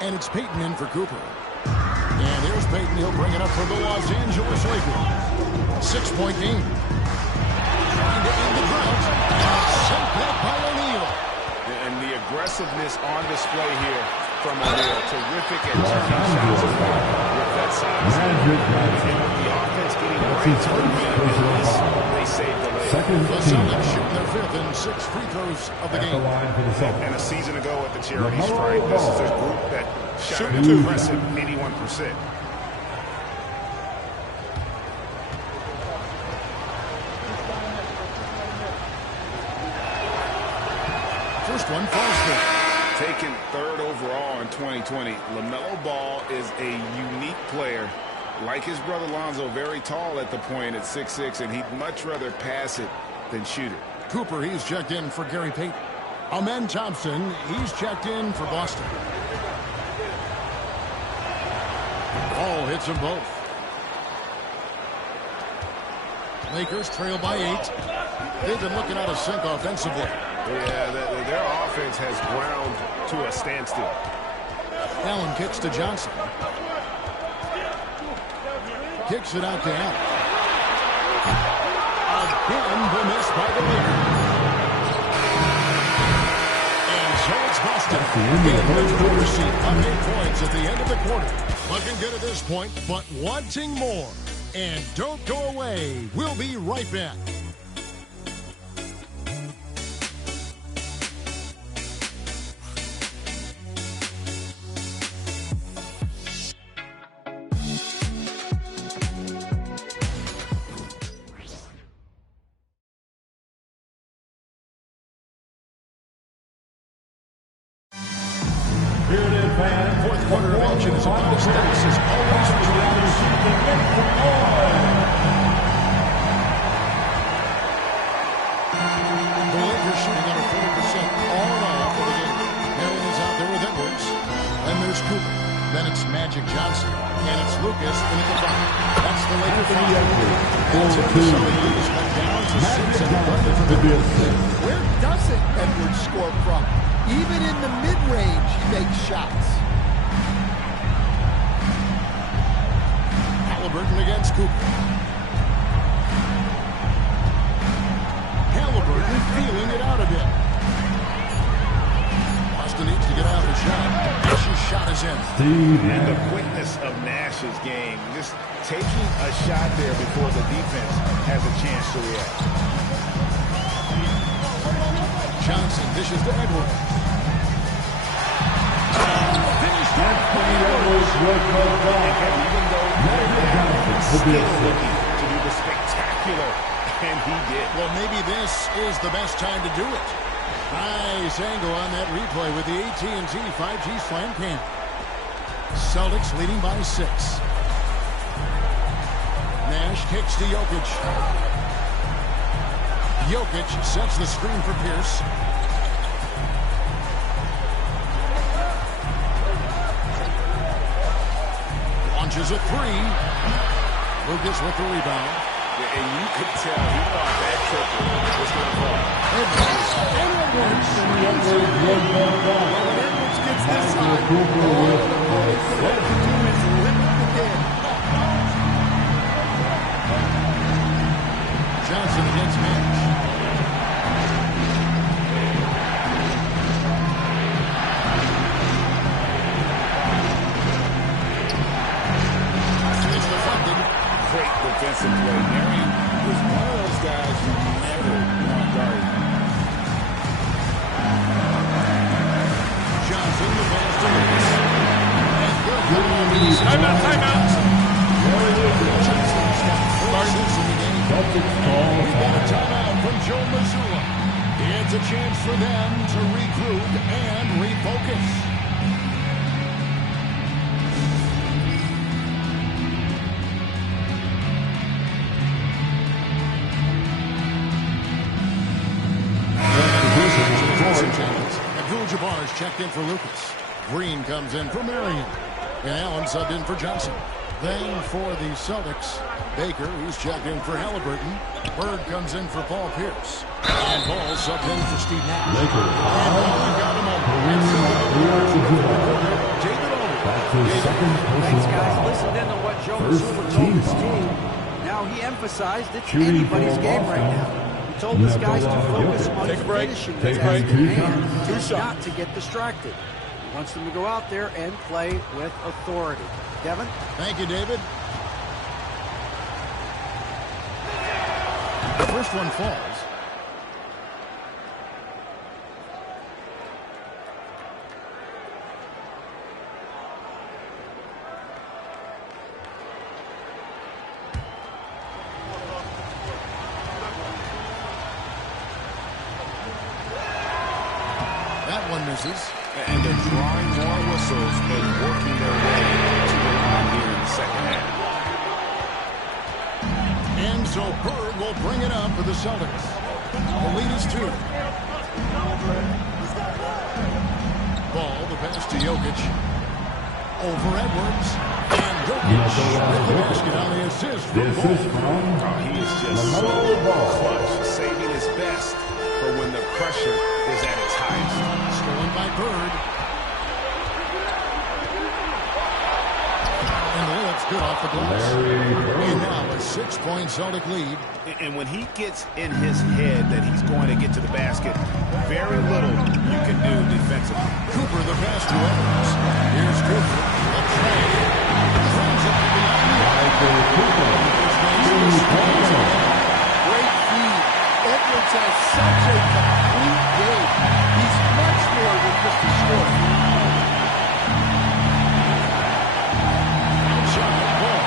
And it's Payton in for Cooper. And here's Payton. He'll bring it up for the Los Angeles Lakers. 6-point game. Trying to end the drought. Sent back by O'Neal. And the aggressiveness on display here from O'Neal. Terrific at turning shots as well with that size. And the offense getting right to the rim. They saved the lead. The Celtics shooting their 5th and 6th free throws of the game. And a season ago at the charity strike, this is a group that shot an impressive 81%. First one falls through. Taken 3rd overall in 2020, LaMelo Ball is a unique player. Like his brother Lonzo, very tall at the point at 6'6", and he'd much rather pass it than shoot it. Cooper, he's checked in for Gary Payton. Amen Thompson, he's checked in for Boston. Ball hits them both. Lakers trail by 8. They've been looking out of sync offensively. Yeah, their offense has ground to a standstill. Allen kicks to Johnson. Kicks it out to Allen. Again, the miss by the Lakers. And so it's Boston. In the driver's seat on 8 points at the end of the quarter. Looking good at this point, but wanting more. And don't go away. We'll be right back. Fourth quarter of action is about as tense as always for the Lakers. The Lakers shooting under 40% all in all for the game. Marion is out there with Edwards. Then there's Cooper. Then it's Magic Johnson. And it's Lucas in at the front. That's the Lakers 5. It's cut down to 6 and a bucket from the field. Where doesn't Edwards score from? Even in the mid-range, he makes shots. Halliburton against Cooper. Halliburton feeling it out a bit. Boston needs to get out the shot. Nash's shot is in. And the quickness of Nash's game, just taking a shot there before the defense has a chance to react. Johnson dishes to Edwards. Finished Even though he's still looking to do the spectacular, and he did. Well, maybe this is the best time to do it. Nice angle on that replay with the AT&T 5G slam cam. Celtics leading by 6. Nash kicks to Jokic. Jokic sets the screen for Pierce. Launches a 3. Lucas with the rebound. And you could tell he thought that triple was going to fall. Edwards gets this side. All the opponent's going to have to do is limit the game. Johnson against Nash. It's deflected. Great defensive play. Marion is one of those guys you never want guarding. Johnson, the pass to Lucas. And Timeout. Johnson's got 4 assists in the game. We've got a timeout from Joe Mazzulla. It's a chance for them to regroup and refocus. Abdul-Jabbar's checked in for Lucas. Green comes in for Marion. And Allen subbed in for Johnson. Then for the Celtics, Baker, who's checked in for Halliburton. Bird comes in for Paul Pierce. And Paul subbed in for Steve Nash. And now we've got him over. David Olden. Thanks, guys. Listen in to what Joe Mazzulla told his team. Now he emphasized it's anybody's game right now. He told his guys to focus on finishing the task at hand, not to get distracted. He wants them to go out there and play with authority. Kevin? Thank you, David. The first one falls. That one misses. And they're drawing more whistles and working their way to the line here in the second half. And so Bird will bring it up for the Celtics. The lead is 2. Ball, the pass to Jokic. Over Edwards. And Jokic with the basket on the assist from Ball. Oh, he is just so clutch, saving his best for when the pressure is at its highest. Stolen by Bird. And the layup's good off the glass. And now a 6-point Celtic lead. And when he gets in his head that he's going to get to the basket, very little you can do defensively. Cooper the pass to Edwards. Here's Cooper. A tray. Friends up to the Great feed. Edwards has such a complete game. He's much more than just a scorer. Outside ball.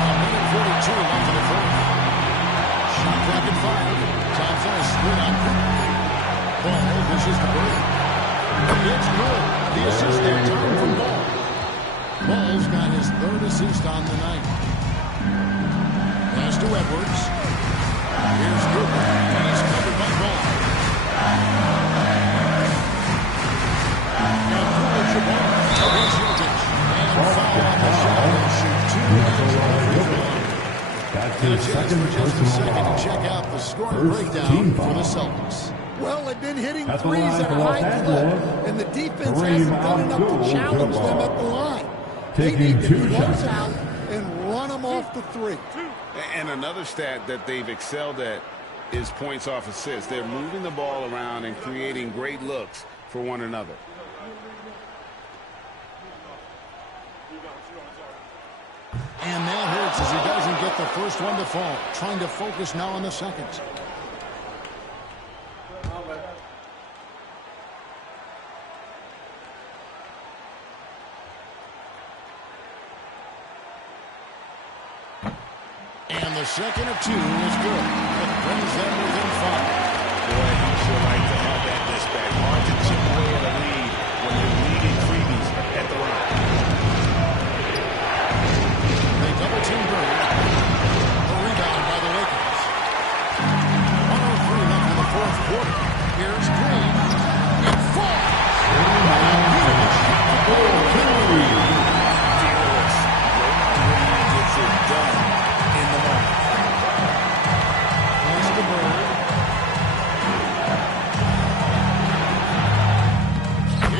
A minute 42 left in the fourth. Shot clock at 5. Thompson is screwed on Cooper. Ball dishes to Bird. It's good. The assist that time from Ball. Ball's got his 3rd assist on the night. Pass to Edwards. Here's Cooper. And he's covered by Ball. Abdul-Jabbar against Jokic. And foul on the shot. He'll shoot 2 minutes on the free throw line. That's And a chance for just a second to check out the scoring breakdown for the Celtics. Well, they've been hitting threes at a high clip, and the defense hasn't done enough to challenge them at the line. They need to close out and run them off the three. And another stat that they've excelled at is points off assists. They're moving the ball around and creating great looks for one another. And that hurts as he doesn't get the first one to fall. Trying to focus now on the second. And the second of two is good. It brings them within 5. Boy, he sure like to have that dispatch. Hard to chip away at a lead when you're leading freebies at the line. They double team Bird. A rebound by the Lakers. 1:03 left in the fourth quarter. Here's Green. It falls. Fearless. Green gets it done in the moment. Here's the Bird.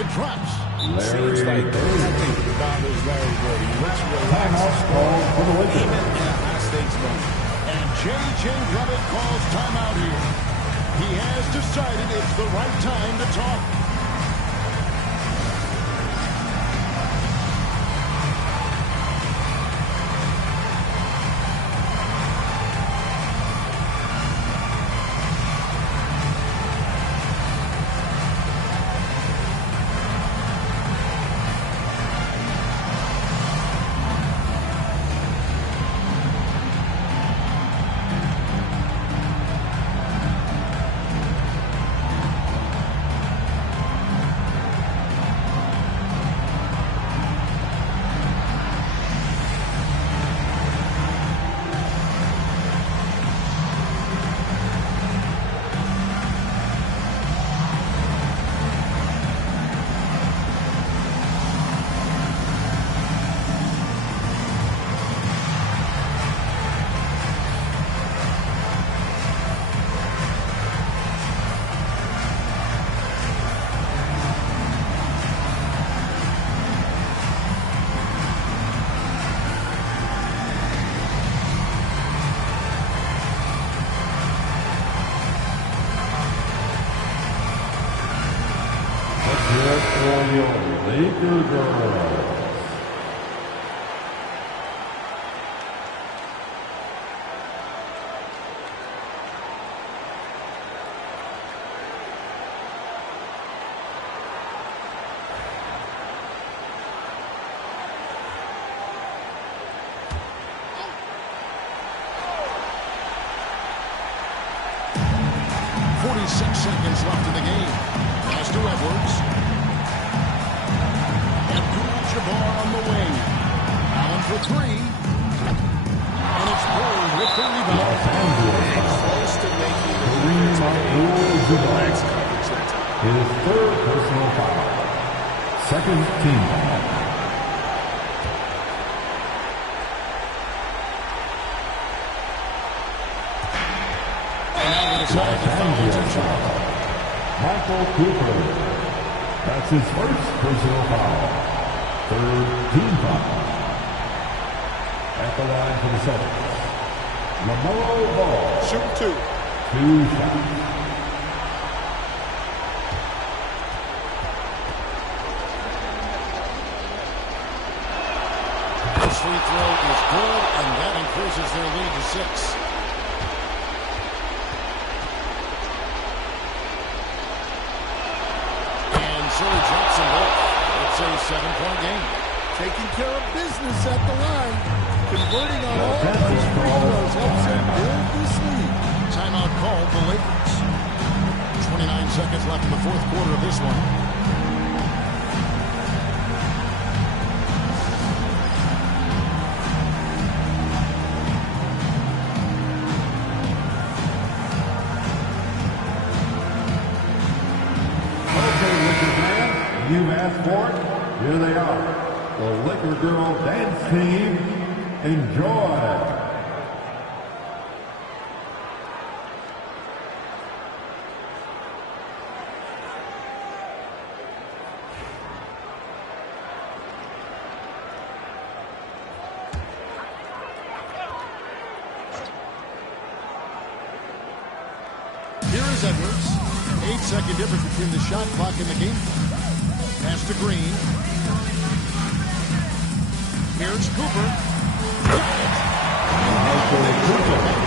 It drops. Seems like nothing bothers Larry Bird. He looks relaxed, even in a high-stakes moment. And J.J. Redick calls timeout here. He has decided it's the right time to talk. Laker girls. Seconds left in the game. Pass to Edwards. Abdul-Jabbar on the wing. Allen for three. And it's Bird with the rebound. Close to making the Abdul-Jabbar. His third personal foul. Second team foul. Michael Cooper. That's his first personal foul. Third team foul. At the line for the Celtics. LaMelo Ball. Shoot two. 2 shots. This free throw is good, and that increases their lead to 6. So he drops them both. It's a 7-point game. Taking care of business at the line. Converting on all those free throws helps him build this lead. Timeout called the Lakers. 29 seconds left in the fourth quarter of this one. You asked for it, here they are. The Laker Girl Dance Team. Enjoy. 8-second difference between the shot clock and the game. Pass to Green. Here's Cooper.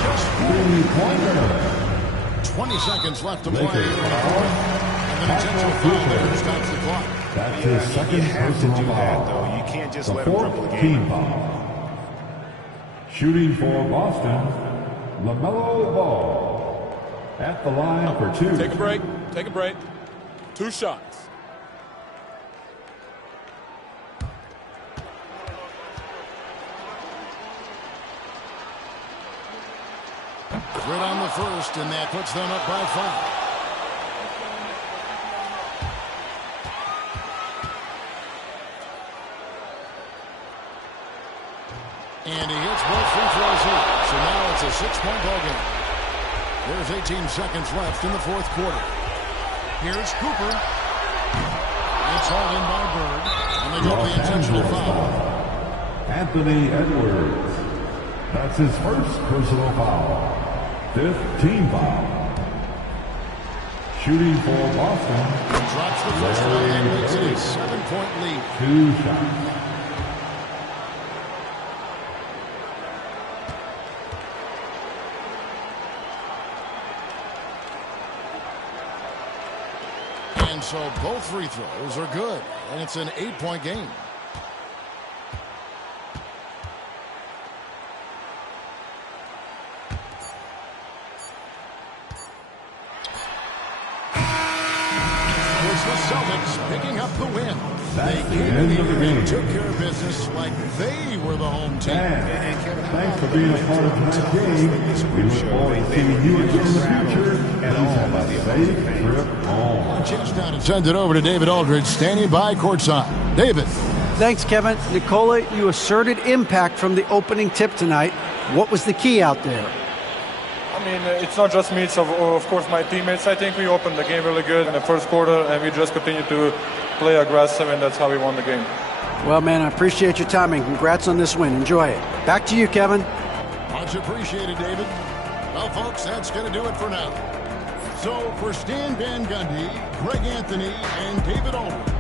Just 20 seconds left to play. And an intentional foul there stops the clock. That's his second personal foul. Though. You can't just The let him fourth cripple the team game. foul. Shooting for Boston, LaMelo Ball. At the line for two. Take a break. Take a break. 2 shots. Grid on the first, and that puts them up by 5. And he hits both free throws here. So now it's a 6-point ball game. There's 18 seconds left in the fourth quarter. Here's Cooper. It's all in by Bird. And they go to the intentional foul. Anthony Edwards. That's his first personal foul. 5th team foul. Shooting for Boston. Drops the first one and makes it a 7-point lead. 2 shots. And so both free throws are good. And it's an 8-point game. It's the Celtics picking up the win. They came in here and took care of business like they were the home team. Thanks for being a part of tonight's game. We look forward to seeing you again in the future. Please have a safe trip home. Chance now to send it over to David Aldridge, standing by courtside. David. Thanks, Kevin. Nicola, you asserted impact from the opening tip tonight. What was the key out there? I mean, it's not just me, it's of course my teammates. I think we opened the game really good in the first quarter, and we just continued to play aggressive, and that's how we won the game. Well, man, I appreciate your time, and congrats on this win. Enjoy it. Back to you, Kevin. Much appreciated, David. Well, folks, that's going to do it for now. So, for Stan Van Gundy, Greg Anthony, and David Aldridge,